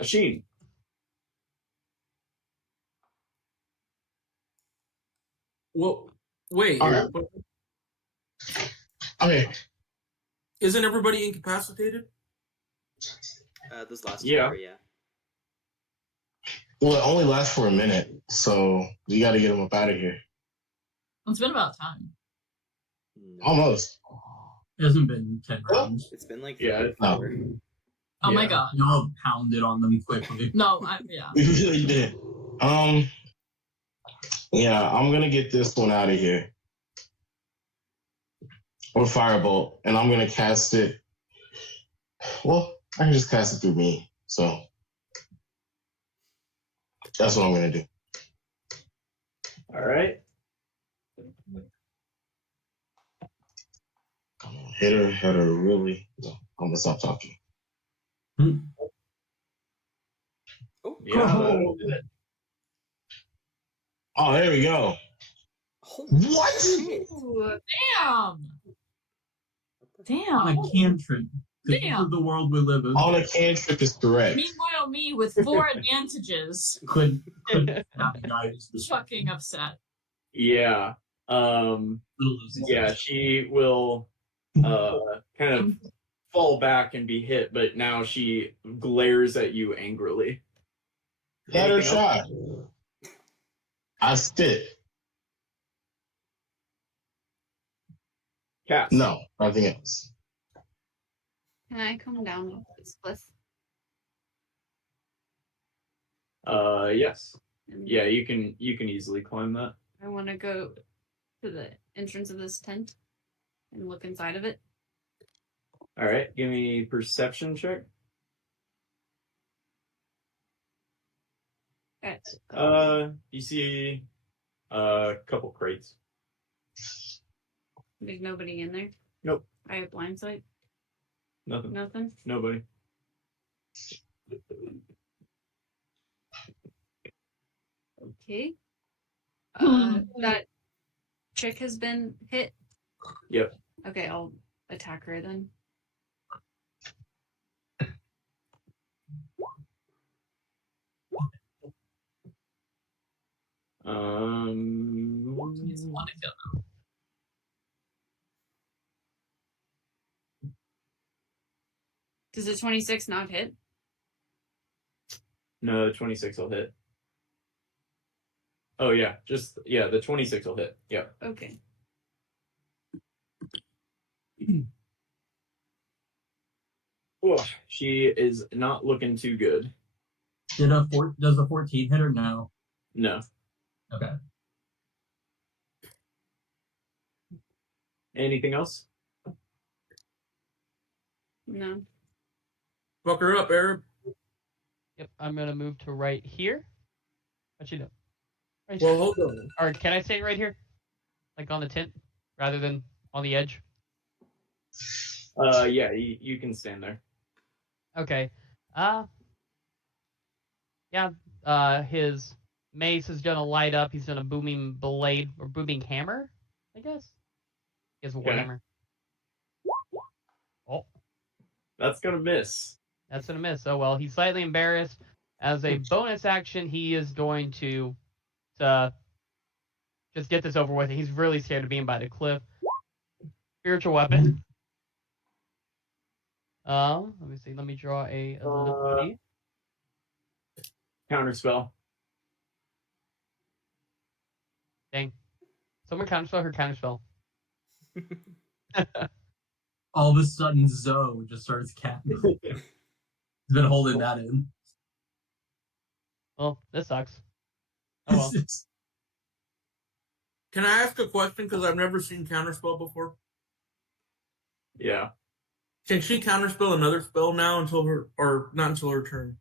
Ashin. Well, wait. All right. Okay. Isn't everybody incapacitated? Those last two Yeah. were, yeah. Well, it only lasts for a minute, so you got to get him up out of here. It's been about time. No. Almost. It hasn't been 10 rounds. It's been like Yeah, No. 4. Oh my Yeah. god. Y'all pounded on them quickly. No, yeah. We really did. Yeah, I'm gonna get this one out of here. Or firebolt, and I'm gonna cast it. Well, I can just cast it through me, so that's what I'm gonna do. All right. Come on, hit her really. No, I'm gonna stop talking. Oh, Yeah. Oh, there we go. holy What? shit. Ooh, Damn. On a cantrip. This Damn. is the world we live in. On a cantrip is correct. Meanwhile, me with 4 advantages. Could have the guy who's the Fucking upset. Yeah. Yeah, she will kind of fall back and be hit, but now she glares at you angrily. Had her Anything else? shot. I spit. Cass. No, nothing else. can I come down this cliff? Yes. And Yeah, you can easily climb that. I want to go to the entrance of this tent and look inside of it. All right, give me perception check. Okay. You see a couple crates. There's nobody in there. Nope. I have blind sight. Nothing. Nothing. Nobody. Okay. That chick has been hit. Yep. Okay, I'll attack her then. Just want to go. Does a 26 not hit? No, the 26 will hit. Oh yeah, the 26 will hit. Yeah. Okay. Oh, she is not looking too good. Does a 14 hit or no? No. Okay. Anything else? No. Fuck her up, Arab. Yep, I'm gonna move to right here. Actually, no. Right Well, here. hold on. Or can I stay right here? Like on the tent? Rather than on the edge? Yeah, you can stand there. Okay. His mace is gonna light up. He's gonna booming blade or booming hammer, I guess. He has a Okay. warhammer. Oh, That's gonna miss. that's gonna miss. Oh well, he's slightly embarrassed. As a bonus action, he is going to just get this over with. He's really scared of being by the cliff. Spiritual weapon. Let me see. Let me draw a ability. Counterspell. Dang. Someone counterspell her counterspell. All of a sudden, Zoe just starts capping. He's been holding that in. Well, this sucks. Oh well. Can I ask a question? Because I've never seen counterspell before. Yeah. Can she counterspell another spell now or not until her turn?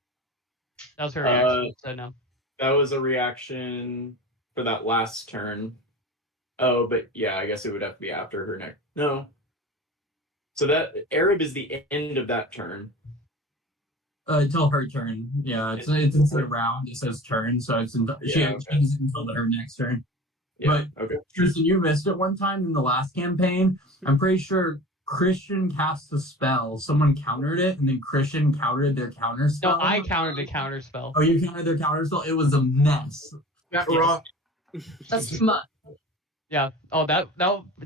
That was her reaction, so no. That was a reaction. for that last turn. Oh, but yeah, I guess it would have to be after her next. No. So that Arab is the end of that turn. Until her turn. Yeah, it's instead of round, it says turn, so it's she changes until her next turn. Yeah, but okay. Tristan, you missed it one time in the last campaign. I'm pretty sure Christian cast a spell. Someone countered it, and then Christian countered their counter spell. No, I countered the counter spell. Oh, you countered their counter spell? It was a mess. Got raw. That's smart. Yeah. Oh, that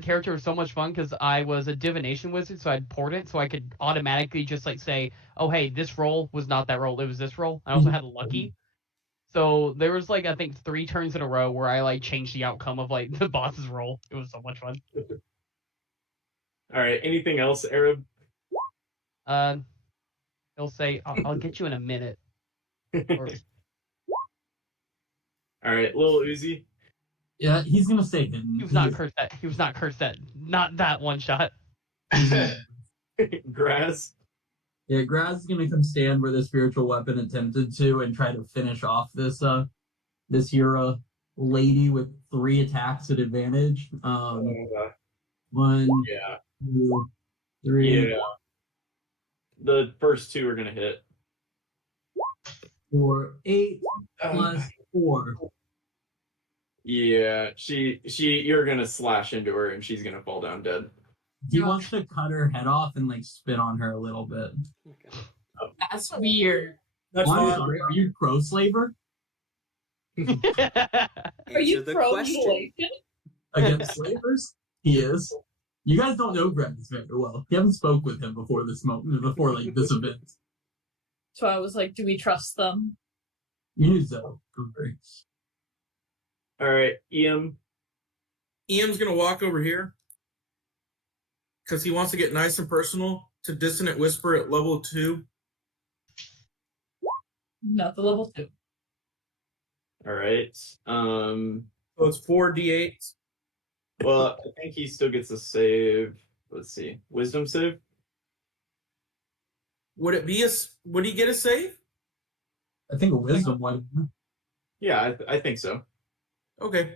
character was so much fun because I was a divination wizard, so I'd port it so I could automatically just like say, oh hey, this roll was not that roll, it was this roll. I also had lucky. So there was like I think 3 turns in a row where I like changed the outcome of like the boss's roll. It was so much fun. All right. Anything else, Arab? He'll say, I'll get you in a minute. Or... All right, little Uzi. Yeah, he's gonna stay hidden. He was not cursed that. He was not cursed that. Not that one shot. Graz. Yeah, Graz is gonna come stand where the spiritual weapon attempted to and try to finish off this Hera lady with 3 attacks at advantage. 1, Yeah. 2, 3. Yeah. The first 2 are gonna hit. 4, 8 plus 4. Yeah, you're gonna slash into her and she's gonna fall down dead. He wants to cut her head off and like spit on her a little bit. That's weird. That's I'm fine. sorry, are you pro slaver? Are you Answer the pro question. mutilation? Against slavers? He is. You guys don't know Graz very well. You haven't spoke with him before this moment, before like this event. So I was like, do we trust them? You knew so. Great. All right, Ian. Ian's gonna walk over here because he wants to get nice and personal to Dissonant Whisper at level 2. Not the level 2. All right. So it's 4d8. Well, I think he still gets a save. Let's see. Wisdom save? Would he get a save? I think a wisdom one. Yeah, I think so. Okay.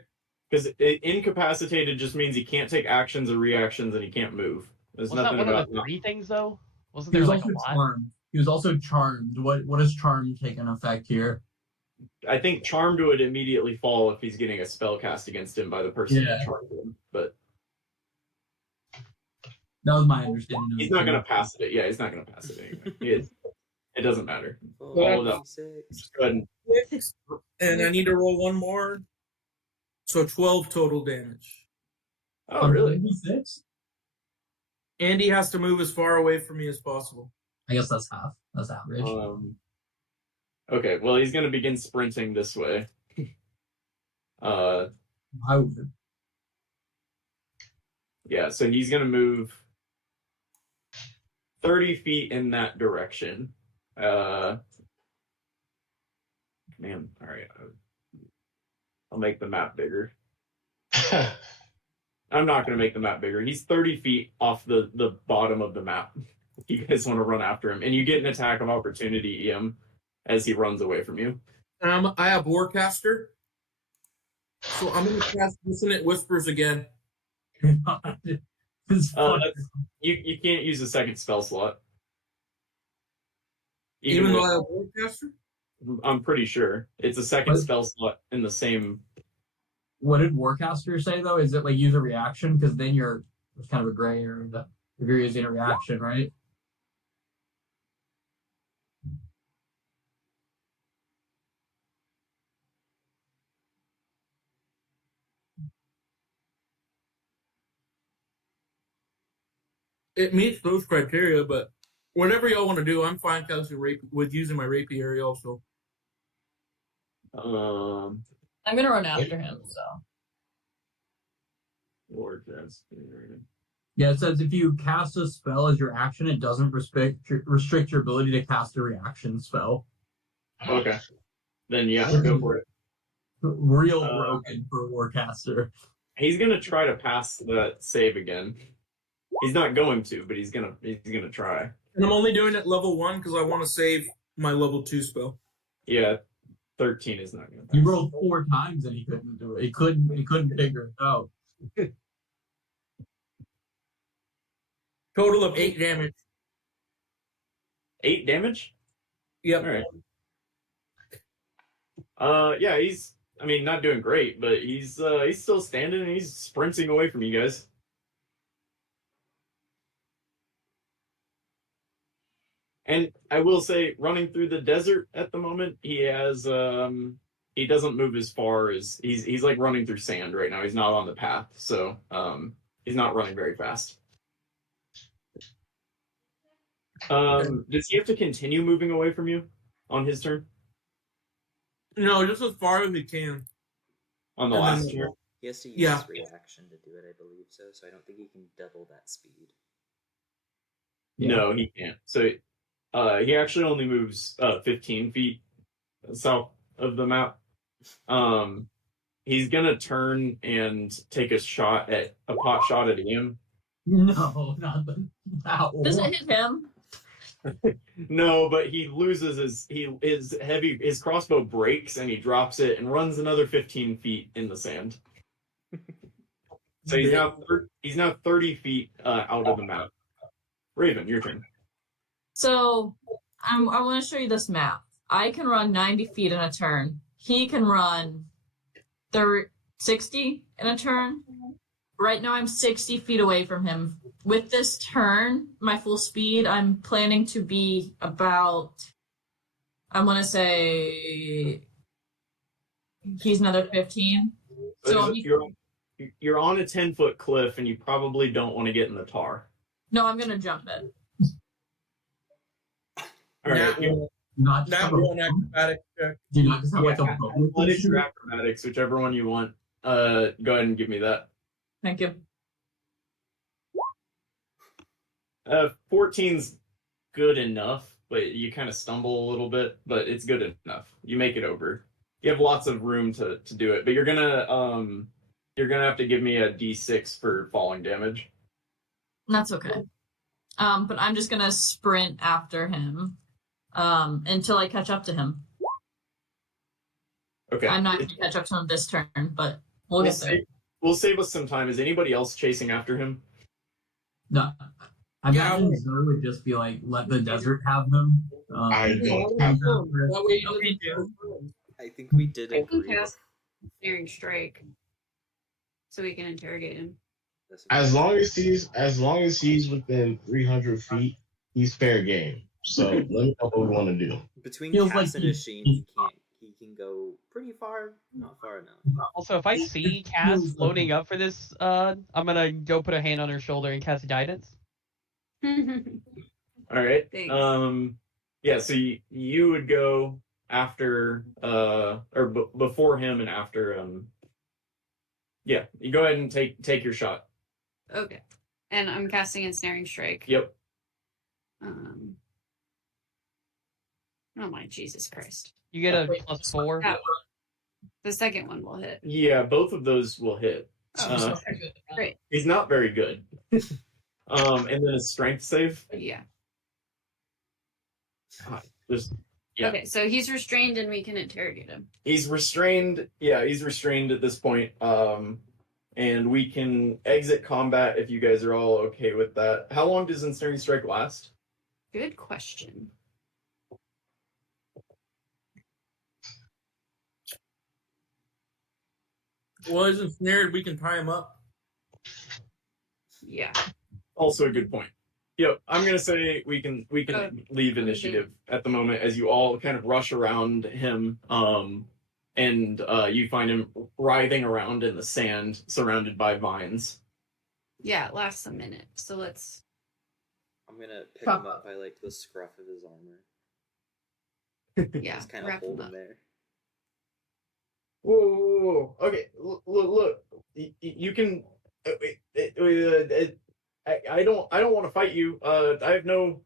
Because incapacitated just means he can't take actions or reactions and he can't move. There's Wasn't nothing that one about of the 3 things though? Wasn't He there was like a also lot? charmed. He was also charmed. What does charm take an effect here? I think charmed would immediately fall if he's getting a spell cast against him by the person Yeah. who charmed him. But That was my understanding. of he's it, not too. going to pass it. Yeah, he's not going to pass it anyway. It doesn't matter. Oh, All of that. 6. Just go ahead and 6, and I need to roll one more. So 12 total damage. Oh, really? 6? Andy has to move as far away from me as possible. I guess that's half. That's average. Okay, well, he's going to begin sprinting this way. I would. Yeah, so he's going to move 30 feet in that direction. Man, all right. I'll make the map bigger. I'm not going to make the map bigger. He's 30 feet off the bottom of the map. If you guys want to run after him. And you get an attack of opportunity, EM, as he runs away from you. I have Warcaster. So I'm going to cast Dissonant Whispers again. It's fun. You can't use a second spell slot. Even though I have Warcaster? I'm pretty sure. It's a second spell slot in the same... What did Warcaster say, though? Is it like use a reaction? Because then it's kind of a gray area if you're using a reaction, right? It meets those criteria, but whatever y'all want to do, I'm fine with using my rapier also. I'm gonna run after him, so. Yeah, it says if you cast a spell as your action, it doesn't restrict your ability to cast a reaction spell. Okay. Then yeah, go for it. Real broken for Warcaster. He's gonna try to pass that save again. He's not going to, but he's gonna try. And I'm only doing it level 1 because I want to save my level 2 spell. Yeah. 13 is not going to pass. He rolled 4 times and he couldn't do it. He couldn't figure it out. Total of 8 damage. 8 damage? Yep. All right. Yeah, he's, I mean, not doing great, but he's still standing and he's sprinting away from you guys. And I will say, running through the desert at the moment, he has he doesn't move as far as he's like running through sand right now. He's not on the path, so he's not running very fast. Does he have to continue moving away from you on his turn? No, just as far as he can. On the last turn? He has to use Yeah. his reaction to do it, I believe so. So I don't think he can double that speed. No, he can't. So he actually only moves 15 feet south of the map. He's gonna turn and take a pot shot at him. No, not that one. Does it hit him? No, but he loses his crossbow breaks and he drops it and runs another 15 feet in the sand. So he's now 30 feet out of the map. Raven, your turn. So I want to show you this map. I can run 90 feet in a turn. He can run 60 in a turn. Right now I'm 60 feet away from him. With this turn, my full speed, I'm planning to be about, I want to say, he's another 15. So you're on a 10-foot cliff and you probably don't want to get in the tar. No, I'm going to jump it. All right. Not That one acrobatic check. Do you not just have like a athletics or acrobatics, whichever one you want. Go ahead and give me that. Thank you. 14's good enough, but you kind of stumble a little bit, but it's good enough. You make it over. You have lots of room to do it, but you're gonna have to give me a d6 for falling damage. That's okay. But I'm just gonna sprint after him until I catch up to him. Okay. I'm not gonna catch up to him this turn, but we'll get there. We'll save us some time. Is anybody else chasing after him? No. I imagine Zoe would just be like, let the desert have them. I don't have I think we did I can agree. cast Snaring Strike so we can interrogate him. As long as he's within 300 feet, he's fair game. So let me know what we want to do. Between Feels Cass like and Asheen, he can go pretty far, not far enough. Also, if I see Cass floating up for this, I'm gonna go put a hand on her shoulder and cast guidance. All right. Thanks. Yeah. So you would go after, before him and after. Yeah. You go ahead and take your shot. Okay. And I'm casting Ensnaring Strike. Yep. Oh my Jesus Christ. You get a +4. That one. The second one will hit. Yeah. Both of those will hit. Oh, great. He's not very good. And then a strength save. Yeah. Yeah. Okay, so he's restrained and we can interrogate him. He's restrained. Yeah, he's restrained at this point. And we can exit combat if you guys are all okay with that. How long does Ensnaring Strike last? Good question. Well, he's ensnared. We can tie him up. Yeah. Also a good point. Yep, I'm gonna say we can leave initiative at the moment as you all kind of rush around him, and you find him writhing around in the sand, surrounded by vines. Yeah, it lasts a minute. So let's. I'm gonna pick him up by like the scruff of his armor. Yeah, Just kind of wrap hold him him up. there. Whoa. Okay, look. You can. I don't want to fight you. I have no.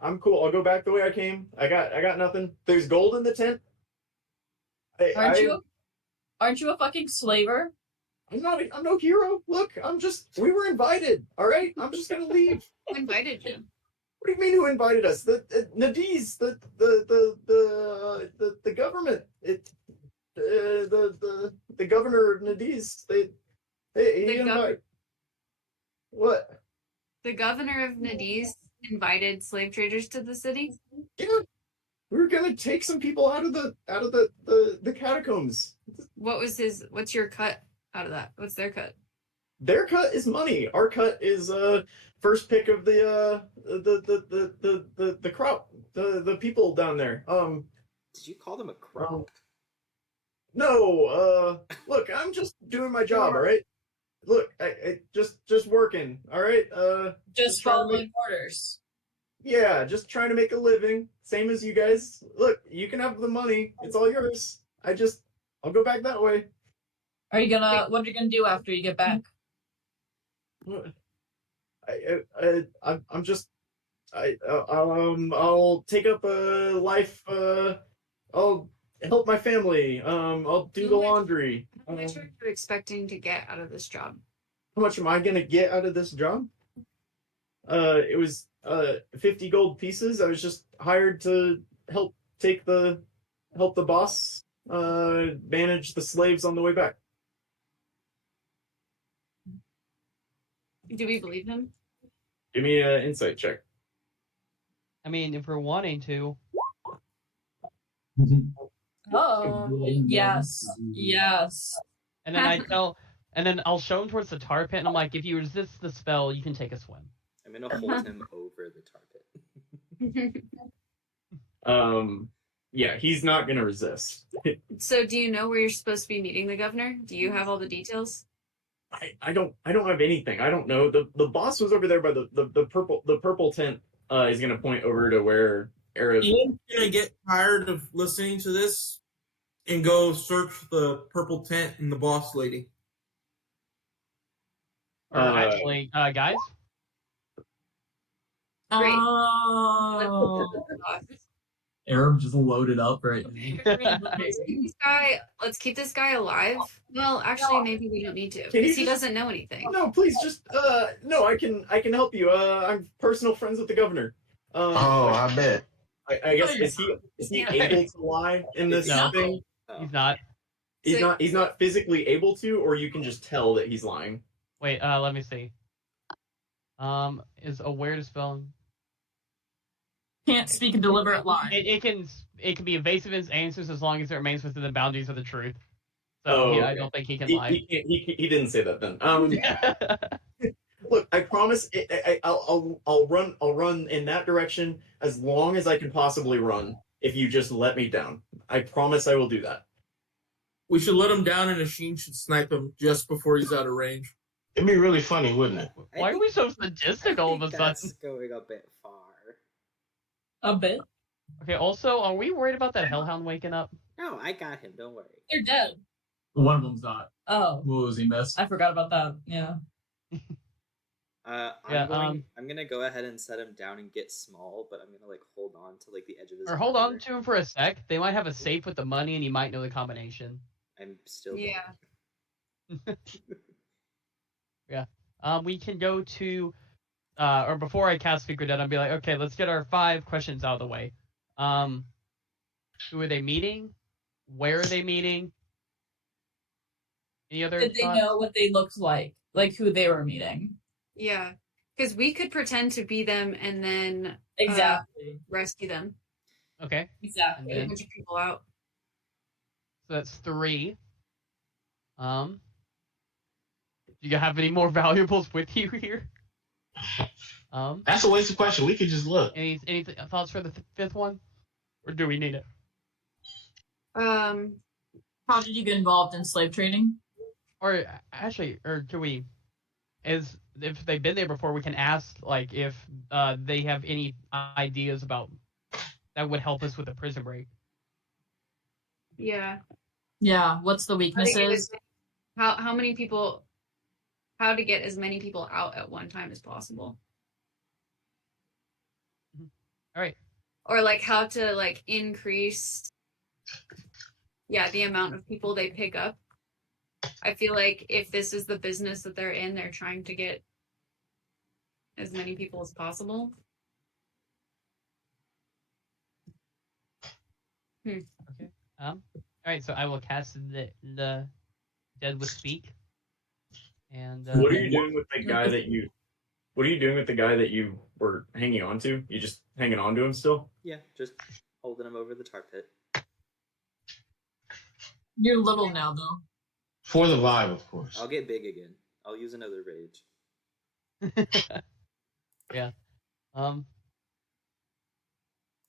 I'm cool. I'll go back the way I came. I got nothing. There's gold in the tent. Aren't you a fucking slaver? I'm no hero. Look, we were invited. All right, I'm just gonna leave. Who invited you? What do you mean? Who invited us? The Nadiz, the government. The governor of Nadiz. He invited. What? The governor of Nadiz invited slave traders to the city. Yeah, we were gonna take some people out of the catacombs. What's your cut out of that? What's their cut? Their cut is money. Our cut is first pick of the crop, the people down there. Did you call them a crop? No, look, I'm just doing my job, all right? Look, I just working, all right? Just following orders. Yeah, just trying to make a living, same as you guys. Look, you can have the money. It's all yours. I'll go back that way. What are you gonna do after you get back? I'll take up a life. I'll help my family. I'll do the laundry. How much are you expecting to get out of this job? How much am I gonna get out of this job? It was 50 gold pieces. I was just hired to help the boss manage the slaves on the way back. Do we believe him? Give me an insight check. I mean, if we're wanting to. Oh, yes. And then I'll show him towards the tar pit, and I'm like, if you resist the spell, you can take a swim. I'm gonna hold him over the tar pit. Yeah, he's not gonna resist. So, do you know where you're supposed to be meeting the governor? Do you have all the details? I don't have anything. I don't know. The boss was over there by the purple tent. Is gonna point over to where Arab. Ian's gonna get tired of listening to this and go search the purple tent and the boss lady. Actually, guys. Great. Oh. Arab just loaded up right now. Let's keep this guy alive. Well, actually, maybe we don't need to because he doesn't know anything. Oh, no, please, just no. I can help you. I'm personal friends with the governor. I bet. I guess is he able to lie in this thing? He's not. He's not physically able to, or you can just tell that he's lying. Wait, let me see. Is aware to spell? Can't speak a deliberate lie. It can be evasive in its answers as long as it remains within the boundaries of the truth. So okay. I don't think he can lie. He didn't say that then. Look, I promise. I'll run in that direction as long as I can possibly run. If you just let me down, I promise I will do that. We should let him down, and Ashin should snipe him just before he's out of range. It'd be really funny, wouldn't it? Why are we so sadistic all of a That's sudden? going a bit far. A bit. Okay, also, are we worried about that hellhound waking up? No, I got him. Don't worry. They're dead. One of them's not. Oh. What was he missed? I forgot about that. Yeah. I'm gonna go ahead and set him down and get small, but I'm gonna hold on to the edge of his. Or hold on to him for a sec. They might have a safe with the money, and he might know the combination. I'm still. Yeah. Yeah. We can go to, or before I cast Speaker Dead, I'll be like, okay, let's get our 5 questions out of the way. Who are they meeting? Where are they meeting? Any other? Did they know what they looked like who they were meeting? Yeah, because we could pretend to be them and then exactly rescue them. Okay. Exactly. Get a bunch of people out. So that's 3. Do you have any more valuables with you here? That's a waste of question. We could just look. Any thoughts for the 5th one, or do we need it? How did you get involved in slave trading? Or actually, or do we? If they've been there before, we can ask if they have any ideas about that would help us with the prison break. Yeah. Yeah. What's the weaknesses? How many people? How to get as many people out at one time as possible. All right. Or how to increase the amount of people they pick up. I feel like if this is the business that they're in, they're trying to get as many people as possible. Okay. All right. So I will cast the Dead with Speak. And what are you doing with the guy that you? What are you doing with the guy that you were hanging on to? You just hanging on to him still? Yeah, just holding him over the tar pit. You're little now, though. For the vibe, of course. I'll get big again. I'll use another rage. Yeah. I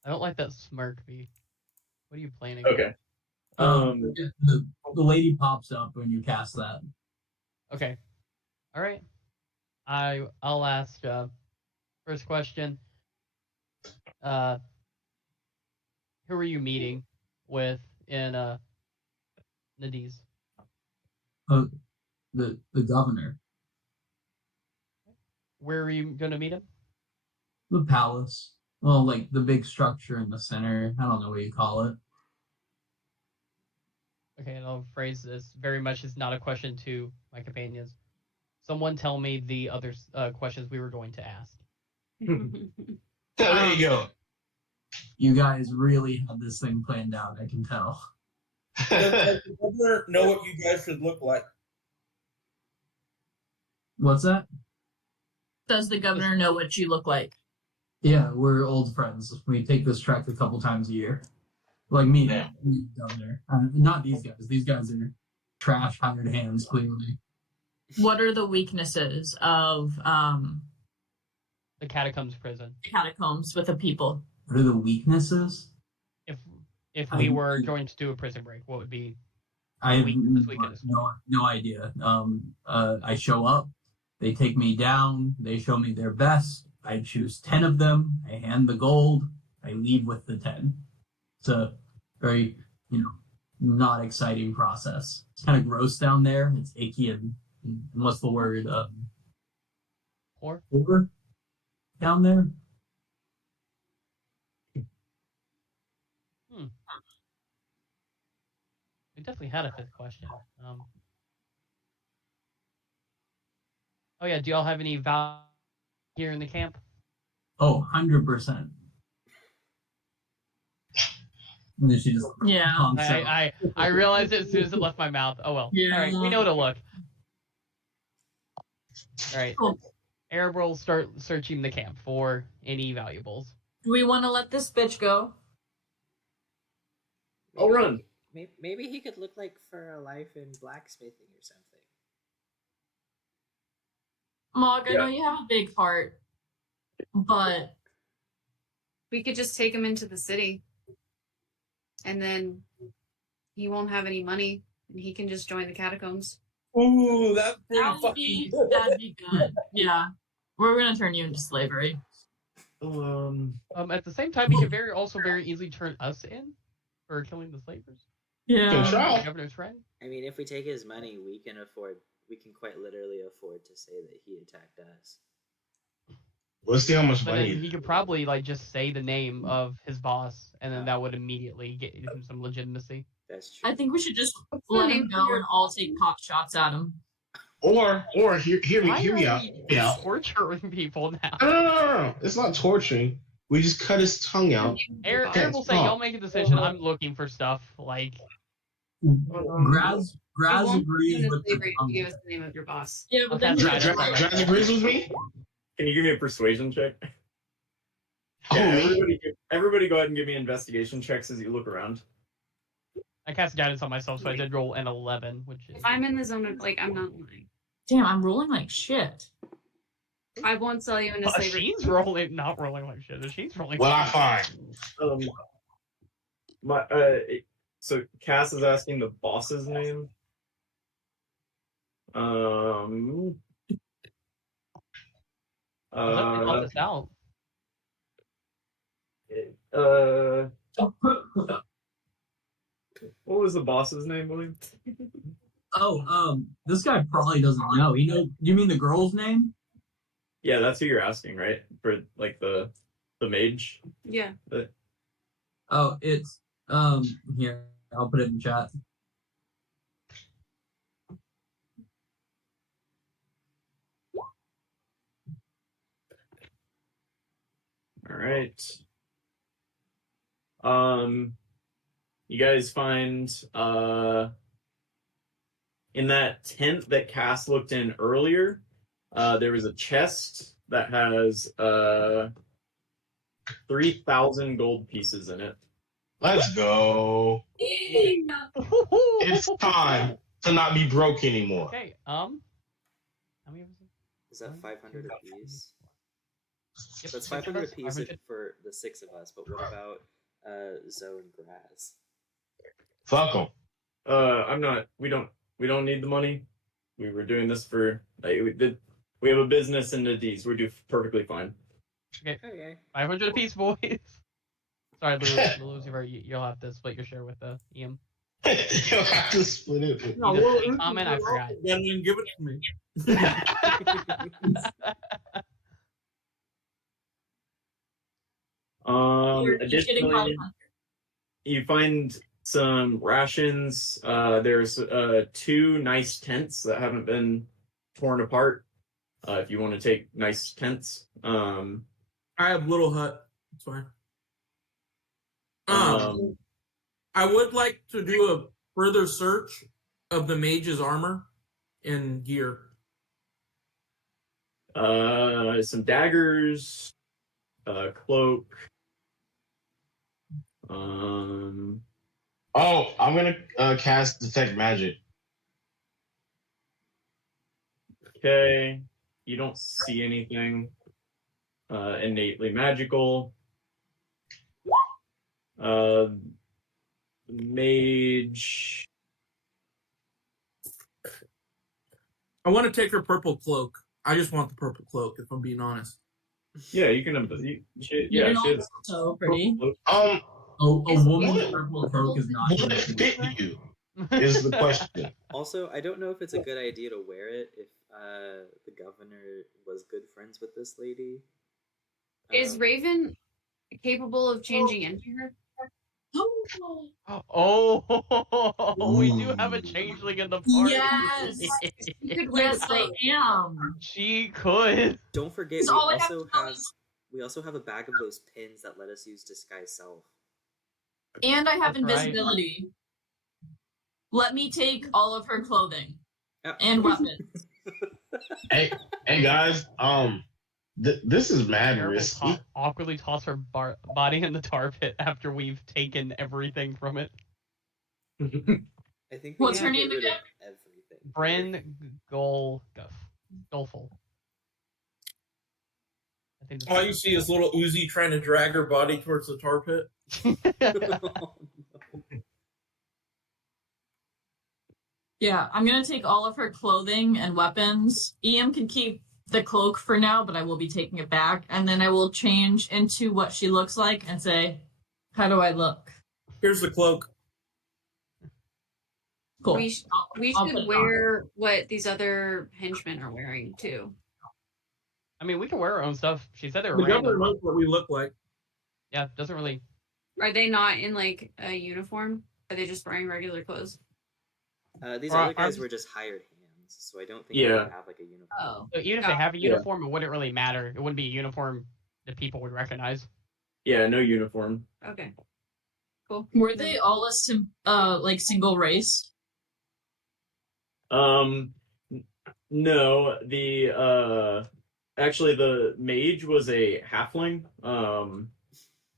don't like that smirk, V. What are you planning? Okay. The lady pops up when you cast that. Okay. All right. I'll ask first question. Who are you meeting with in Nadiz? The governor. Where are you gonna meet him? The palace. Well, like the big structure in the center. I don't know what you call it. Okay, and I'll phrase this very much as not a question to my companions. Someone tell me the other questions we were going to ask. There you go. You guys really had this thing planned out, I can tell. Does the governor know what you guys should look like? What's that? Does the governor know what you look like? Yeah, we're old friends. We take this trek a couple times a year. Like me, Yeah. me down there. Not these guys. These guys are trash hired hands, clearly. What are the weaknesses of The catacombs prison. catacombs with the people? What are the weaknesses? If we were going to do a prison break, what would be I have weakness? no idea. I show up, they take me down, they show me their best. I choose 10 of them. I hand the gold. I leave with the 10. It's a very, not exciting process. It's kind of gross down there. It's icky and what's the word? Poor? Poor down there. We definitely had a fifth question. Oh yeah, do y'all have any vow here in the camp? Oh, 100%. And then she just I realized it as soon as it left my mouth. Oh well. Yeah. All right, we know to look. All right. Cool. Arab will start searching the camp for any valuables. Do we want to let this bitch go? I'll run. Maybe he could look like for a life in blacksmithing or something. Mog, I know you have a big heart, but We could just take him into the city. And then he won't have any money and he can just join the catacombs. Ooh, that's pretty that'd fucking be good. good. Yeah. We're gonna turn you into slavery. At the same time, he could also very easily turn us in for killing the slavers. Can The try. governor's friend. I mean, if we take his money, we can quite literally afford to say that he attacked us. Let's see how much But then money. he could probably just say the name of his boss, and then that would immediately get him some legitimacy. That's true. I think we should just let him go and all take pot shots at him. Or hear me out. Yeah. Torturing people now. No. It's not torturing. We just cut his tongue out. Aaron will say, y'all make a decision. I'm looking for stuff. Graz agrees with slavery if you give us the name of your boss. Yeah, but then Graz agrees with me? Can you give me a persuasion check? Oh, Yeah, me? everybody go ahead and give me investigation checks as you look around. I cast guidance on myself, so I did roll an 11, which is... If I'm in the zone of, I'm not lying. damn, I'm rolling like shit. I won't sell you into slavery. She's not rolling like shit. She's rolling. What I find. So Cass is asking the boss's name. Help us out. What was the boss's name, William? This guy probably doesn't know. You mean the girl's name? Yeah, that's who you're asking, right? For the mage. Yeah. Oh, it's here. I'll put it in chat. All right. you guys find in that tent that Cass looked in earlier, there was a chest that has 3,000 gold pieces in it. Let's go. It's time to not be broke anymore. Okay. How many Is that 500 apiece? Yep, That's 6 of 500 us, apiece 500. for the 6 of us. But what about Zoe and Graz? Fuck them. I'm not. We don't need the money. We were doing this for. We have a business in the D's. We do perfectly fine. Okay. 500 apiece, boys. Sorry, Lucifer, you'll have to split your share with Ian. You'll have to split it. No, You well, just comment, I forgot. Then give it to me. You're getting Additionally, 500. you find some rations. There's 2 nice tents that haven't been torn apart. If you want to take nice tents. I have little hut. It's fine. I would like to do a further search of the mage's armor and gear. Some daggers, cloak. Oh, I'm gonna cast detect magic. Okay, you don't see anything innately magical. Mage. I want to take her purple cloak. I just want the purple cloak, if I'm being honest. Yeah, you can. You're She has so pretty. A Is- woman's is- purple cloak is not Would gonna it fit. fit you? Is the question. Also, I don't know if it's a good idea to wear it if the governor was good friends with this lady. Is Raven capable of changing into her? Oh, we do have a changeling in the party. Yes. You could wear Yes, the I cloak. am. She could. Don't forget, Because all I have to know is- we also have a bag of those pins that let us use disguise self. And I have That's right. invisibility. Let me take all of her clothing Yeah. and weapons. Hey guys, this is mad Carol will risky. awkwardly toss her body in the tar pit after we've taken everything from it. I think we What's need her to name get rid of again? everything. Bryn Golful. I think All you see is little Uzi trying to drag her body towards the tar pit. Yeah, I'm gonna take all of her clothing and weapons. EM can keep the cloak for now, but I will be taking it back, and then I will change into what she looks like and say, "How do I look?" Here's the cloak. Cool. We I'll put should it wear what these other henchmen are wearing too. I mean, we can wear our own stuff. She said they were The governor random. knows what we look like. Yeah, doesn't really. Are they not in like a uniform? Are they just wearing regular clothes? These Or other guys I'm- were just hired hands, so I don't think they Yeah. would have like a uniform. Oh, So even if Yeah. they have a uniform, it wouldn't really matter. It wouldn't be a uniform that people would recognize. Yeah, no uniform. okay. Cool. Were they all a like single race? No, actually the mage was a halfling.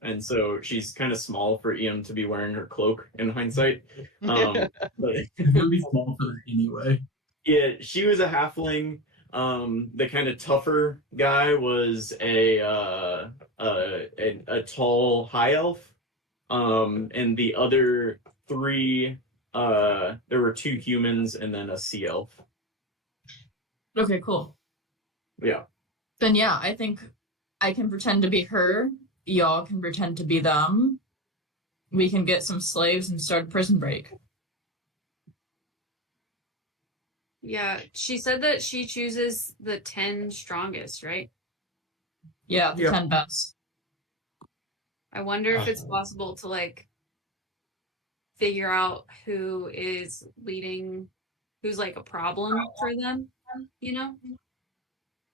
And so she's kind of small for EM to be wearing her cloak in hindsight. But It's gonna be small for that anyway. yeah, she was a halfling. The kind of tougher guy was a tall high elf. And the other 3, there were 2 humans and then a sea elf. Okay, cool. Yeah. Then yeah, I think I can pretend to be her. Y'all can pretend to be them. We can get some slaves and start a prison break. Yeah, she said that she chooses the 10 strongest, right? Yeah, the Yeah. 10 best. I wonder if it's possible to like figure out who is leading, who's like a problem for them, you know?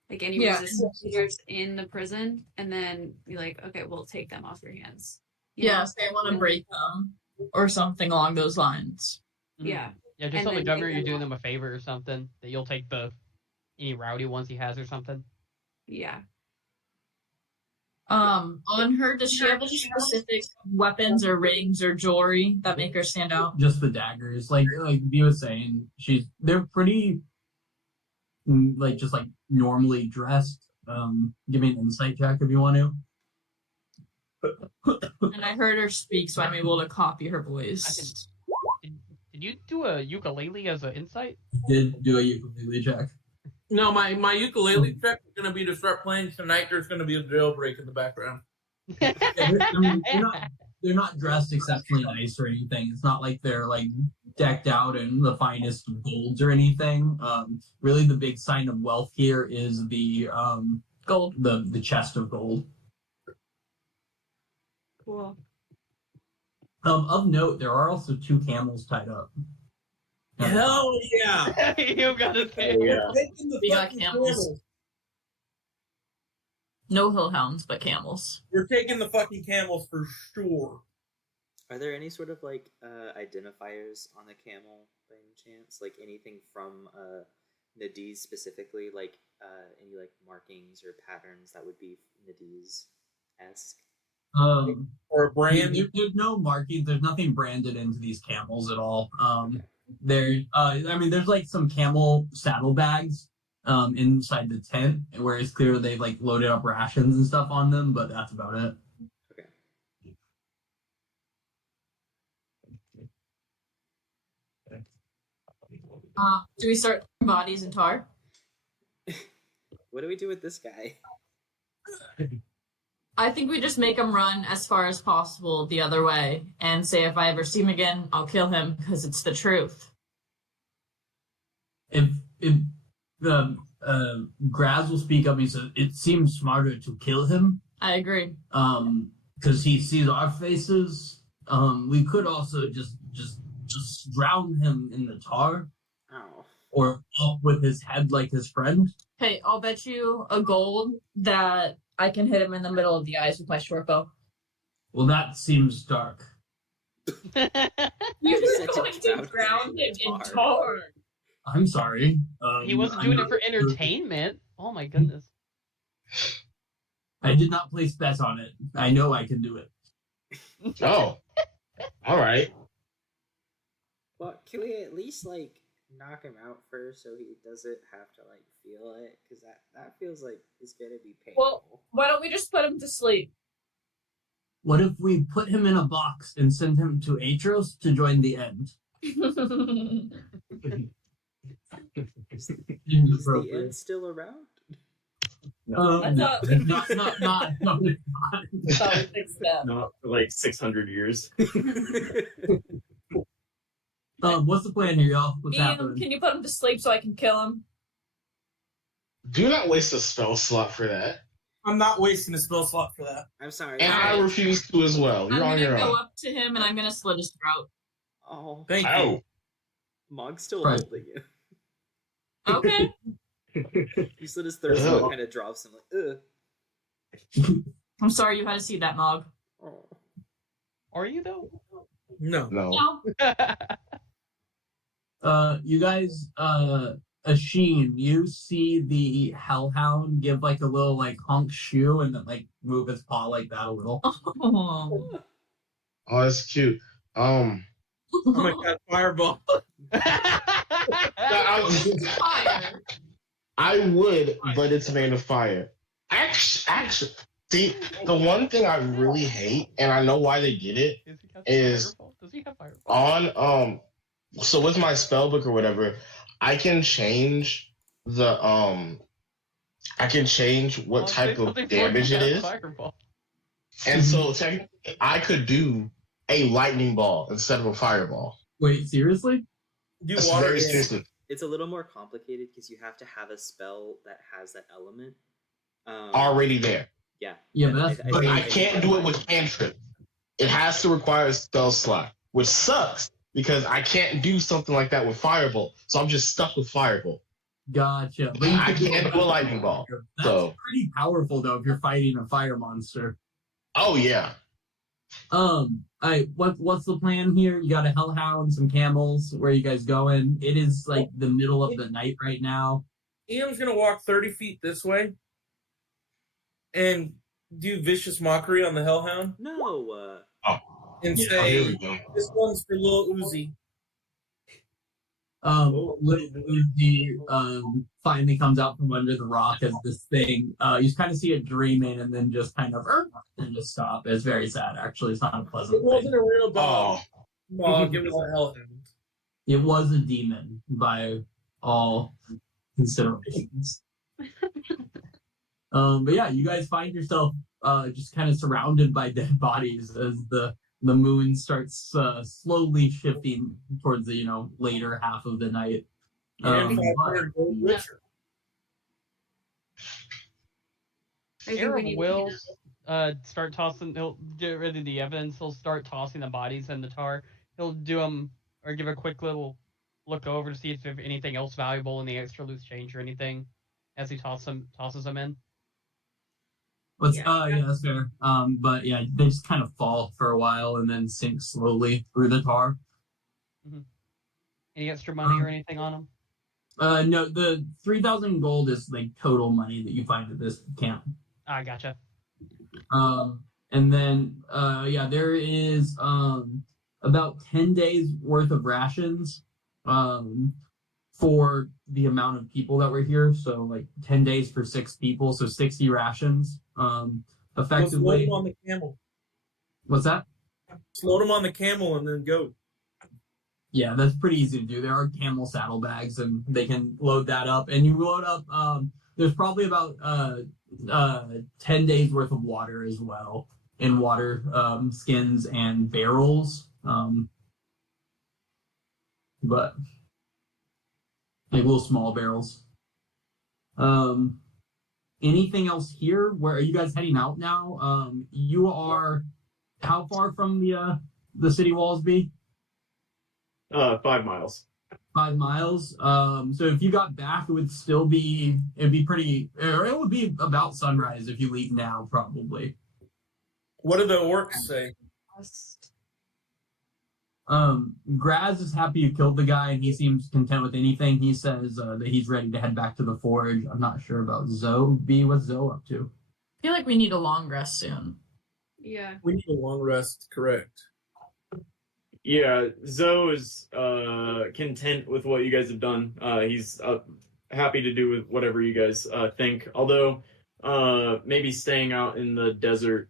Like any Yeah. resistance leaders in the prison, and then be like, okay, we'll take them off your hands. You Yeah, know? so I want to break them. or something along those lines. Yeah. Yeah, just And tell the then governor take you're them doing them a favor or something. That you'll take any rowdy ones he has or something. Yeah. On her, does she have any specific weapons or rings or jewelry that make her stand out? Just the daggers. Like Bea was saying, they're pretty just like normally dressed. Give me an insight check if you want to. And I heard her speak, so I'm able to copy her voice. Did you do a ukulele as an insight? Did do a ukulele check. No, my ukulele check is going to be to start playing tonight. There's going to be a jailbreak in the background. I mean, they're not dressed exceptionally nice or anything. It's not like they're like decked out in the finest golds or anything. Really, the big sign of wealth here is the Gold. the chest of gold. Cool. Of note, there are also 2 camels tied up. Hell yeah! You gotta say. Oh, yeah. Taking the We got fucking camels. No hillhounds, but camels. You're taking the fucking camels for sure. Are there any sort of like identifiers on the camel by any chance? Like anything from Nadiz specifically, like any like markings or patterns that would be Nadiz-esque? Or a brand? There's no markings. There's nothing branded into these camels at all. There's like some camel saddlebags inside the tent, where it's clear they've like loaded up rations and stuff on them, but that's about it. Okay. Do we start bodies in tar? What do we do with this guy? I think we just make him run as far as possible the other way and say if I ever see him again, I'll kill him because it's the truth. If Graz will speak up, he says it seems smarter to kill him. I agree. Because he sees our faces. We could also just drown him in the tar, Oh. or up with his head like his friend. Hey, I'll bet you a gold that I can hit him in the middle of the eyes with my short bow. Well, that seems dark. You're said to going to drown drown him him in in tar. tar. I'm sorry. He wasn't doing it for entertainment. Oh my goodness. I did not place bets on it. I know I can do it. Oh, all right. Well, can we at least like knock him out first so he doesn't have to like feel it? Because that feels like it's gonna be painful. Well, why don't we just put him to sleep? What if we put him in a box and send him to Atros to join the end? Is the end still around? Not. Not for like 600 years. What's the plan here, y'all? What's happening? Can you put him to sleep so I can kill him? Do not waste a spell slot for that. I'm not wasting a spell slot for that. I'm sorry. And I refuse to as well. You're I'm on gonna your go own. up to him and I'm gonna slit his throat. Oh, Thank you. Oh. Mog's still Right. holding you. Okay. You slit his throat so it kind of drops him like, ugh. I'm sorry you had to see that, Mog. Oh. Are you though? No. No. No. You guys, Asheen, you see the Hellhound give like a little like honk shoe and then like move his paw like that a little. Oh. Oh, that's cute. Oh my god, fireball. Fire. I would, but it's made of fire. Actually, see, the one thing I really hate, and I know why they did it, is Does he have fireball? on so with my spell book or whatever, I can change the what type of damage it is. Fireball. And so technically I could do a lightning ball instead of a fireball. Wait, seriously? Do That's water very damage. seriously. It's a little more complicated because you have to have a spell that has that element. Already there. Yeah. Yeah, but that's But I can't do it with cantrip. It has to require a spell slot, which sucks because I can't do something like that with fireball. So I'm just stuck with fireball. Gotcha. But I can't do a lightning ball. That's So pretty powerful though if you're fighting a fire monster. oh yeah. What's the plan here? You got a hellhound, some camels. Where are you guys going? It is like the middle of the night right now. Ian's gonna walk 30 feet this way and do vicious mockery on the hellhound. No. And here say, we go. this one's for Lil Uzi. Little Uzi finally comes out from under the rock as this thing. You kind of see it dreaming and then just kind of and just stop. It's very sad, actually. It's not a pleasant It wasn't thing. a real dog. It was a hellhound. It was a demon by all considerations. But yeah, you guys find yourself just kind of surrounded by dead bodies as the moon starts slowly shifting towards the later half of the night. And 500 gold richer. I think we Arab need will start tossing. He'll get rid of the evidence. He'll start tossing the bodies in the tar. He'll do them or give a quick little look over to see if there's anything else valuable in the extra loose change or anything as he tosses them in. Yeah, that's fair. But yeah, they just kind of fall for a while and then sink slowly through the tar. Mm-hmm. Any extra money or anything on them? No, the 3,000 gold is like total money that you find at this camp. I gotcha. And then there is about 10 days worth of rations for the amount of people that were here. So like 10 days for 6 people, so 60 rations. Effectively. Load them on the camel. What's that? Load them on the camel and then go. Yeah, that's pretty easy to do. There are camel saddlebags, and they can load that up. And you load up. There's probably about 10 days worth of water as well, in water skins and barrels. But like little small barrels. Anything else here? Where are you guys heading out now? You are how far from the city walls be? 5 miles. 5 miles. So if you got back, it'd be pretty, or it would be about sunrise if you leave now, probably. What do the orcs say? Graz is happy you killed the guy, and he seems content with anything. He says that he's ready to head back to the forge. I'm not sure about Zoe. What's Zoe up to? I feel like we need a long rest soon. Yeah. We need a long rest, correct. Yeah, Zoe is content with what you guys have done. He's happy to do with whatever you guys think. Although maybe staying out in the desert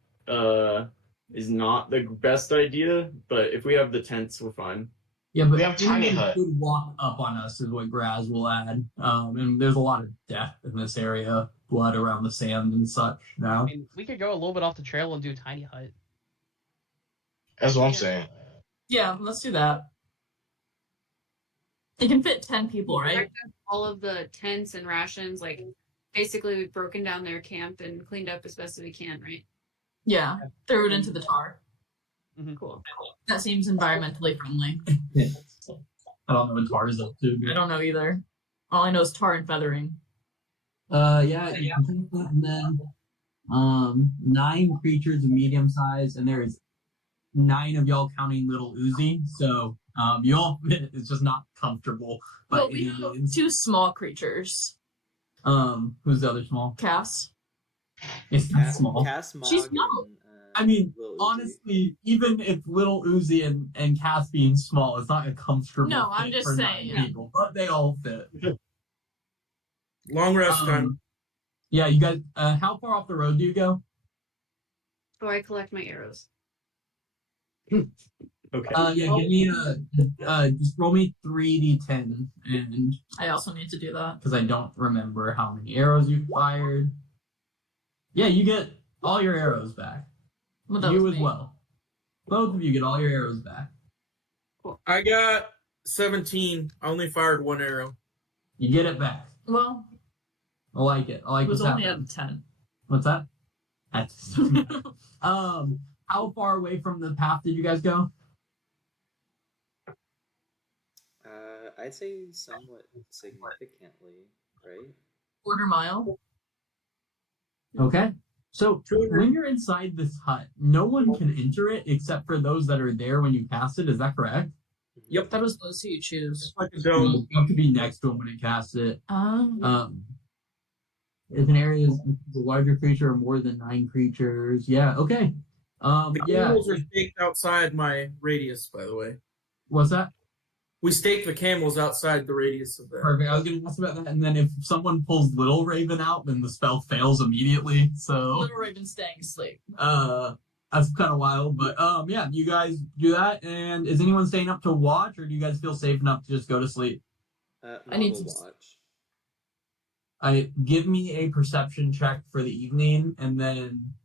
is not the best idea. But if we have the tents, we're fine. Yeah, but we have tiny hut. Could walk up on us is what Graz will add. And there's a lot of death in this area, blood around the sand and such. Now, I mean, we could go a little bit off the trail and do tiny hut. That's what I'm saying. Yeah, let's do that. It can fit 10 people, right? All of the tents and rations, like basically we've broken down their camp and cleaned up as best as we can, right? Yeah, throw it into the tar. Mm-hmm. Cool. That seems environmentally friendly. I don't know what tar is up to. I don't know either. All I know is tar and feathering. And then 9 creatures of medium size, and there is 9 of y'all counting little Uzi. So you all fit. It's just not comfortable. But we have 2 small creatures. Who's the other small? Cass. It's not small. Cass, She's Mog, small. and, I mean, Lil Uzi. honestly, even if little Uzi and Cass being small, it's not a comfortable No, I'm fit just for saying, 9 yeah. people, but they all fit. Long rest time. Yeah, you guys, how far off the road do you go? Oh, I collect my arrows. Okay. Give me just roll me 3d10, and I also need to do that. because I don't remember how many arrows you fired. Yeah, you get all your arrows back. Well, that You was as me. well. Both of you get all your arrows back. I got 17. I only fired 1 arrow. You get it back. Well, I like it. I like it was what's only happening. at 10. What's that? That's how far away from the path did you guys go? I'd say somewhat significantly, right? Quarter mile. Okay. So when you're inside this hut, no one can enter it except for those that are there when you cast it. Is that correct? Yep. That was those who you choose. Like a dome. You have to be next to him when it casts it. If an area is a larger creature or more than 9 creatures, yeah, okay. The camels are staked outside my radius, by the way. What's that? We stake the camels outside the radius of that. Perfect. I was going to ask about that, and then if someone pulls Little Raven out, then the spell fails immediately. So Little Raven's staying asleep. That's kind of wild, but yeah, you guys do that. And is anyone staying up to watch, or do you guys feel safe enough to just go to sleep? I need to watch. Give me a perception check for the evening, and then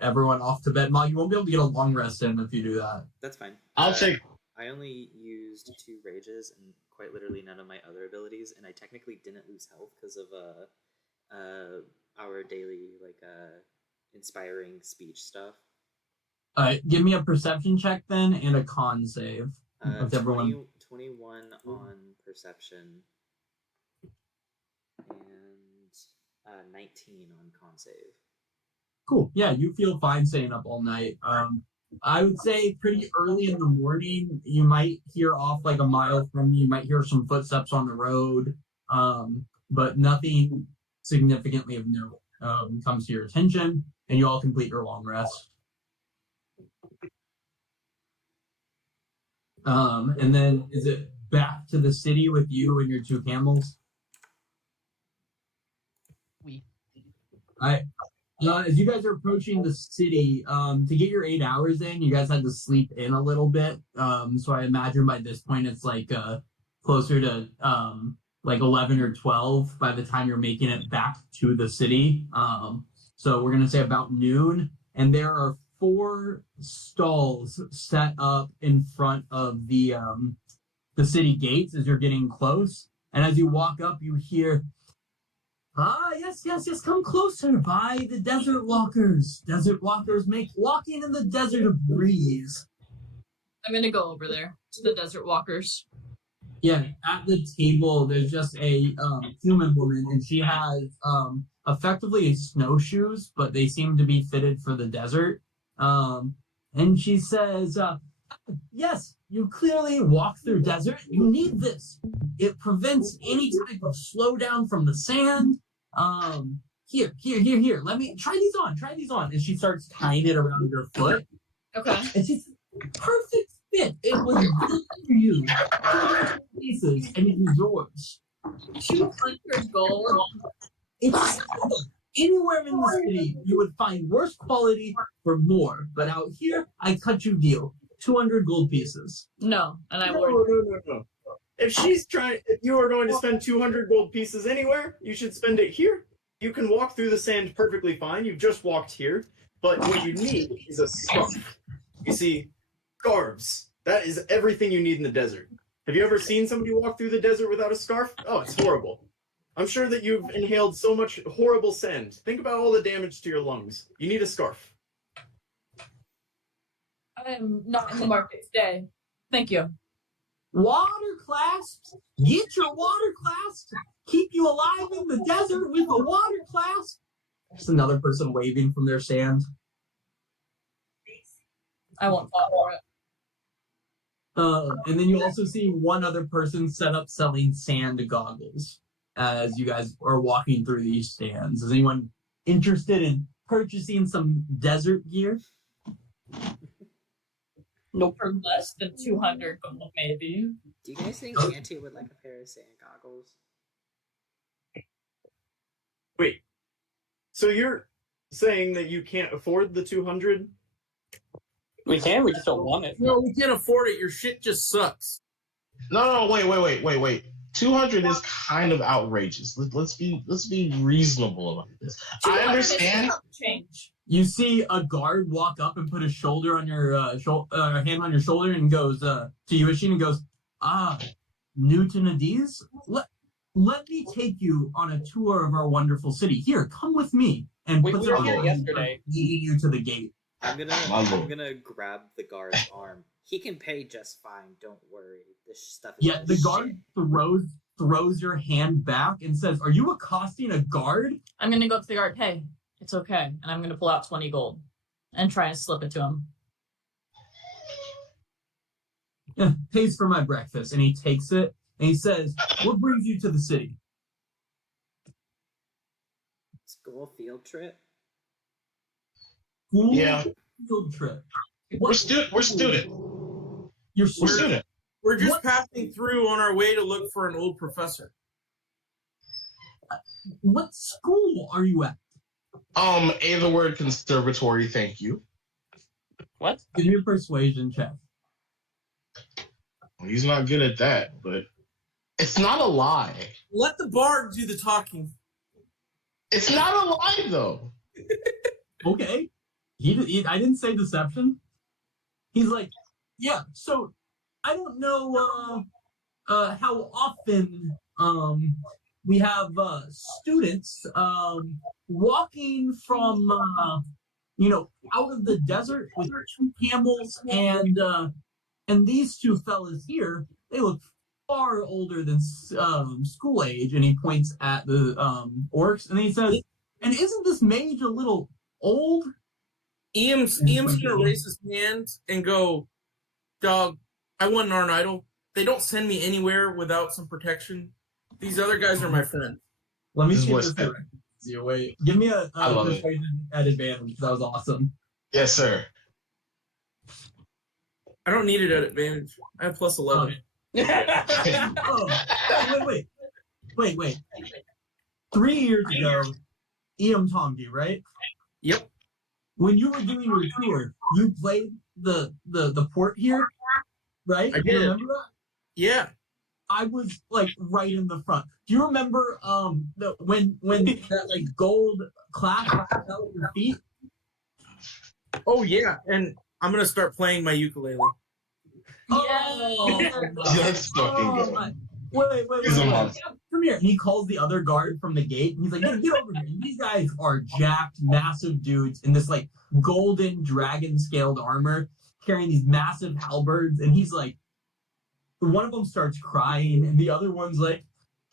everyone off to bed. Ma, you won't be able to get a long rest in if you do that. That's fine. I'll take. I only used 2 rages and quite literally none of my other abilities, and I technically didn't lose health because of our daily inspiring speech stuff. Give me a perception check then and a con save. 21 on perception and 19 on con save. Cool. Yeah, you feel fine staying up all night. I would say pretty early in the morning, you might hear off like a mile from you. You might hear some footsteps on the road, but nothing significantly of note comes to your attention, and you all complete your long rest. And then is it back to the city with you and your 2 camels? As you guys are approaching the city, to get your 8 hours in, you guys had to sleep in a little bit. So I imagine by this point it's closer to 11 or 12 by the time you're making it back to the city. So we're gonna say about noon, and there are 4 stalls set up in front of the city gates as you're getting close. And as you walk up, you hear, yes, come closer by the desert walkers. Desert walkers make walking in the desert a breeze. I'm gonna go over there to the desert walkers. Yeah, at the table, there's just a human woman, and she has effectively snowshoes, but they seem to be fitted for the desert. And she says, yes, you clearly walk through desert. You need this. It prevents any type of slowdown from the sand. Here. Let me try these on. And she starts tying it around your foot. Okay. And she's perfect fit. It was built for you. 200 pieces, and it is yours. 200 gold. It's anywhere in the city you would find worse quality for more, but out here I cut you deal. 200 gold pieces. No, and I No. If you are going to spend 200 gold pieces anywhere, you should spend it here. You can walk through the sand perfectly fine. You've just walked here. But what you need is a scarf. You see, scarves. That is everything you need in the desert. Have you ever seen somebody walk through the desert without a scarf? Oh, it's horrible. I'm sure that you've inhaled so much horrible sand. Think about all the damage to your lungs. You need a scarf. I am not in the market today. Thank you. Water clasps? Get your water clasps. Keep you alive in the desert with a water clasp. Just another person waving from their stand. I won't fall for it. And then you also see one other person set up selling sand goggles as you guys are walking through these stands. Is anyone interested in purchasing some desert gear? No, for less than 200 gold, maybe. Do you guys think Auntie would like a pair of sand goggles? Wait. So you're saying that you can't afford the 200? We can, we just don't want it. No, we can't afford it. Your shit just sucks. No, wait. 200 is kind of outrageous. Let's be reasonable about this. I understand. Change. You see a guard walk up and put a shoulder on your hand on your shoulder and goes to you, Ishin, and goes, new to Nadiz? Let me take you on a tour of our wonderful city. Here, come with me. And We puts were her here arm yesterday. leading you to the gate. I'm gonna grab the guard's arm. He can pay just fine. Don't worry. This stuff is Yeah, the guard throws your hand back and says, "Are you accosting a guard?" I'm gonna go up to the guard. Hey, It's okay. And I'm going to pull out 20 gold and try and slip it to him. Yeah, pays for my breakfast. And he takes it and he says, what brings you to the city? School field trip? School Yeah. field trip. We're student. You're We're student. We're just What? passing through on our way to look for an old professor. What school are you at? Aetherwood Conservatory, thank you. What? Give me a persuasion check. Well, he's not good at that, but it's not a lie. Let the bard do the talking. It's not a lie, though. Okay. I didn't say deception. He's like, yeah, so I don't know how often we have students walking from out of the desert with 2 camels and these 2 fellas here, they look far older than school age, and he points at the orcs and he says, and isn't this mage a little old? Iam's gonna raise his hand and go, dog, I want an Arn Idol. They don't send me anywhere without some protection. These other guys are my friends. Let me This is see what's this. Wait, give me a I love it. persuasion at advantage. That was awesome. Yes, sir. I don't need it at advantage. I have plus 11. Oh, wait. 3 years ago, Iam taught you, right? Yep. When you were doing your tour, you played the port here, right? I You did. remember that? Yeah. I was like right in the front. Do you remember when that like gold clasp fell at your feet? Oh, yeah. And I'm going to start playing my ukulele. Oh, That's fucking good. my. Wait. He's a monster. Come here. And he calls the other guard from the gate. And he's like, get over here. And these guys are jacked, massive dudes in this like golden dragon scaled armor, carrying these massive halberds. And he's like, one of them starts crying, and the other one's like,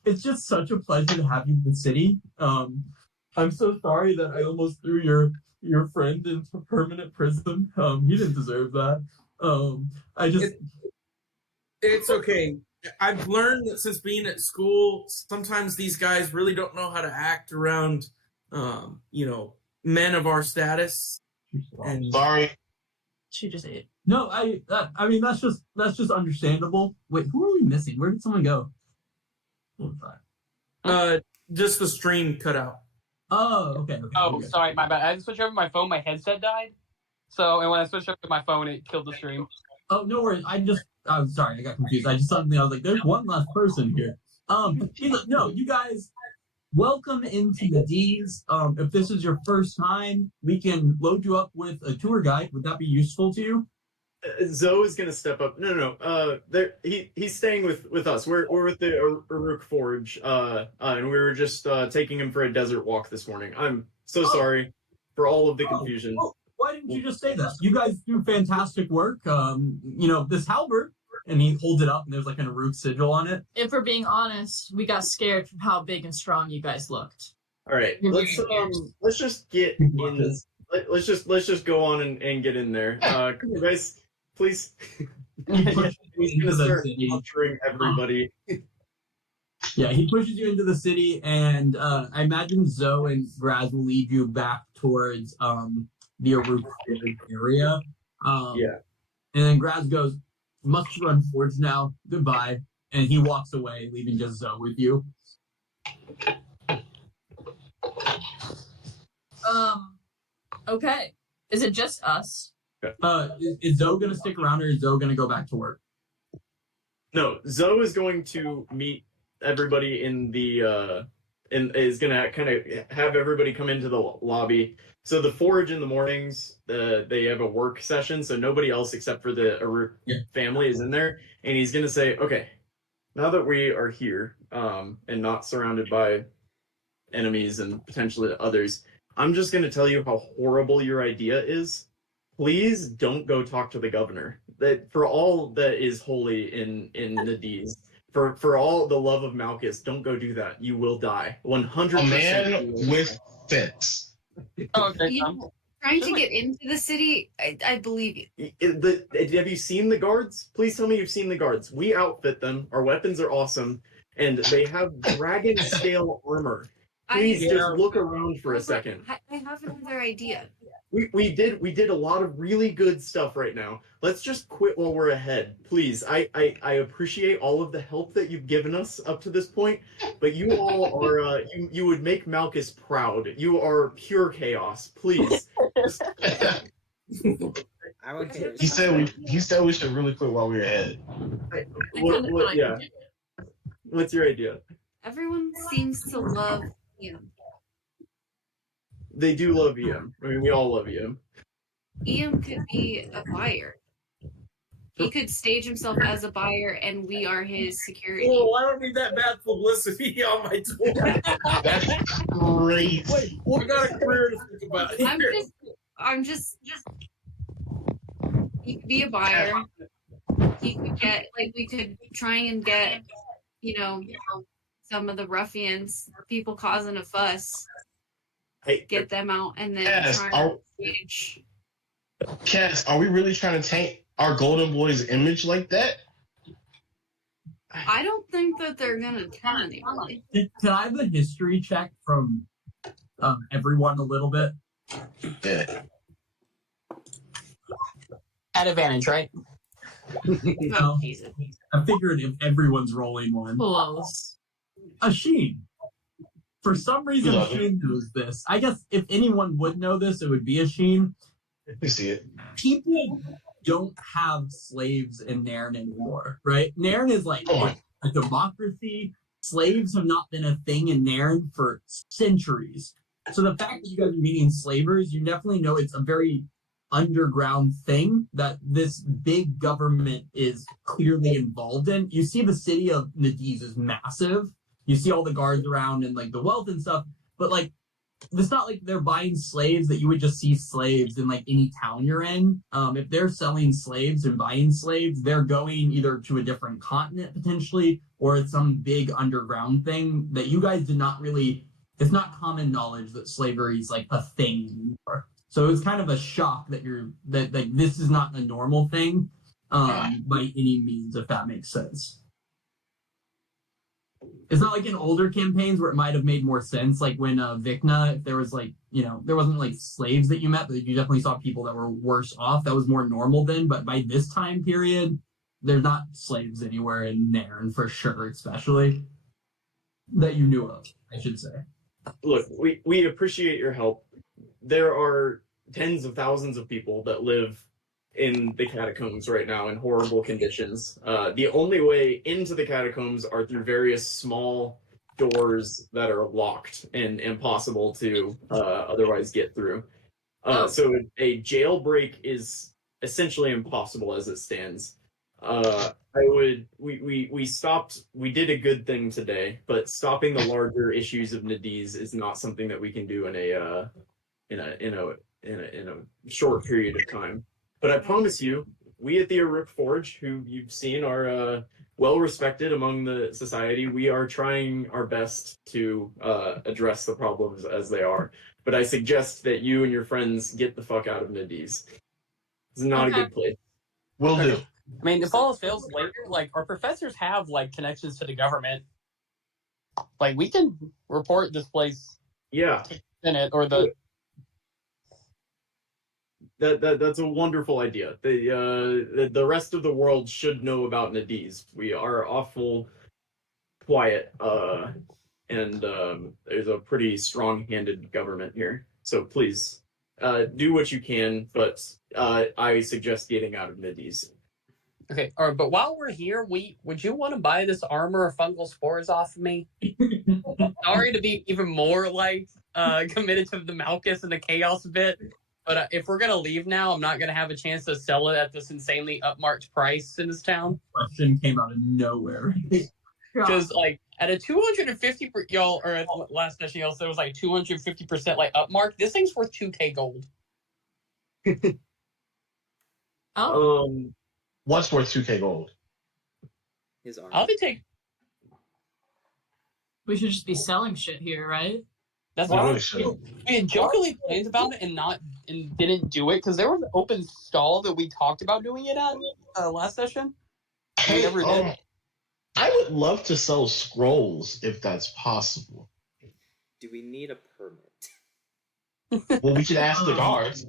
it's just such a pleasure to have you in the city. I'm so sorry that I almost threw your friend into permanent prison. He didn't deserve that. It's okay. I've learned that since being at school, sometimes these guys really don't know how to act around, men of our status. And Sorry. She just ate. No, I mean that's just understandable. Wait, who are we missing? Where did someone go? just the stream cut out. Oh, okay. Oh, okay. sorry, my bad. I had to switch over my phone. My headset died. So, and when I switched over to my phone, it killed the stream. Oh, no worries. I'm sorry, I got confused. I was like, there's one last person here. He's like, no, you guys, welcome into the D's. If this is your first time, we can load you up with a tour guide. Would that be useful to you? Zoe is gonna step up. No. He's staying with us. We're with the Uruk Forge, and we were just taking him for a desert walk this morning. I'm so sorry for all of the confusion. Well, why didn't you just say that? You guys do fantastic work. This halberd, and he holds it up, and there's like an Uruk sigil on it. If we're being honest, we got scared from how big and strong you guys looked. All right, let's just get in. Let's just go on and get in there. Come on, guys. Please. He's gonna start torturing everybody. Yeah, he pushes you into the city, and I imagine Zoe and Graz will lead you back towards the Uruk area. Yeah. And then Graz goes, "Must run forwards now. Goodbye." And he walks away, leaving just Zoe with you. Okay. Is it just us? Is Zoe gonna stick around, or is Zoe gonna go back to work? No, Zoe is going to meet everybody in the and is gonna kind of have everybody come into the lobby. So the Forge in the mornings, they have a work session, so nobody else except for the Uruk family is in there, and he's gonna say, "Okay, now that we are here, and not surrounded by enemies and potentially others, I'm just gonna tell you how horrible your idea is. Please don't go talk to the governor. That for all that is holy in the D's, for all the love of Malchus, don't go do that. You will die. 100%. A man with sense. Oh, okay. You know, trying to get into the city, I believe you. Have you seen the guards? Please tell me you've seen the guards. We outfit them. Our weapons are awesome, and they have dragon scale armor. Please just look around for a second. I have another idea. We did a lot of really good stuff right now. Let's just quit while we're ahead, please. I appreciate all of the help that you've given us up to this point, but you all are you would make Malchus proud. You are pure chaos. Please. I would do He said we should really quit while we're ahead. Yeah. What's your idea? Everyone seems to love Ian. They do love EM. I mean, we all love EM. Ian could be a buyer. He could stage himself as a buyer, and we are his security. Oh, I don't need that bad publicity on my tour. That's great. Wait, I got a career to think about here. I'm just. He could be a buyer. He could get we could try and get, some of the ruffians, people causing a fuss. Hey, get them out and then try to stage. Cass, are we really trying to taint our Golden Boy's image like that? I don't think that they're gonna tell anybody. Can I have a history check from everyone a little bit? Yeah. At advantage, right? Oh, Jesus. I figured if everyone's rolling one. Close. Asheen. For some reason, Love Asheen knows this. I guess if anyone would know this, it would be Asheen. We see it. People don't have slaves in Nairn anymore, right? Nairn is like a democracy. Slaves have not been a thing in Nairn for centuries. So the fact that you guys are meeting slavers, you definitely know it's a very underground thing that this big government is clearly involved in. You see the city of Nadiz is massive. You see all the guards around and like the wealth and stuff, but like it's not like they're buying slaves that you would just see slaves in like any town you're in. If they're selling slaves and buying slaves, they're going either to a different continent potentially, or it's some big underground thing that you guys did not really. It's not common knowledge that slavery is like a thing anymore. So it's kind of a shock that that this is not a normal thing by any means, if that makes sense. It's not like in older campaigns where it might have made more sense, like when Vikna, if there was like, there wasn't like slaves that you met, but you definitely saw people that were worse off. That was more normal then, but by this time period, there's not slaves anywhere in Nairn for sure, especially that you knew of, I should say. Look, we appreciate your help. There are tens of thousands of people that live in the catacombs right now in horrible conditions. The only way into the catacombs are through various small doors that are locked and impossible to otherwise get through. So a jailbreak is essentially impossible as it stands. We did a good thing today, but stopping the larger issues of Nadiz is not something that we can do in a short period of time. But I promise you, we at the Aruk Forge, who you've seen are well respected among the society, we are trying our best to address the problems as they are. But I suggest that you and your friends get the fuck out of Nadiz. It's not a good place. Will do. I mean, if all else fails later, like, our professors have, like, connections to the government. Like, we can report this place. Yeah. In it, or the... That's a wonderful idea. The rest of the world should know about Nadiz. We are awful quiet, and there's a pretty strong-handed government here. So please, do what you can, but I suggest getting out of Nadiz. Okay, all right, but while we're here, would you want to buy this armor of fungal spores off of me? Sorry to be even more, like, committed to the Malchus and the Chaos bit, but if we're going to leave now, I'm not going to have a chance to sell it at this insanely upmarked price in this town. Question came out of nowhere. Because, like, at a 250, y'all, or at last session, y'all said it was like 250%, like, upmark. This thing's worth 2K gold. What's worth 2K gold? His armor. I'll be taking. We should just be selling shit here, right? That's Well, not. we should. We had jokingly planned about it and didn't do it because there was an open stall that we talked about doing it at last session. We Hey, never did. I would love to sell scrolls if that's possible. Do we need a permit? Well, we should ask the guards.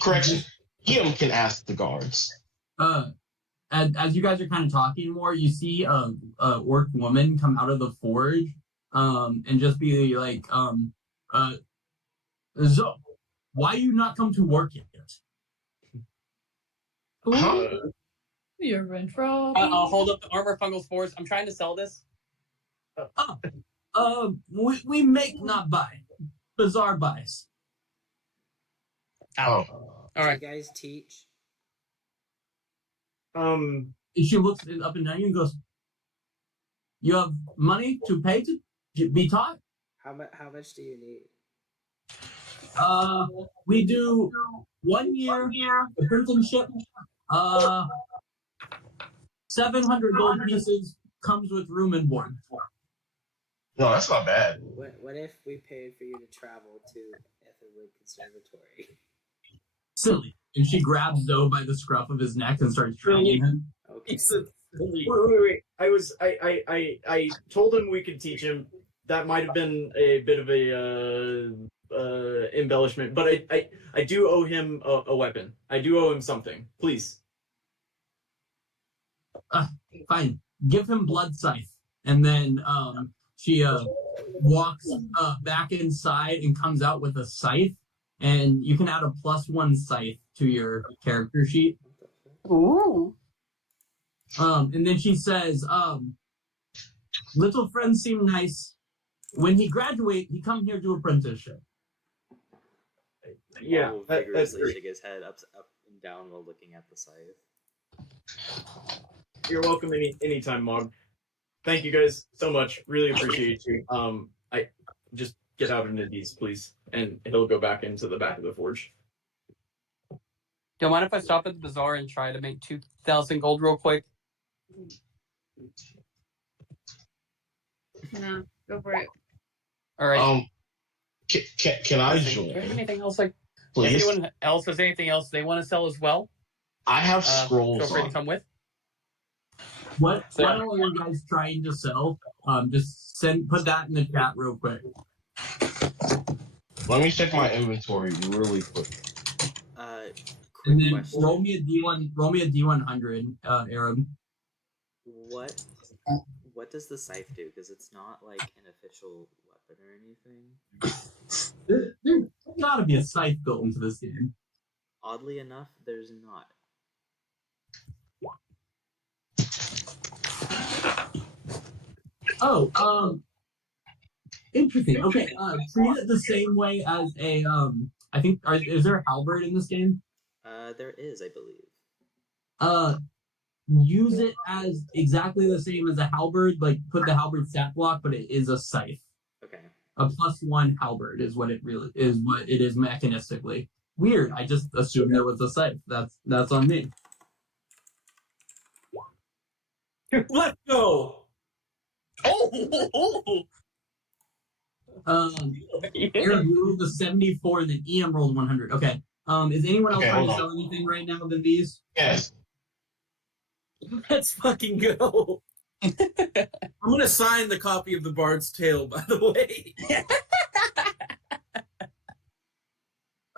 Correction, Ian can ask the guards. As you guys are kind of talking more, you see a orc woman come out of the forge, and just be like, so why you not come to work yet? Huh? You're rent from. I'll hold up the armor fungal spores. I'm trying to sell this. We make not buy. Bazaar buys. Oh. All right. Do you guys teach? And she looks up and down you and goes, "You have money to pay to be taught?" How much do you need? We do 1 year apprenticeship. 700 gold pieces, comes with room and board. No, that's not bad. What if we paid for you to travel to Aetherwood Conservatory? Silly. And she grabs Zoe by the scruff of his neck and starts training him. Okay. Wait. I told him we could teach him. That might have been a bit of a embellishment, but I do owe him a weapon. I do owe him something. Please. Fine. Give him blood scythe. And then she walks back inside and comes out with a scythe. And you can add a +1 scythe to your character sheet. Ooh. And then she says, little friends seem nice. When he graduate, he come here to apprenticeship. Yeah, Will that's vigorously great. shake his head up and down while looking at the scythe. You're welcome anytime, Mog. Thank you guys so much. Really appreciate you. I just get out into these, please, and he'll go back into the back of the forge. Don't mind if I stop at the bazaar and try to make 2,000 gold real quick? No, go for it. All right. Can I Do you join? have anything else? If Please. anyone else has anything else they want to sell as well, I have feel scrolls free to on. come with. What are you guys trying to sell? Just put that in the chat real quick. Let me check my inventory really quick. And Quick then question. roll me a D100, Arab. What does the scythe do? Because it's not like an official weapon or anything. There's gotta be a scythe built into this game. Oddly enough, there's not. Oh, interesting. Okay, treat it the same way as a I think is there a halberd in this game? There is, I believe. Use it as exactly the same as a halberd. Like put the halberd stat block, but it is a scythe. Okay. A +1 halberd is what it really is. What it is mechanistically. Weird. I just assumed it was a scythe. That's on me. Let's go. Oh! Aaron rolled the 74, and then EM rolled 100. Okay. Is anyone else Okay, trying to hold sell anything right now than these? Yes. Let's fucking go. I'm gonna sign the copy of the Bard's Tale, by the way.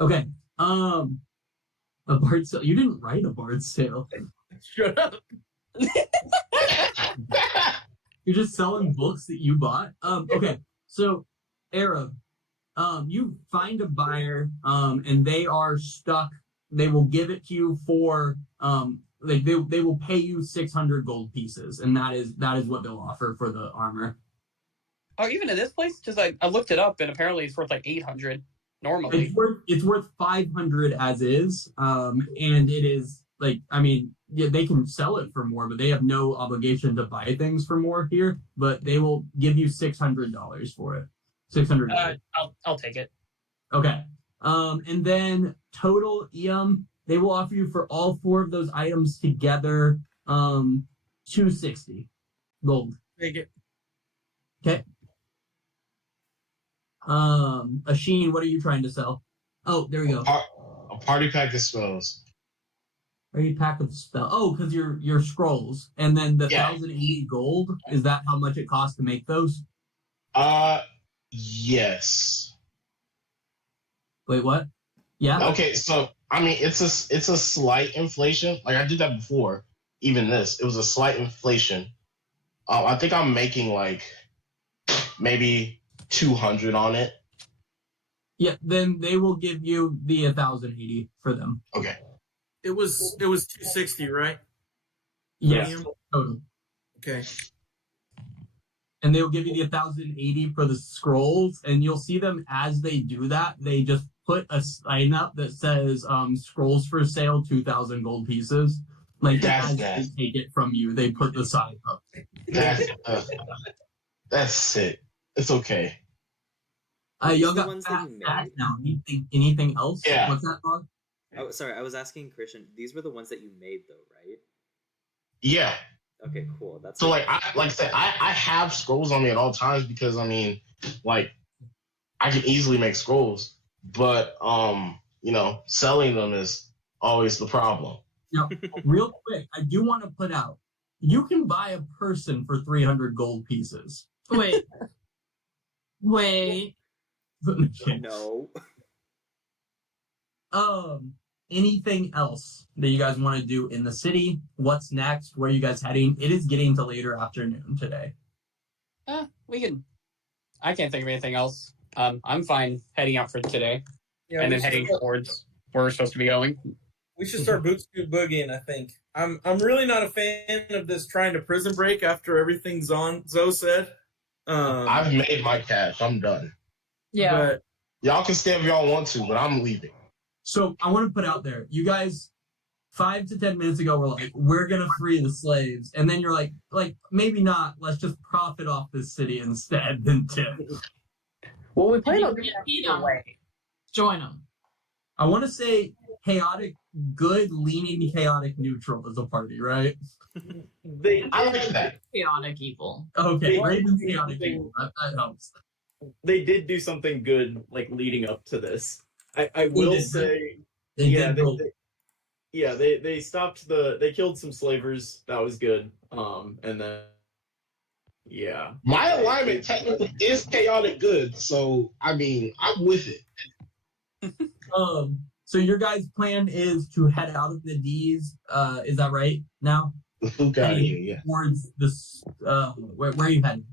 Okay. A Bard's Tale. You didn't write a Bard's Tale. Shut up. You're just selling books that you bought. Okay. So, Arab, you find a buyer, and they are stuck. They will give it to you for they will pay you 600 gold pieces, and that is what they'll offer for the armor. Oh, even in this place? Because I looked it up, and apparently it's worth like 800 normally. It's worth 500 as is, and it is like, I mean, yeah, they can sell it for more, but they have no obligation to buy things for more here. But they will give you $600 for it. 600. I'll take it. Okay. And then total EM, they will offer you for all 4 of those items together, 260 gold. Take it. Okay. Asheen, what are you trying to sell? Oh, there we go. A party pack of spells. Party pack of spell. Oh, because your scrolls, and then the 1,080 gold. Is that how much it costs to make those? Yes. Wait, what? Yeah. Okay, so I mean, it's a slight inflation. Like I did that before. Even this, it was a slight inflation. I think I'm making like maybe 200 on it. Yeah, then they will give you the 1,080 for them. Okay. It was 260, right? Yes, Premium? total. Okay. And they will give you the 1,080 for the scrolls, and you'll see them as they do that. They just put a sign up that says "scrolls for sale, 2,000 gold pieces." Like as they take it from you, they put the sign up. That's sick. It's okay. Y'all got fat now. Anything else? Yeah. What's that, Bob? Oh, sorry. I was asking Christian. These were the ones that you made, though, right? Yeah. Okay, cool. That's so like I said, I have scrolls on me at all times because I mean, like, I can easily make scrolls, but selling them is always the problem. Now, real quick, I do want to put out: you can buy a person for 300 gold pieces. Wait. No. Anything else that you guys want to do in the city? What's next? Where are you guys heading? It is getting to later afternoon today. We can. I can't think of anything else. I'm fine heading out for today, and then heading towards where we're supposed to be going. We should start boot-scoot boogieing, I think. I'm really not a fan of this trying to prison break after everything's on, Zoe said. I've made my cash. I'm done. Yeah. But y'all can stay if y'all want to, but I'm leaving. So I want to put out there, you guys 5 to 10 minutes ago were like, we're going to free the slaves. And then you're like, maybe not. Let's just profit off this city instead than tip. Well, we plan on join them. I want to say chaotic good, leaning chaotic neutral as a party, right? I like that. Chaotic evil. Okay, Raven's chaotic evil. That helps. They did do something good, like leading up to this. I will say, they stopped they killed some slavers. That was good. And then my alignment technically is chaotic good, so I mean I'm with it. So your guys' plan is to head out of the D's, is that right now? Got it, yeah. Towards this where are you heading?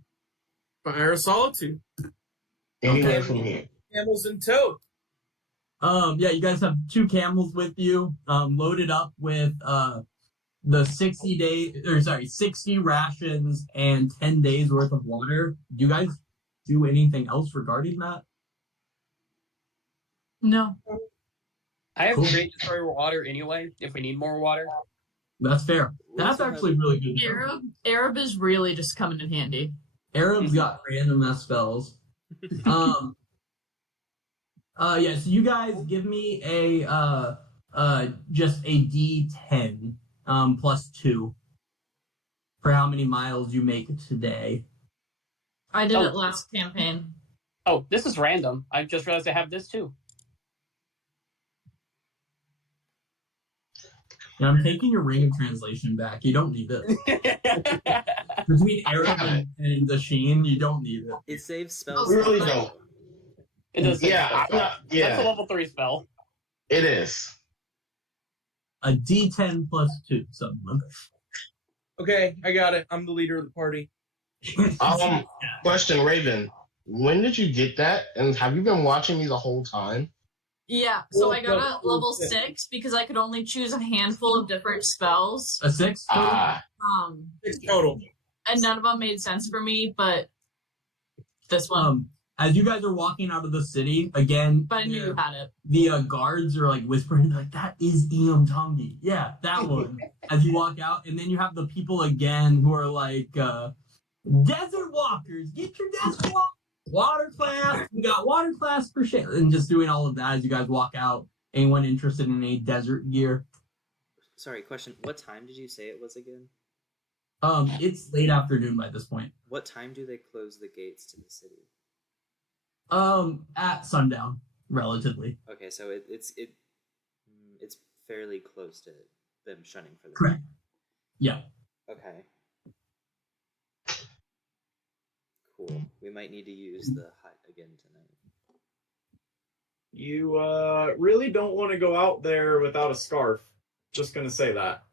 Fire of Solitude. Anywhere from here. Camels in tow. Yeah, you guys have 2 camels with you, loaded up with the 60 rations and 10 days worth of water. Do you guys do anything else regarding that? No. I have mandatory water anyway, if we need more water. That's fair. That's actually really good. Arab is really just coming in handy. Arab's got random ass spells. So you guys give me a just a D10 plus 2 for how many miles you make today. I did it last campaign. Oh, this is random. I just realized I have this too. Yeah, I'm taking your ring of translation back. You don't need this. Between Arab and the Sheen, you don't need it. It saves spells. We really don't. It does. Yeah, That's a level 3 spell. It is. A D10 plus 2, someone. Okay, I got it. I'm the leader of the party. Question, Raven. When did you get that? And have you been watching me the whole time? Yeah, so I got a level 6 because I could only choose a handful of different spells. A 6? 6 total. And none of them made sense for me, but this one. As you guys are walking out of the city, again... But I knew you had it. The guards are like whispering, like, that is Iam Tongi. Yeah, that one. As you walk out, and then you have the people again who are like, desert walkers, get your desert walkers. Water class, we got water class for shit, and just doing all of that as you guys walk out. Anyone interested in any desert gear? Sorry, question. What time did you say it was again? It's late afternoon by this point. What time do they close the gates to the city? At sundown, relatively. Okay, so it's fairly close to them shunning for the Correct. night. Yeah. Okay. Cool. We might need to use the hut again tonight. You really don't want to go out there without a scarf. Just gonna say that.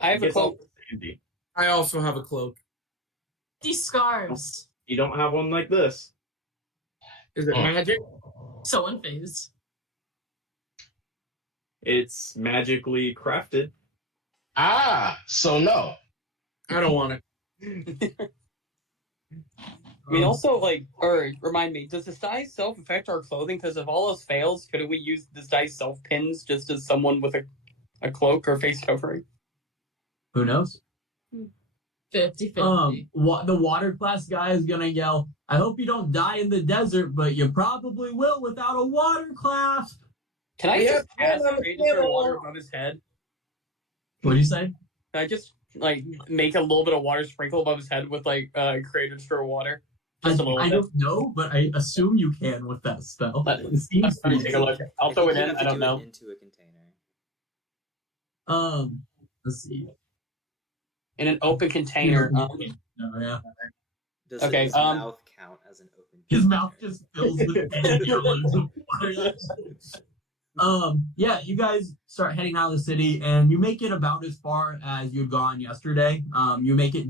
I have a cloak. Sandy. I also have a cloak. These scarves. You don't have one like this. Is it magic? So unfazed. It's magically crafted. So no. I don't want it. I mean, also, or remind me, does this dye self affect our clothing? Because if all else fails, couldn't we use this dye self pins just as someone with a cloak or face covering? Who knows? 50-50. The water class guy is gonna yell, "I hope you don't die in the desert, but you probably will without a water class." Can I Yeah, just pass yeah, creative yeah. water above his head? What do you say? Can I just make a little bit of water sprinkle above his head with creative stir water? Just a little I bit. don't know, but I assume you can with that spell. It seems Let me take a look. I'll throw it think you in. have I to don't do know. it into a container. Let's see. In an open container. No, yeah. Does Okay, his mouth count as an open His container? mouth just fills with loads of water. Yeah, you guys start heading out of the city, and you make it about as far as you'd gone yesterday. You make it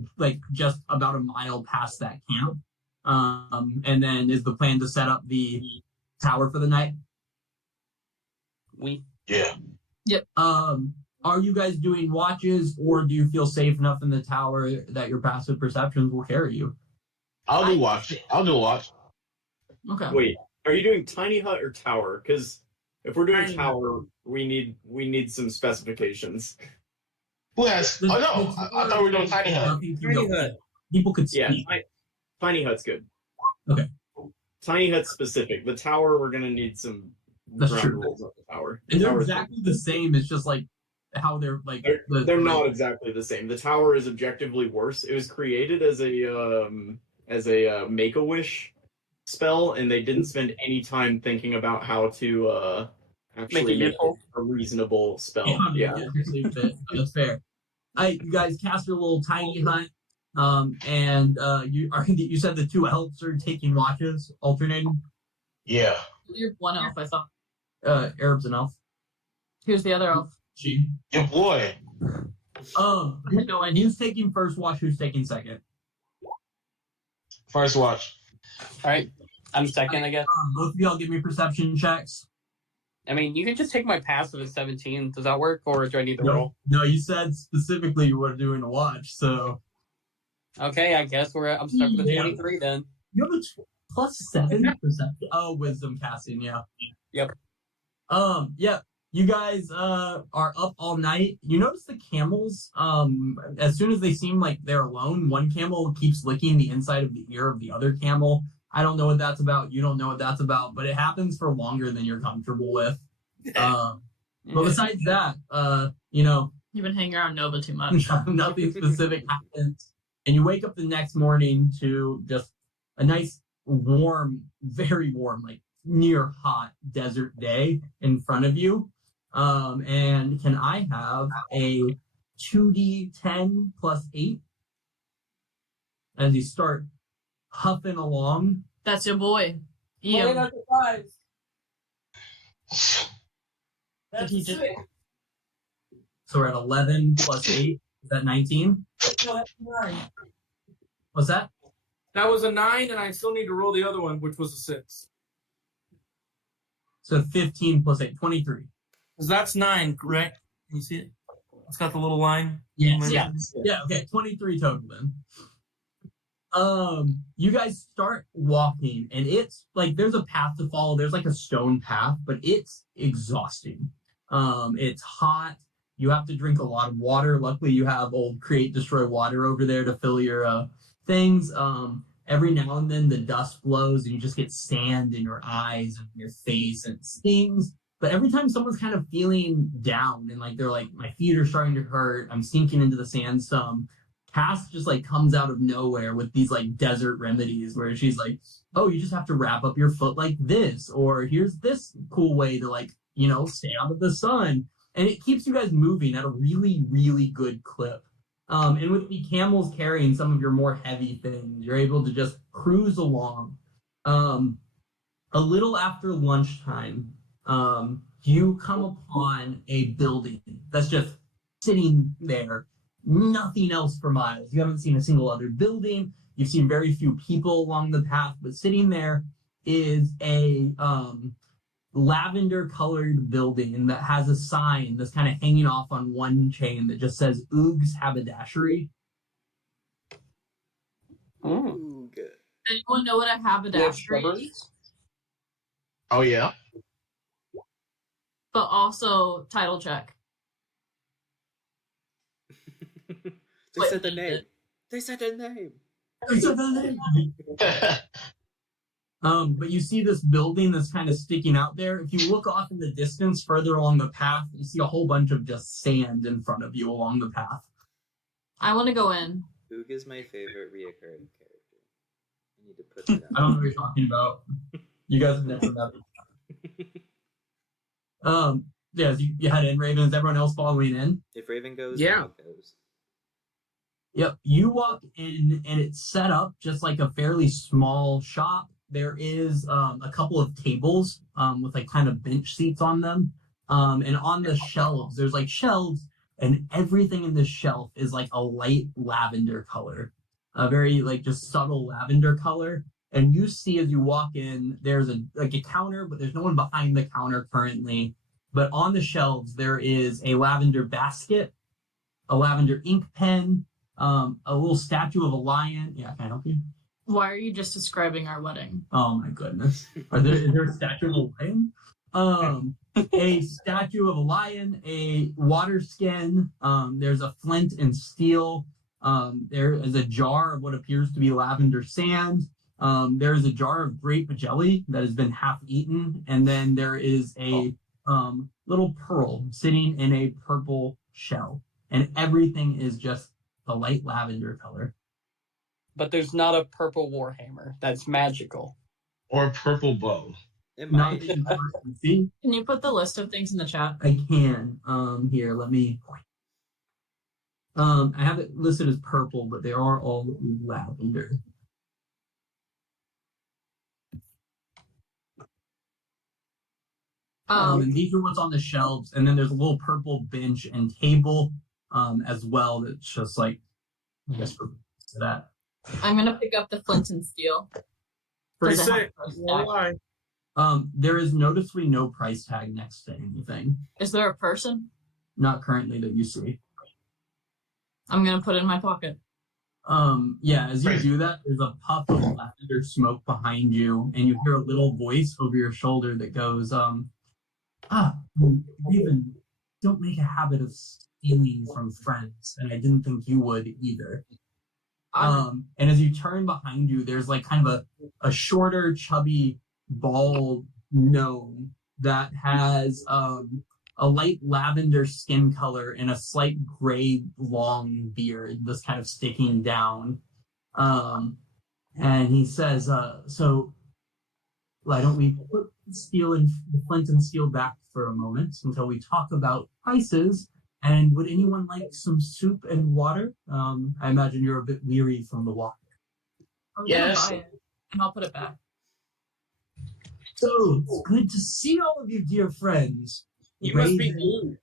just about a mile past that camp. And then is the plan to set up the tower for the night? Yeah. Yep. Are you guys doing watches, or do you feel safe enough in the tower that your passive perceptions will carry you? I'll do watch. Okay. Wait, are you doing tiny hut or tower? Because if we're doing Tiny tower, we need some specifications. Who has? Oh no! I thought we were doing tiny hut. Nothing can Tiny go- hut. People could Yeah, speak. tiny hut's good. Okay. Tiny hut's specific. The tower, we're gonna need some That's ground true. rules on the tower. And they're Tower's exactly the same. It's just how they're They're not exactly the same. The tower is objectively worse. It was created as a Make-A-Wish spell, and they didn't spend any time thinking about how to actually make it a reasonable spell. Yeah. That's fair. You guys cast your little tiny hut, and you said the two elves are taking watches, alternating. Yeah. You're one elf, I thought. Arabs and elf. Who's the other elf? She. Your boy. Who's taking first watch? Who's taking second? First watch. All right. I'm second, I guess. Both of y'all give me perception checks. I mean, you can just take my passive at 17. Does that work, or do I need to roll? No, you said specifically you were doing a watch, so. Okay, I guess I'm stuck with a Yeah. 23 then. You have a +7 perception. Oh, wisdom casting, yeah. Yep. Yeah. You guys are up all night. You notice the camels, as soon as they seem like they're alone, one camel keeps licking the inside of the ear of the other camel. I don't know what that's about. You don't know what that's about, but it happens for longer than you're comfortable with. But besides that, You've been hanging around Nova too much. nothing specific happens. And you wake up the next morning to just a nice, warm, very warm, near hot desert day in front of you. And can I have a 2d10 plus 8 as you start huffing along? That's your boy. Ian. That's a 5. That's Did he a just- 6. So we're at 11 plus 8. Is that 19? No, that's a 9. What's that? That was a 9, and I still need to roll the other one, which was a 6. So 15 plus 8, 23. Because that's 9, correct? Can you see it? It's got the little line. Yes. Yeah, okay, 23 total then. You guys start walking, and it's there's a path to follow. There's a stone path, but it's exhausting. It's hot. You have to drink a lot of water. Luckily, you have old Create Destroy water over there to fill your things. Every now and then the dust blows, and you just get sand in your eyes and your face, and it stings. But every time someone's kind of feeling down and they're my feet are starting to hurt, I'm sinking into the sand some, Cass just like comes out of nowhere with these like desert remedies where she's like, oh, you just have to wrap up your foot like this, or here's this cool way to like, stay out of the sun. And it keeps you guys moving at a really, really good clip. And with the camels carrying some of your more heavy things, you're able to just cruise along. A little after lunchtime, you come upon a building that's just sitting there, nothing else for miles. You haven't seen a single other building. You've seen very few people along the path, but sitting there is a lavender-colored building that has a sign that's kind of hanging off on one chain that just says Oog's Haberdashery. Ooh, good. Anyone know what a haberdashery is? Oh yeah. But also title check. They said the name. They said the name. But you see this building that's kind of sticking out there. If you look off in the distance further along the path, you see a whole bunch of just sand in front of you along the path. I want to go in. Oog is my favorite reoccurring character. I need to put that I don't know what you're talking about. You guys have never met me. Yeah, you head in, Raven. Is everyone else following in? If Raven goes, Yeah. Oog goes. Yep. You walk in, and it's set up just like a fairly small shop. There is a couple of tables with like kind of bench seats on them. And on the shelves, there's like shelves, and everything in this shelf is like a light lavender color, a very like just subtle lavender color. And you see as you walk in, there's a counter, but there's no one behind the counter currently. But on the shelves, there is a lavender basket, a lavender ink pen, a little statue of a lion. Yeah, can I help you? Why are you just describing our wedding? Oh my goodness. Is there a statue of a lion? A statue of a lion, a water skin, there's a flint and steel, there is a jar of what appears to be lavender sand, there is a jar of grape jelly that has been half eaten, and then there is a little pearl sitting in a purple shell. And everything is just a light lavender color. But there's not a purple warhammer. That's magical. Or a purple bow. It Not might. that you can see. Can you put the list of things in the chat? I can. Here, let me. I have it listed as purple, but they are all lavender. And these are what's on the shelves, and then there's a little purple bench and table, as well. That's just like, I guess for that. I'm gonna pick up the flint and steel. Pretty Does it have sick. a price Won't tag? lie. There is noticeably no price tag next to anything. Is there a person? Not currently that you see. I'm gonna put it in my pocket. Yeah, as you do that, there's a puff of lavender smoke behind you, and you hear a little voice over your shoulder that goes, Raven, don't make a habit of stealing from friends, and I didn't think you would either. And as you turn behind you, there's like kind of a shorter, chubby, bald gnome that has a light lavender skin color and a slight gray long beard that's kind of sticking down. And he says, so why don't we put the flint and steel back for a moment until we talk about prices? And would anyone like some soup and water? I imagine you're a bit weary from the walk. I'm Yes. gonna buy it, and I'll put it back. So, it's good to see all of you, dear friends. You must be Raven,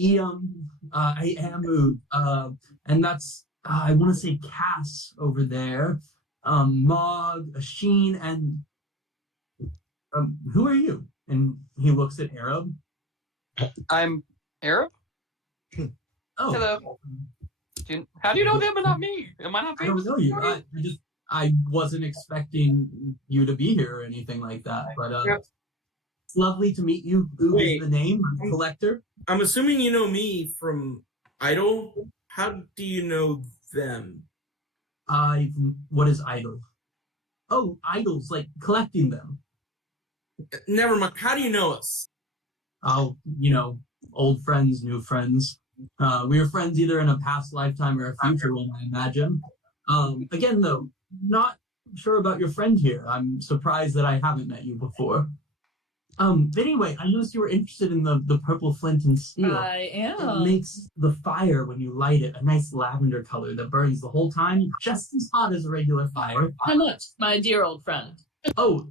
Oog. I am Oog. And that's, I want to say Cass over there. Mog, Sheen, and who are you? And he looks at Arab. I'm Arab. Oh, Hello. How do you know them and not me? Am I not I don't famous? know you. I wasn't expecting you to be here or anything like that. But it's lovely to meet you. Oog Wait. is the name. I'm a collector. I'm assuming you know me from Idol. How do you know them? What is idol? Oh, idols, like collecting them. Never mind. How do you know us? Oh, old friends, new friends. We were friends either in a past lifetime or a future one, I imagine. Again, though, not sure about your friend here. I'm surprised that I haven't met you before. But anyway, I noticed you were interested in the purple flint and steel. I It am. makes the fire, when you light it, a nice lavender color that burns the whole time, just as hot as a regular fire. How much, my dear old friend? Oh,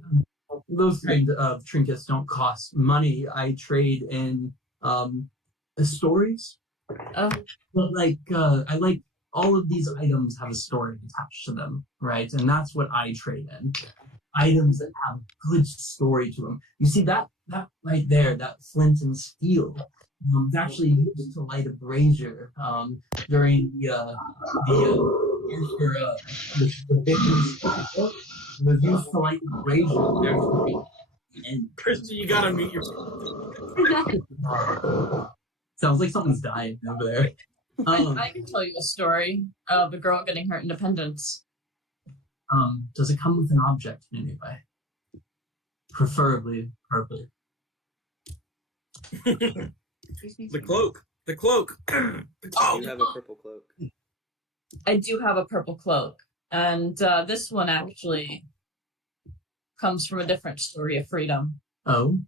those kind of trinkets don't cost money. I trade in stories. Oh, But I like all of these items have a story attached to them, right? And that's what I trade in. Items that have a good story to them. You see that right there, that flint and steel, is actually used to light a brazier during the it was used to light the brazier. And Kristen, you gotta mute yourself. sounds like someone's dying over there. I can tell you a story of a girl getting her independence. Does it come with an object in any way? Preferably purple. The cloak. The cloak. You have a purple cloak. I do have a purple cloak, and this one actually comes from a different story of freedom. Oh?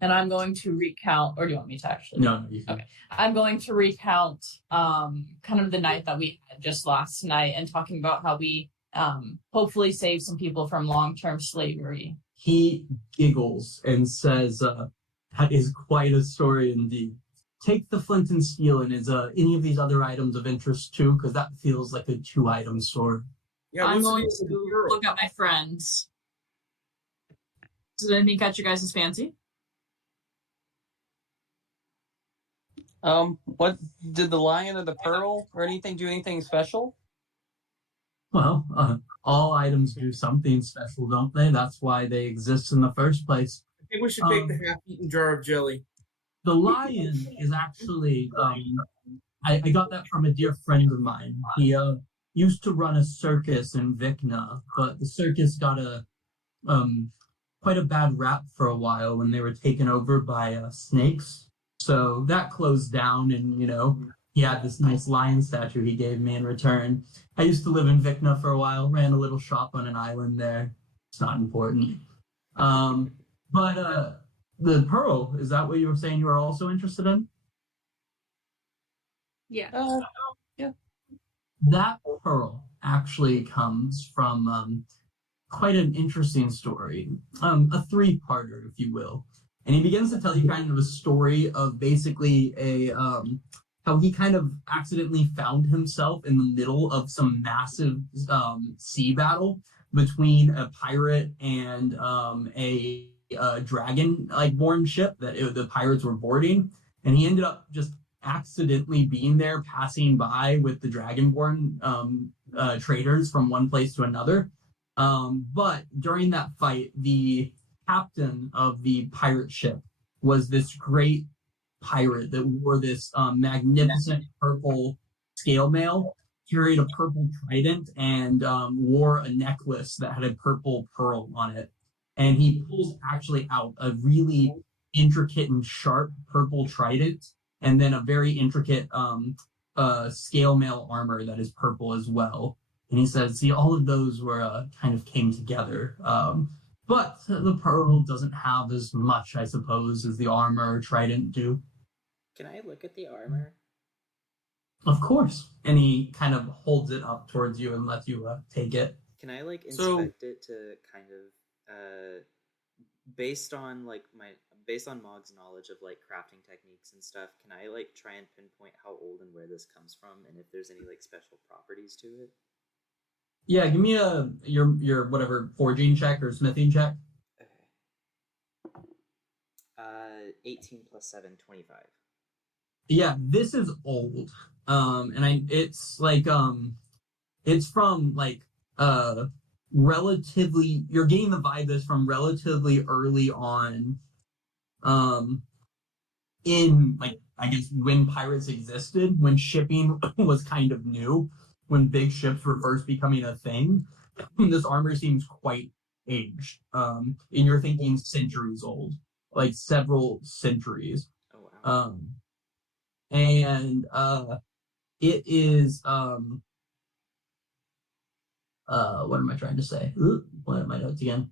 And I'm going to recount, or do you want me to actually? No, you can. Okay. I'm going to recount kind of the night that we had just last night and talking about how we hopefully save some people from long-term slavery. He giggles and says, that is quite a story indeed. Take the flint and steel, and is any of these other items of interest too? Because that feels like a 2-item store. Yeah, I'm what's the going name of the to girl? look at my friends. Does anything catch your guys' fancy? What did the lion or the pearl or anything do anything special? Well, all items do something special, don't they? That's why they exist in the first place. I think we should take the half-eaten jar of jelly. The lion is actually, I got that from a dear friend of mine. He used to run a circus in Vikna, but the circus got quite a bad rap for a while when they were taken over by snakes. So that closed down, and he had this nice lion statue he gave me in return. I used to live in Vikna for a while, ran a little shop on an island there. It's not important. But the pearl, is that what you were saying you were also interested in? Yeah. Yeah. That pearl actually comes from quite an interesting story, a 3-parter, if you will. And he begins to tell you kind of a story of basically how he kind of accidentally found himself in the middle of some massive sea battle between a pirate and a dragon born ship that the pirates were boarding, and he ended up just accidentally being there, passing by with the dragonborn traders from one place to another. But during that fight, the captain of the pirate ship was this great pirate that wore this magnificent purple scale mail, carried a purple trident, and wore a necklace that had a purple pearl on it. And he pulls actually out a really intricate and sharp purple trident, and then a very intricate scale mail armor that is purple as well. And he says, see, all of those were kind of came together. But the pearl doesn't have as much, I suppose, as the armor or trident do. Can I look at the armor? Of course. And he kind of holds it up towards you and lets you take it. Can I inspect it to kind of based on Mog's knowledge of crafting techniques and stuff, can I try and pinpoint how old and where this comes from, and if there's any special properties to it? Yeah, give me your whatever forging check or smithing check. Okay. 18 plus 7, 25. Yeah, this is old. And it's from relatively, you're getting the vibe that's from relatively early on in I guess when pirates existed, when shipping was kind of new, when big ships were first becoming a thing. This armor seems quite aged. And you're thinking centuries old, several centuries. Oh wow. and it is what am I trying to say? What are my notes again?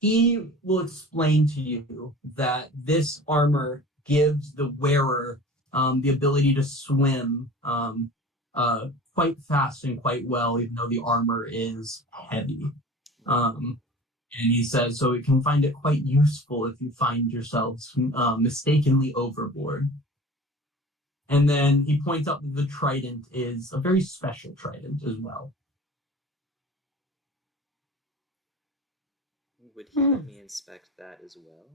He will explain to you that this armor gives the wearer the ability to swim quite fast and quite well, even though the armor is heavy. And he says, so it can find it quite useful if you find yourselves mistakenly overboard. And then he points out that the trident is a very special trident as well. Would he let me inspect that as well?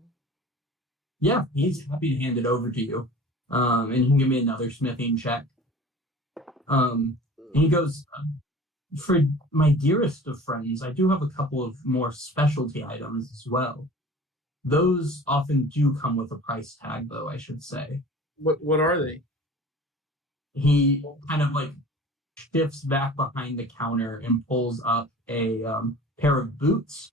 Yeah, he's happy to hand it over to you. And he can give me another smithing check. And he goes, for my dearest of friends, I do have a couple of more specialty items as well. Those often do come with a price tag, though, I should say. What are they? He kind of like shifts back behind the counter and pulls up a pair of boots,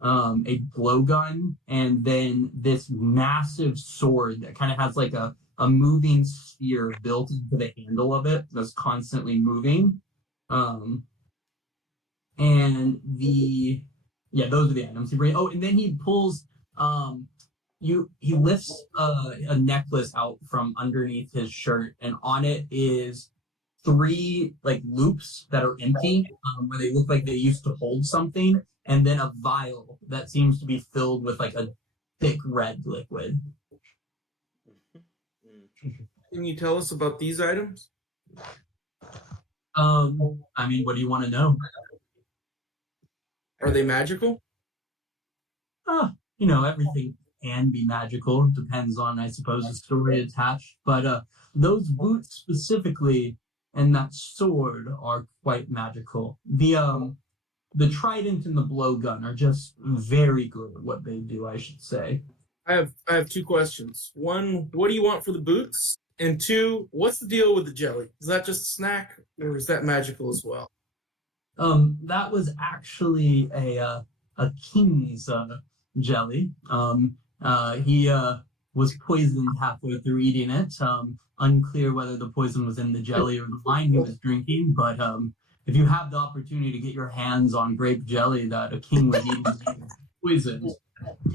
a blowgun, and then this massive sword that kind of has like a moving sphere built into the handle of it that's constantly moving. And those are the items he brings. Oh, and then he pulls he lifts a necklace out from underneath his shirt, and on it is 3 like loops that are empty, where they look like they used to hold something, and then a vial that seems to be filled with like a thick red liquid. Can you tell us about these items? I mean, what do you want to know? Are they magical? Everything can be magical. It depends on, I suppose, the story attached. But those boots specifically and that sword are quite magical. The trident and the blowgun are just very good at what they do, I should say. I have 2 questions. 1, what do you want for the boots? And 2, what's the deal with the jelly? Is that just a snack, or is that magical as well? That was actually a king's jelly. He was poisoned halfway through eating it. Unclear whether the poison was in the jelly or the wine he was drinking, but if you have the opportunity to get your hands on grape jelly that a king was eating poisoned,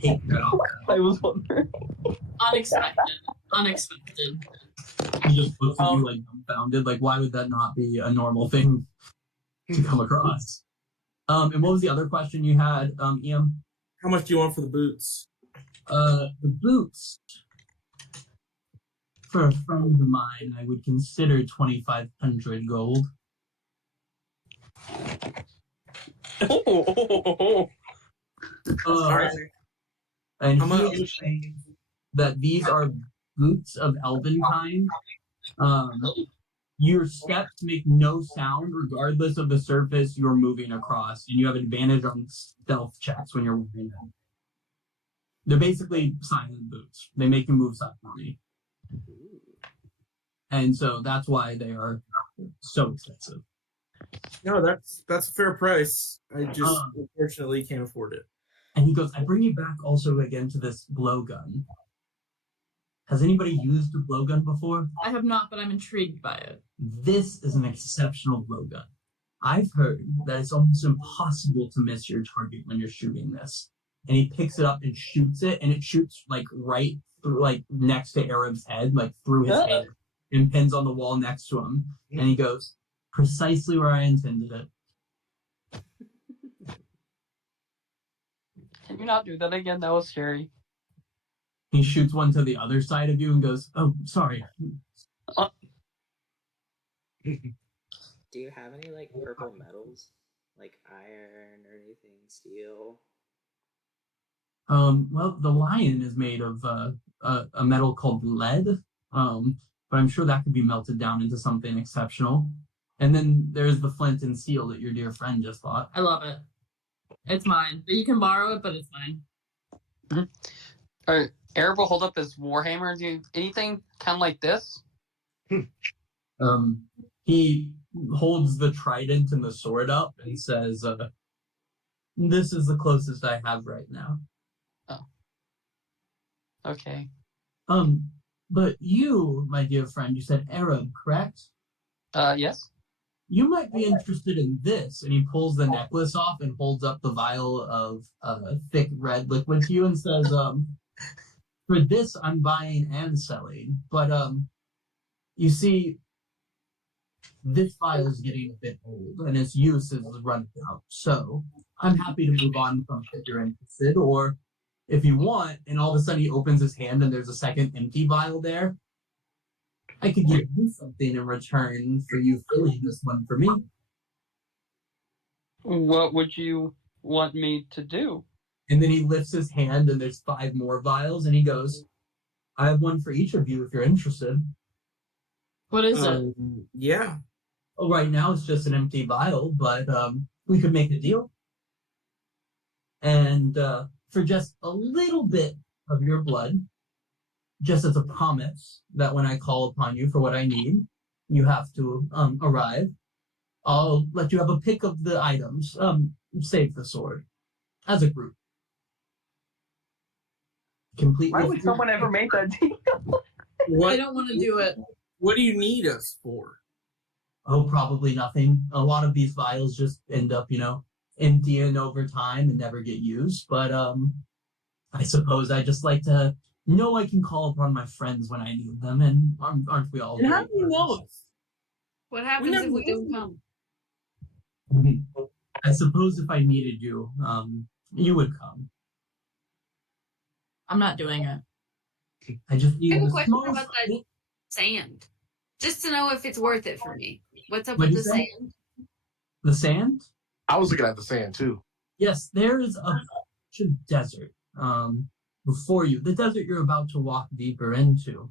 take that off. I was wondering. Unexpected. He just looks at you like dumbfounded. Like, why would that not be a normal thing to come across? And what was the other question you had, Ian? How much do you want for the boots? The boots, for a friend of mine, I would consider 2,500 gold. And he explains that these are boots of Elvenkind. Your steps make no sound regardless of the surface you're moving across, and you have advantage on stealth checks when you're wearing them. They're basically silent boots. They make you move silently. And so that's why they are so expensive. No, that's a fair price. I just unfortunately can't afford it. And he goes, I bring you back also again to this blowgun. Has anybody used a blowgun before? I have not, but I'm intrigued by it. This is an exceptional blowgun. I've heard that it's almost impossible to miss your target when you're shooting this. And he picks it up and shoots it, and it shoots like right through, like next to Arab's head, like through his head, and pins on the wall next to him. And he goes, precisely where I intended it. Can you not do that again? That was scary. He shoots one to the other side of you and goes, oh, sorry. Do you have any like purple metals? Like iron or anything, steel? Well, the lion is made of a metal called lead, but I'm sure that could be melted down into something exceptional. And then there's the flint and steel that your dear friend just bought. I love it. It's mine. But you can borrow it, but it's mine. Mm-hmm. All right, Arab will hold up his warhammer. Do anything kind of like this? He holds the trident and the sword up and says, this is the closest I have right now. Oh. Okay. But you, my dear friend, you said Arab, correct? Yes. You might be interested in this. And he pulls the necklace off and holds up the vial of thick red liquid to you and says, for this, I'm buying and selling. But, you see, this vial is getting a bit old and its use is running out. So I'm happy to move on from if you're interested. Or if you want, and all of a sudden he opens his hand and there's a second empty vial there, I could give you something in return for you filling this one for me. What would you want me to do? And then he lifts his hand and there's 5 more vials and he goes, I have one for each of you if you're interested. What is it? Yeah. Oh, right now it's just an empty vial, but we could make a deal. And for just a little bit of your blood, just as a promise that when I call upon you for what I need, you have to arrive. I'll let you have a pick of the items, save the sword, as a group. Completely. Why would someone ever make that deal? What, I don't want to do it. what do you need us for? Oh, probably nothing. A lot of these vials just end up, emptying over time and never get used. But I suppose I just like to know I can call upon my friends when I need them, and aren't we all? And how do you know us? What happens if we don't come? I suppose if I needed you, you would come. I'm not doing it. I just I need have a the question small about that sand. Just to know if it's worth it for me. What's up What'd with you the say? sand? The sand? I was looking at the sand too. Yes, there is a bunch of desert before you. The desert you're about to walk deeper into.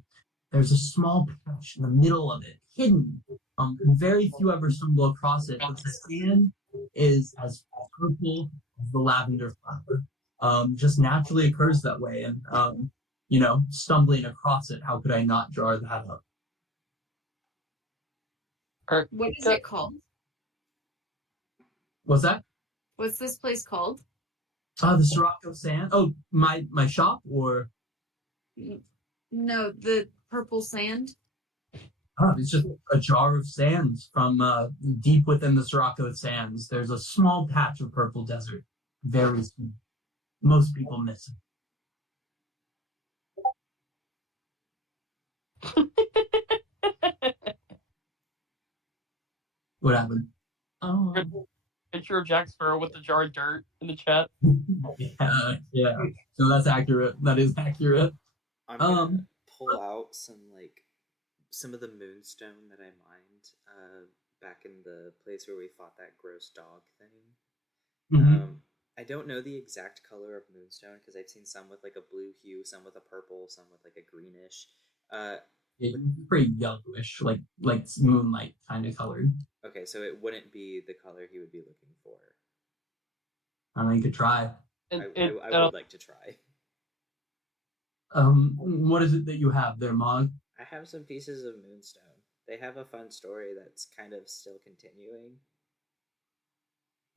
There's a small patch in the middle of it, hidden. Very few ever stumble across it, but the sand is as purple as the lavender flower. Just naturally occurs that way, and stumbling across it, how could I not jar that up? What is it called? What's that? What's this place called? The Sirocco sand. Oh, my shop, or No, the purple sand. it's just a jar of sand from deep within the Sirocco sands. There's a small patch of purple desert, very small. Most people miss it. What happened? Oh. Picture of Jack Sparrow with the jar of dirt in the chat. Yeah. So that's accurate. That is accurate. I'm gonna pull out some of the moonstone that I mined back in the place where we fought that gross dog thing. Mm-hmm. I don't know the exact color of moonstone because I've seen some with like a blue hue, some with a purple, some with like a greenish. Pretty yellowish, like moonlight kind of colored. Okay, so it wouldn't be the color he would be looking for. I mean, you could try. I would like to try. What is it that you have there, Mog? I have some pieces of moonstone. They have a fun story that's kind of still continuing.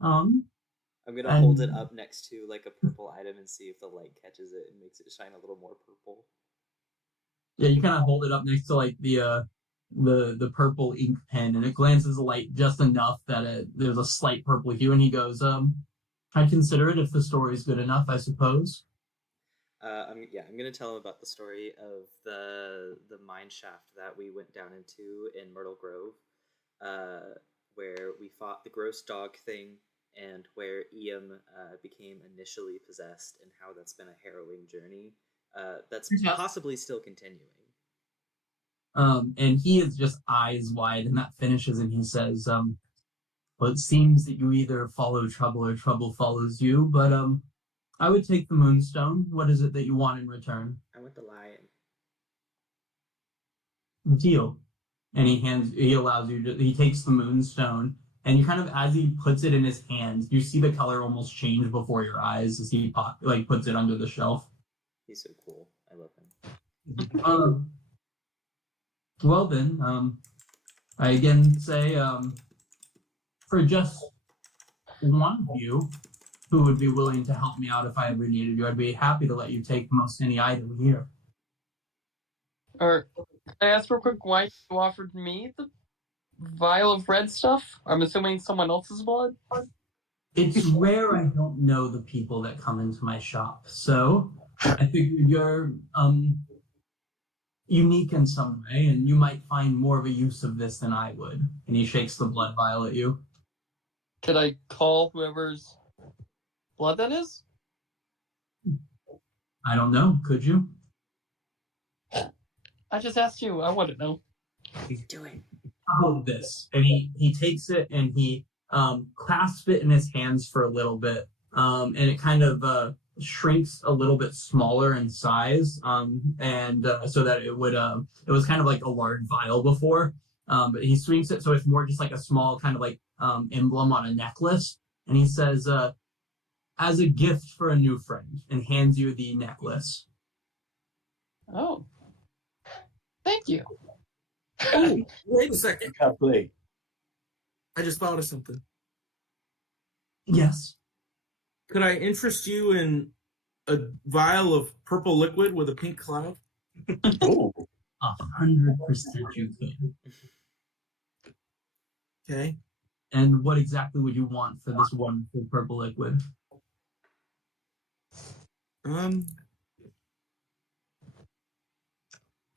I'm gonna hold it up next to like a purple item and see if the light catches it and makes it shine a little more purple. Yeah, you kind of hold it up next to like the purple ink pen, and it glances the light just enough that there's a slight purple hue, and he goes, I'd consider it if the story's good enough, I suppose. I'm gonna tell him about the story of the mine shaft that we went down into in Myrtle Grove, where we fought the gross dog thing, and where Iam became initially possessed, and how that's been a harrowing journey. That's possibly still continuing. And he is just eyes wide, and that finishes, and he says, well, it seems that you either follow trouble or trouble follows you, but I would take the moonstone. What is it that you want in return? I want the lion. Deal. And he allows you to, he takes the moonstone, and you kind of, as he puts it in his hands, you see the color almost change before your eyes as he puts it under the shelf. He's so cool. I love him. Well then, I again say, for just one of you who would be willing to help me out if I ever needed you, I'd be happy to let you take most any item here. Or can I ask real quick why you offered me the vial of red stuff? I'm assuming someone else's blood? It's rare I don't know the people that come into my shop, so I figured you're unique in some way, and you might find more of a use of this than I would. And he shakes the blood vial at you. Could I call whoever's blood that is? I don't know. Could you? I just asked you. I want to know. Do it. How about this? And he takes it and he clasps it in his hands for a little bit, and it kind of shrinks a little bit smaller in size, and so that it was kind of like a large vial before, but he swings it so it's more just like a small kind of like emblem on a necklace, and he says, as a gift for a new friend, and hands you the necklace. Oh. Thank you. Oh, wait a second. Play. I just thought of something. Yes. Could I interest you in a vial of purple liquid with a pink cloud? Oh. 100% you could. Okay. And what exactly would you want for this wonderful purple liquid?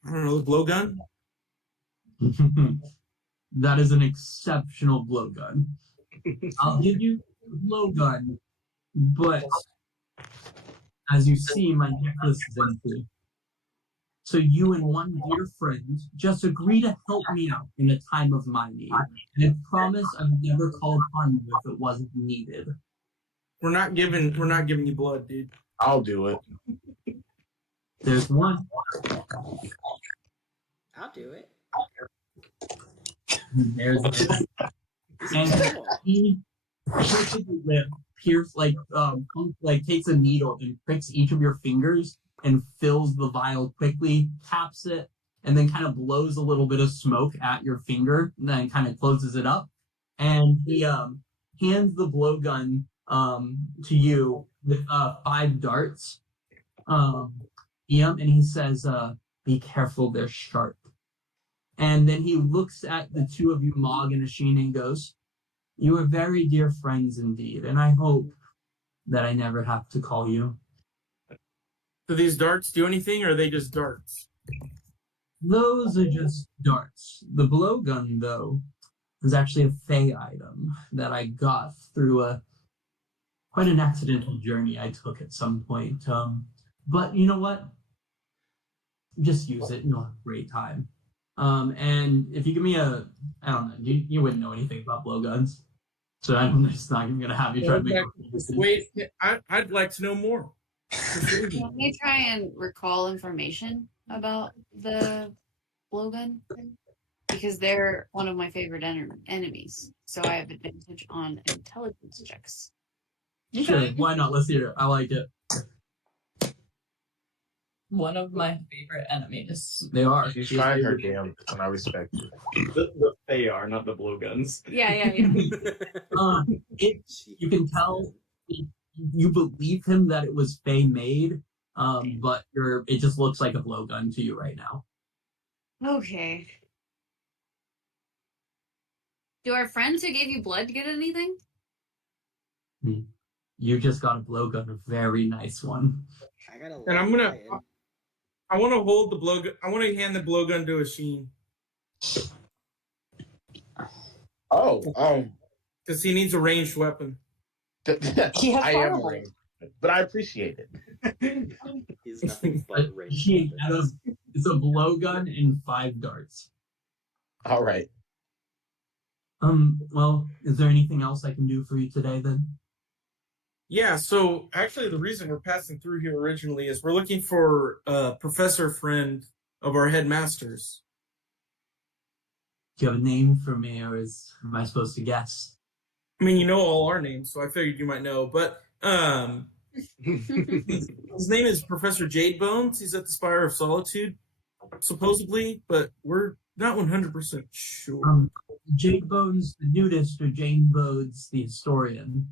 I don't know, the blowgun? That is an exceptional blowgun. I'll give you the blowgun, but as you see, my necklace is empty. So you and one dear friend just agree to help me out in a time of my need. And I promise I would never call upon you if it wasn't needed. We're not giving you blood, dude. I'll do it. There's one. I'll do it. There's it. And he pushes the lip, takes a needle and pricks each of your fingers and fills the vial quickly, taps it, and then kind of blows a little bit of smoke at your finger, and then kind of closes it up. And he hands the blowgun to you with 5 darts. And he says, be careful, they're sharp. And then he looks at the two of you, Mog and Asheen, and goes, you are very dear friends indeed, and I hope that I never have to call you. Do these darts do anything, or are they just darts? Those are just darts. The blowgun, though, is actually a Fey item that I got through quite an accidental journey I took at some point. But you know what? Just use it, and you'll have a great time. And if you give me I don't know, you wouldn't know anything about blowguns, so I'm just not even gonna have you try to make. Wait, I'd like to know more. Can we try and recall information about the blowgun? Because they're one of my favorite enemies, so I have advantage on intelligence checks. Sure, why not? Let's hear it. I like it. One of my favorite enemies. They are. She's trying her damn, and I respect it. The Fae are, not the blowguns. Yeah. You can tell you believe him that it was Fae made, but it just looks like a blowgun to you right now. Okay. Do our friends who gave you blood get anything? You just got a blowgun, a very nice one. And I want to hold the blowgun. I want to hand the blowgun to Asheen. Because he needs a ranged weapon. I am ranged, but I appreciate it. He's nothing but ranged. It's a blowgun and 5 darts. All right. Well, is there anything else I can do for you today then? Yeah, so actually the reason we're passing through here originally is we're looking for a professor friend of our headmasters. Do you have a name for me, or am I supposed to guess? I mean, you know all our names, so I figured you might know, but his name is Professor Jade Bones. He's at the Spire of Solitude, supposedly, but we're not 100% sure. Jade Bones, the nudist, or Jane Bones, the historian?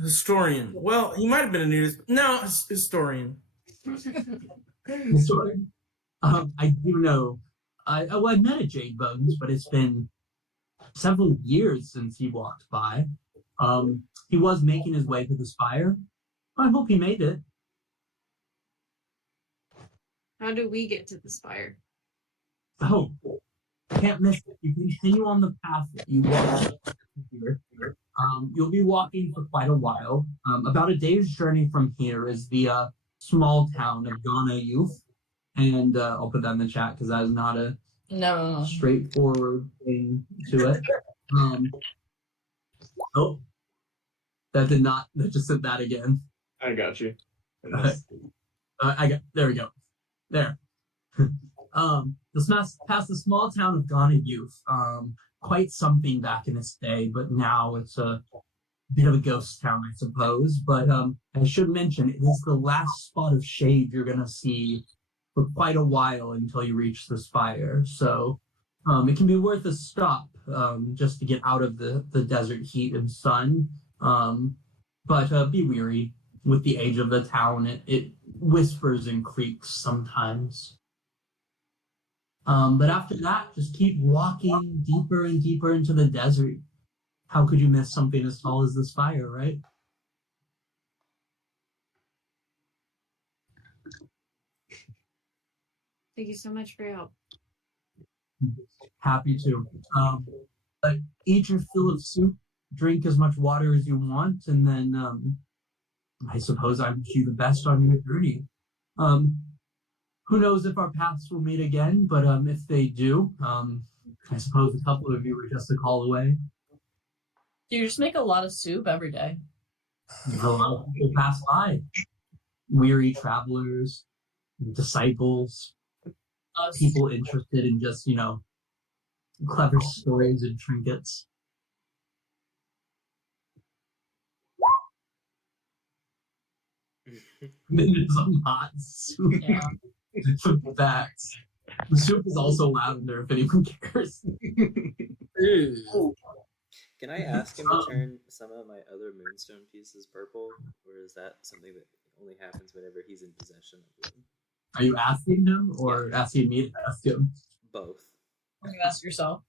Historian. Well, he might have been a nudist. No, historian. Historian. I do know. I met a Jade Bones, but it's been several years since he walked by. He was making his way to the spire. I hope he made it. How do we get to the spire? Oh, can't miss it. You continue on the path that you walk here. You'll be walking for quite a while. About a day's journey from here is the small town of Ghana Youth. And I'll put that in the chat because that is not a straightforward thing to it. Oh, that did not. That just said that again. I got you. There we go. There. Past the small town of Ghana Youth. Quite something back in its day, but now it's a bit of a ghost town, I suppose. But I should mention it is the last spot of shade you're gonna see for quite a while until you reach the spire. So it can be worth a stop just to get out of the desert heat and sun. But be weary. With the age of the town, it whispers and creaks sometimes. But after that, just keep walking deeper and deeper into the desert. How could you miss something as tall as this fire, right? Thank you so much for your help. Happy to. Eat your fill of soup, drink as much water as you want, and then I suppose I wish you the best on your journey. Who knows if our paths will meet again, but if they do, I suppose a couple of you were just a call away. Do you just make a lot of soup every day? A lot of people pass by. Weary travelers, disciples, people interested in just, clever stories and trinkets. There's some hot soup. Yeah. Facts. The soup is also lavender if anyone cares. Can I ask him to turn some of my other moonstone pieces purple, or is that something that only happens whenever he's in possession of them? Are you asking him or asking me to ask him? Both. You ask yourself.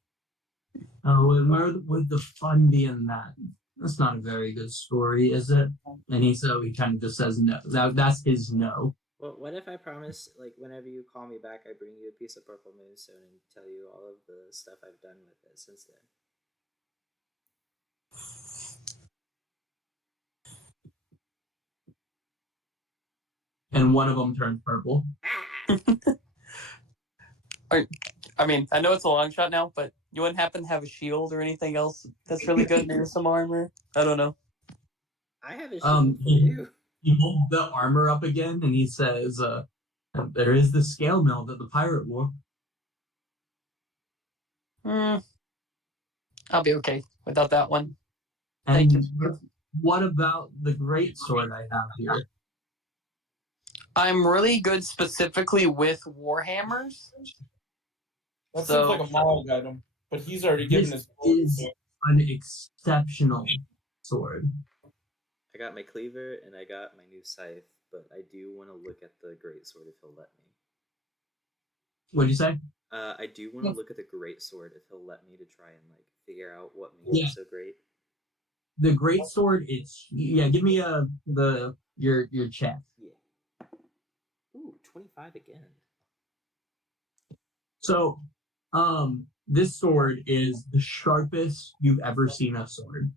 Oh, and where would the fun be in that? That's not a very good story, is it? And he kind of just says no. That's his no. Well, what if I promise, like, whenever you call me back, I bring you a piece of purple moonstone and tell you all of the stuff I've done with it since then? And one of them turns purple. I mean, I know it's a long shot now, but you wouldn't happen to have a shield or anything else that's really good, maybe some armor? I don't know. I have a shield for you. He holds the armor up again, and he says, there is the scale mill that the pirate wore. I'll be okay without that one. And Thank you. What about the great sword I have here? I'm really good specifically with warhammers. That seems like a Mog item, but he's already given This his. is an exceptional sword. I got my cleaver and I got my new scythe, but I do want to look at the great sword if he'll let me. What'd you say? I do want to look at the great sword if he'll let me to try and figure out what makes it so great. The great sword. Give me your check. Yeah. Ooh, 25 again. So, this sword is the sharpest you've ever seen a sword.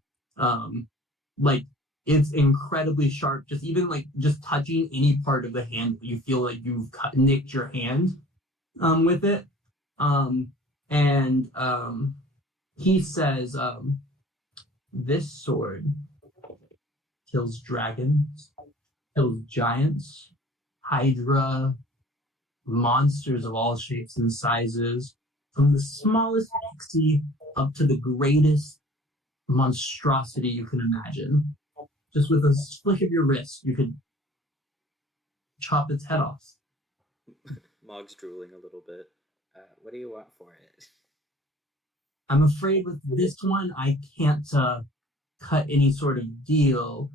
It's incredibly sharp. Just touching any part of the hand, you feel like you've nicked your hand, with it. He says, this sword kills dragons, kills giants, hydra, monsters of all shapes and sizes, from the smallest pixie up to the greatest monstrosity you can imagine. Just with a flick of your wrist, you could chop its head off. Mog's drooling a little bit. What do you want for it? I'm afraid with this one, I can't cut any sort of deal.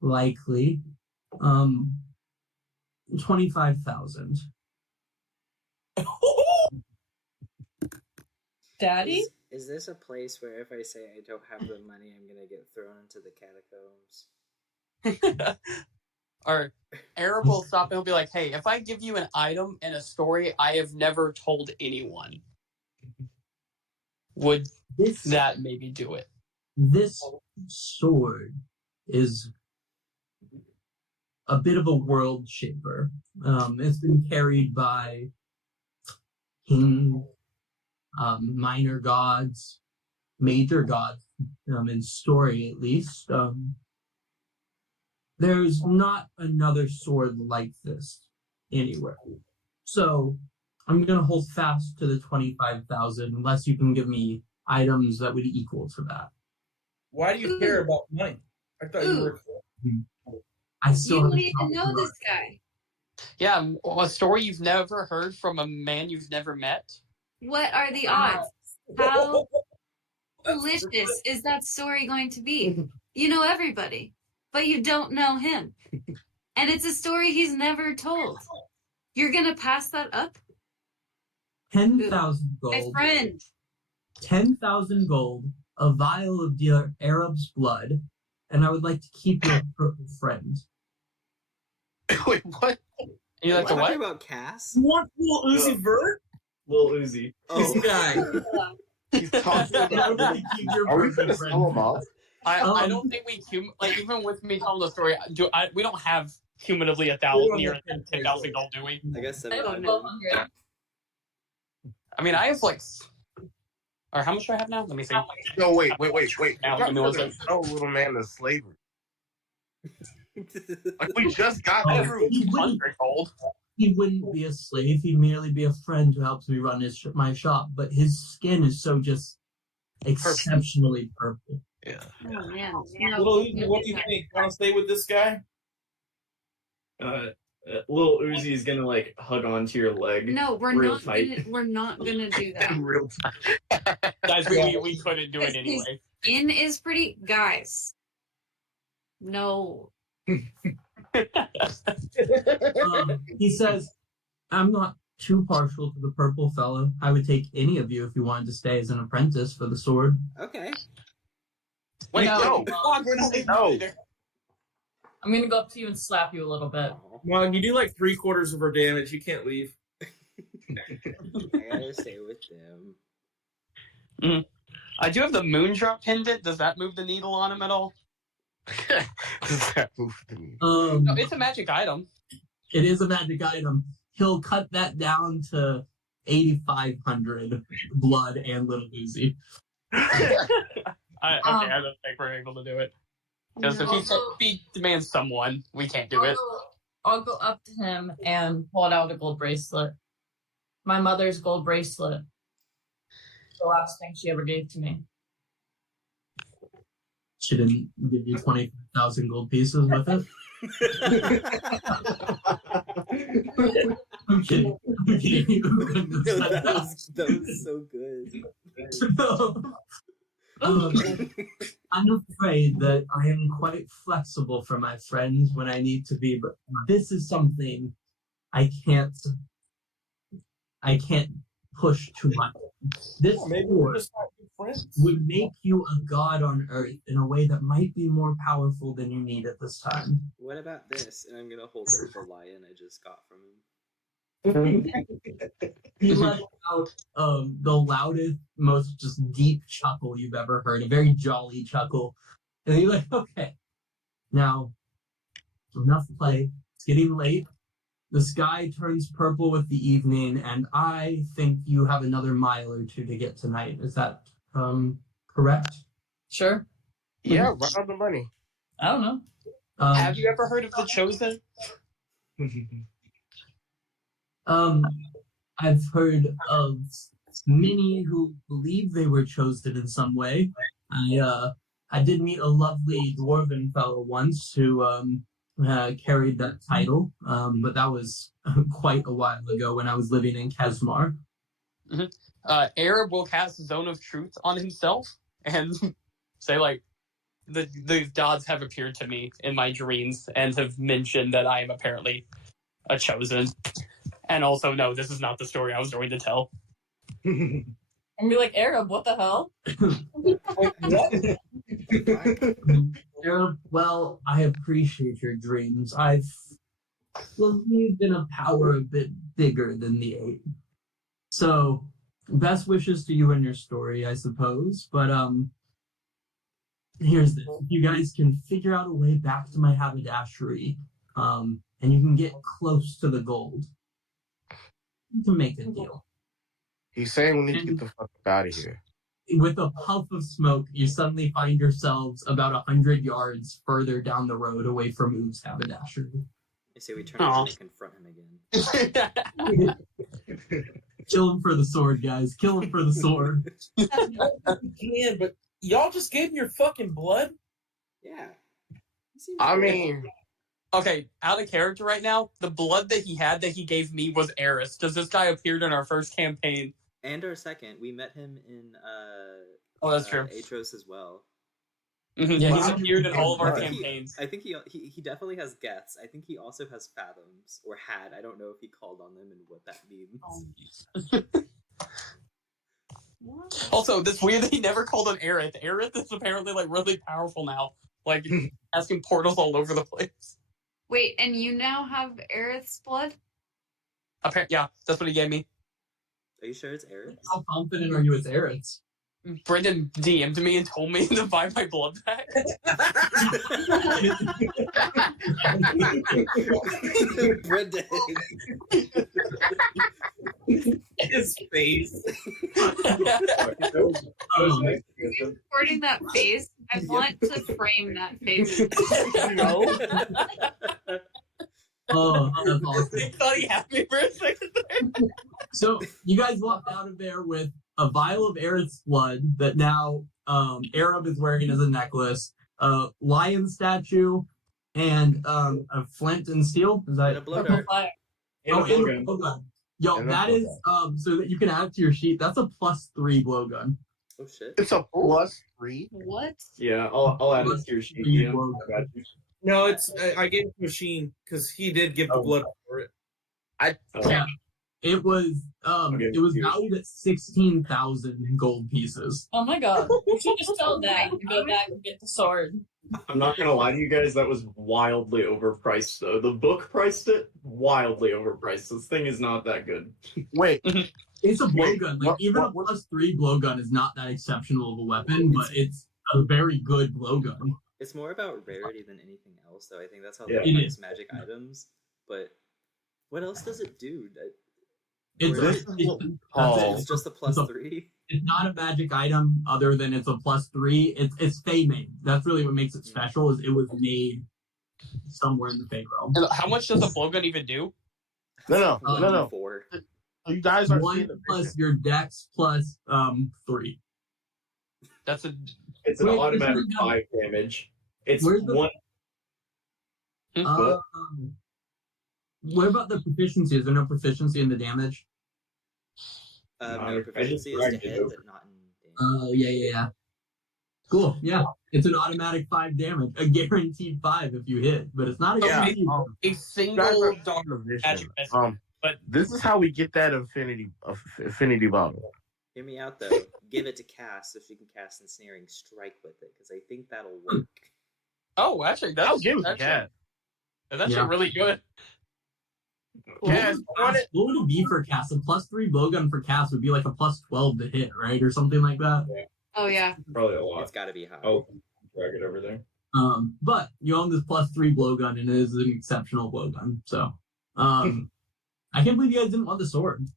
Likely, 25,000. Daddy? Is this a place where if I say I don't have the money, I'm gonna get thrown into the catacombs? Or Arab will stop and he'll be like, hey, if I give you an item and a story I have never told anyone, would that maybe do it? This sword is a bit of a world shaper. It's been carried by kings, minor gods, major gods, in story at least. There's not another sword like this anywhere. So I'm going to hold fast to the 25,000 unless you can give me items that would equal to that. Why do you care about money? I thought you were. I still You haven't don't even talked know to this guy. Yeah, a story you've never heard from a man you've never met? What are the odds? How delicious is that story going to be? You know everybody, but you don't know him. And it's a story he's never told. You're going to pass that up? 10,000 My gold. friend. 10,000 gold, a vial of the Arab's blood, and I would like to keep your purple friend. Wait, what? You like the Talking what? about Cass? You want Lil Uzi Vert? Lil Uzi. This guy. He's talking I about. would like to keep your Are we purple gonna friend. sell him off? I don't think we even with me telling the story, we don't have cumulatively 1,000 near 10,000 gold, do we? I guess I don't 700. know. I mean, I have like, or how much do I have now? Let me see. No, wait. Now, I'm give me one not gonna second. sell little man to slavery. Like we just got Oh, through. he wouldn't, 100 gold. he wouldn't be a slave. He'd merely be a friend who helps me run my shop. But his skin is so just exceptionally purple. Yeah. Oh, man. Lil Uzi, what do you think? Want to stay with this guy? Lil Uzi is gonna like hug onto your leg. No, real tight. we're not gonna do that. Real time. Guys, we couldn't do it anyway. Skin is pretty, guys. No. He says, I'm not too partial to the purple fellow. I would take any of you if you wanted to stay as an apprentice for the sword. Okay. Wait, No. no. I'm gonna go up to you and slap you a little bit. Well, you do like 3/4 of her damage. You can't leave. I gotta stay with them. I do have the moondrop pendant. Does that move the needle on him at all? Does that move to me? No, it's a magic item. It is a magic item. He'll cut that down to 8,500 blood and little Uzi. I don't think we're able to do it. Because if he demands someone, we can't do it. I'll go up to him and pull out a gold bracelet. My mother's gold bracelet. The last thing she ever gave to me. She didn't give you 20,000 gold pieces with it? I'm kidding. I'm kidding. You couldn't have said that that. was so good. I'm afraid that I am quite flexible for my friends when I need to be, but this is something I can't push too much. This Maybe we're sword just not good friends. would make you a god on earth in a way that might be more powerful than you need at this time. What about this? And I'm gonna hold up the lion I just got from him. He let out the loudest, most just deep chuckle you've ever heard, a very jolly chuckle. And you're like, okay, now, enough play. It's getting late. The sky turns purple with the evening, and I think you have another mile or two to get tonight. Is that correct? Sure. Yeah, right on the money. I don't know. Have you ever heard of the Chosen? I've heard of many who believe they were chosen in some way. I did meet a lovely dwarven fellow once who carried that title, but that was quite a while ago when I was living in Kesmar. Arab will cast Zone of Truth on himself and say, like, the gods have appeared to me in my dreams and have mentioned that I am apparently a chosen. And also, no, this is not the story I was going to tell. And be like, Arab, what the hell? Arab, well, I appreciate your dreams. I've believed in a power a bit bigger than the 8. So, best wishes to you and your story, I suppose. But here's this: if you guys can figure out a way back to my haberdashery, and you can get close to the gold, you can make a deal. He's saying we need to get the fuck out of here. With a puff of smoke, you suddenly find yourselves about 100 yards further down the road away from Oob's haberdashery. I say we turn around and confront him again. Kill him for the sword, guys. Kill him for the sword. You can, but y'all just gave him your fucking blood? Yeah. I mean... Okay, out of character right now, the blood that he had that he gave me was Eris, because this guy appeared in our first campaign. And our second. We met him in oh, that's true. Atros as well. Mm-hmm. Yeah, he's appeared in all of our campaigns. I think he definitely has Geths. I think he also has Fathoms, or had. I don't know if he called on them and what that means. Also, this weird that he never called on Aerith. Aerith is apparently like really powerful now. Like asking portals all over the place. Wait, and you now have Aerith's blood? Yeah, that's what he gave me. Are you sure it's Aerith? How confident are you it's Aerith's? Brendan DM'd me and told me to buy my blood back. Brendan. His face. Recording that face, I want to frame that face. No. Oh, that's awesome. I thought he had me for a second there. So you guys walked out of there with a vial of Aerith's blood that now Arab is wearing as a necklace, a lion statue, and a flint and steel. Is that a blowgun? Oh, and a blowgun. Yo, that is so that you can add it to your sheet. That's a +3 blowgun. Oh shit! It's a +3. What? Yeah, I'll add it to your sheet. Yeah. I got you. No, it's I gave it to Machine because he did give the blood for it. Yeah. It was valued at 16,000 gold pieces. Oh my god. You should just tell that and go back and get the sword. I'm not gonna lie to you guys, that was wildly overpriced though. The book priced it wildly overpriced. This thing is not that good. Wait. It's a blowgun. Like even a +3 blowgun is not that exceptional of a weapon, but it's a very good blowgun. It's more about rarity than anything else, though. I think that's how Yeah. they price magic items. But what else does it do? It's just a +3. It's not a magic item other than it's a +3. It's Fey made. That's really what makes it special. Is it was made somewhere in the Fey realm. How much does a blowgun even do? No. 4. You guys are 1 plus your dex plus 3. That's a. It's an automatic 5 damage. It's one. What about the proficiency? Is there no proficiency in the damage? No, proficiency is to hit, but not in damage. Oh, yeah. Cool, yeah. It's an automatic 5 damage. A guaranteed 5 if you hit, but it's not a guaranteed. A single dollar magic but this is how we get that affinity bottle. Hear me out, though. Give it to Cass so she can cast Ensnaring Strike with it, because I think that'll work. Oh, actually, I'll give it to Cass. That's actually really good. Cass, what would it be for Cass? A +3 blowgun for Cass would be like a +12 to hit, right? Or something like that. Yeah. Oh, yeah. Probably a lot. It's got to be high. Oh, drag it over there. But you own this +3 blowgun, and it is an exceptional blowgun. So, I can't believe you guys didn't want the sword.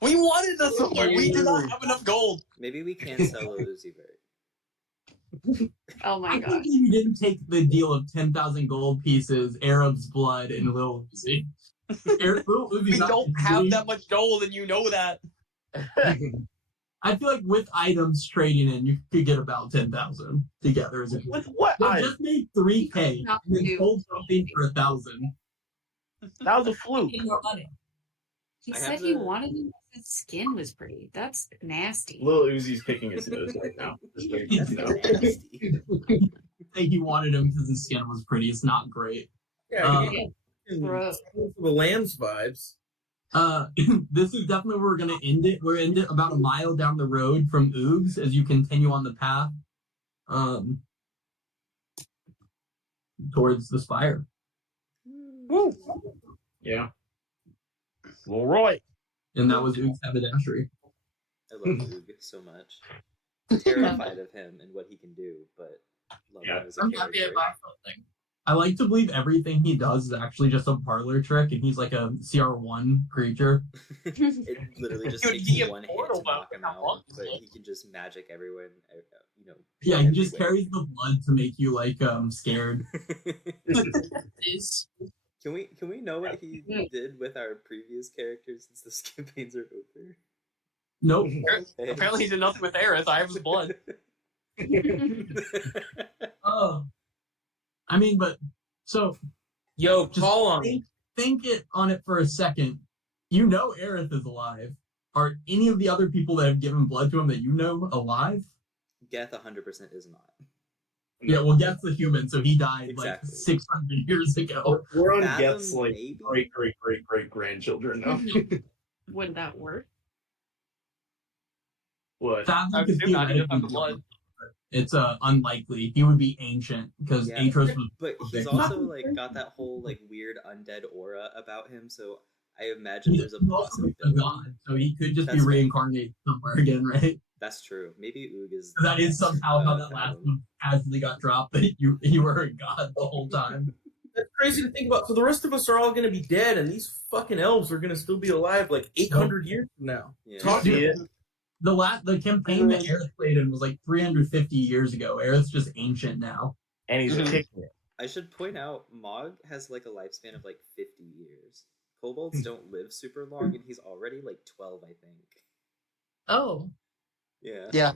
We wanted the sword. We did not have enough gold. Maybe we can sell a Uzi Vert. Oh my I god. can't believe you didn't take the deal of 10,000 gold pieces, Arab's blood, and Little Uzi. We don't have that much gold, and you know that. I feel like with items trading in, you could get about 10,000 together. As with what? They just made 3K and then sold something for 1,000. That was a fluke. More money. He said he wanted him because his skin was pretty. That's nasty. Lil Uzi's picking his nose right now. Just so you know. I think he wanted him because his skin was pretty. It's not great. Yeah, Gross. the Lambs vibes. This is definitely where we're gonna end it. We're end it about a mile down the road from Oogs as you continue on the path, towards the spire. Woo! Yeah. All right. And that was Oog's Haberdashery. I love Oog so much. Terrified of him and what he can do, but love him as a I'm character. happy I bought something. I like to believe everything he does is actually just a parlor trick, and he's like a CR1 creature. It literally just It would takes be a one hit portal, to knock though. him out, but he can just magic everyone, you know. Yeah, he just everywhere. carries the blood to make you like scared. Is Can we know what he did with our previous characters since the campaigns are over? Nope. Apparently, he did nothing with Aerith. I have his blood. Oh, I mean, but so Yo, just call on him. think it on it for a second. You know Aerith is alive. Are any of the other people that have given blood to him that you know alive? Geth 100% is not. Yeah, well, Geth's the human, so he died Exactly. like 600 years ago. We're on Fathom, Geth's like maybe? great grandchildren now. Would that work? What? Fathom I could assume not, he doesn't have the theoretically blood. It's unlikely. He would be ancient because Yeah, Atros was. but he's big. also like got that whole like weird undead aura about him, so I imagine He's there's a also a possibility. god, so he could just be That's fair. reincarnated somewhere again, right? That's true. Maybe Oog is. That is somehow how that Fathom. last one casually got dropped. That you were a god the whole time. That's crazy to think about. So the rest of us are all going to be dead, and these fucking elves are going to still be alive like 800 years from now. Yeah. Talk to Yeah. me. The campaign that Aerith played in was like 350 years ago. Aerith's just ancient now. And he's Mhm. kicking it. I should point out, Mog has like a lifespan of like 50 years. Kobolds don't live super long, and he's already like 12, I think. oh, Yeah. Yeah.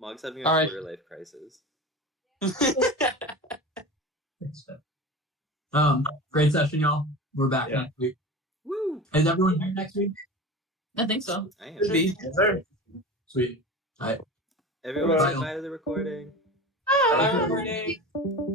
Mog's having a All right. quarter life crisis. Great session, y'all. We're back Yeah. next week. Woo! Is everyone here next week? I think so. I am. Could be. Yes, sir. Sweet. All right. Everyone Bye. say bye to the recording. Bye, recording.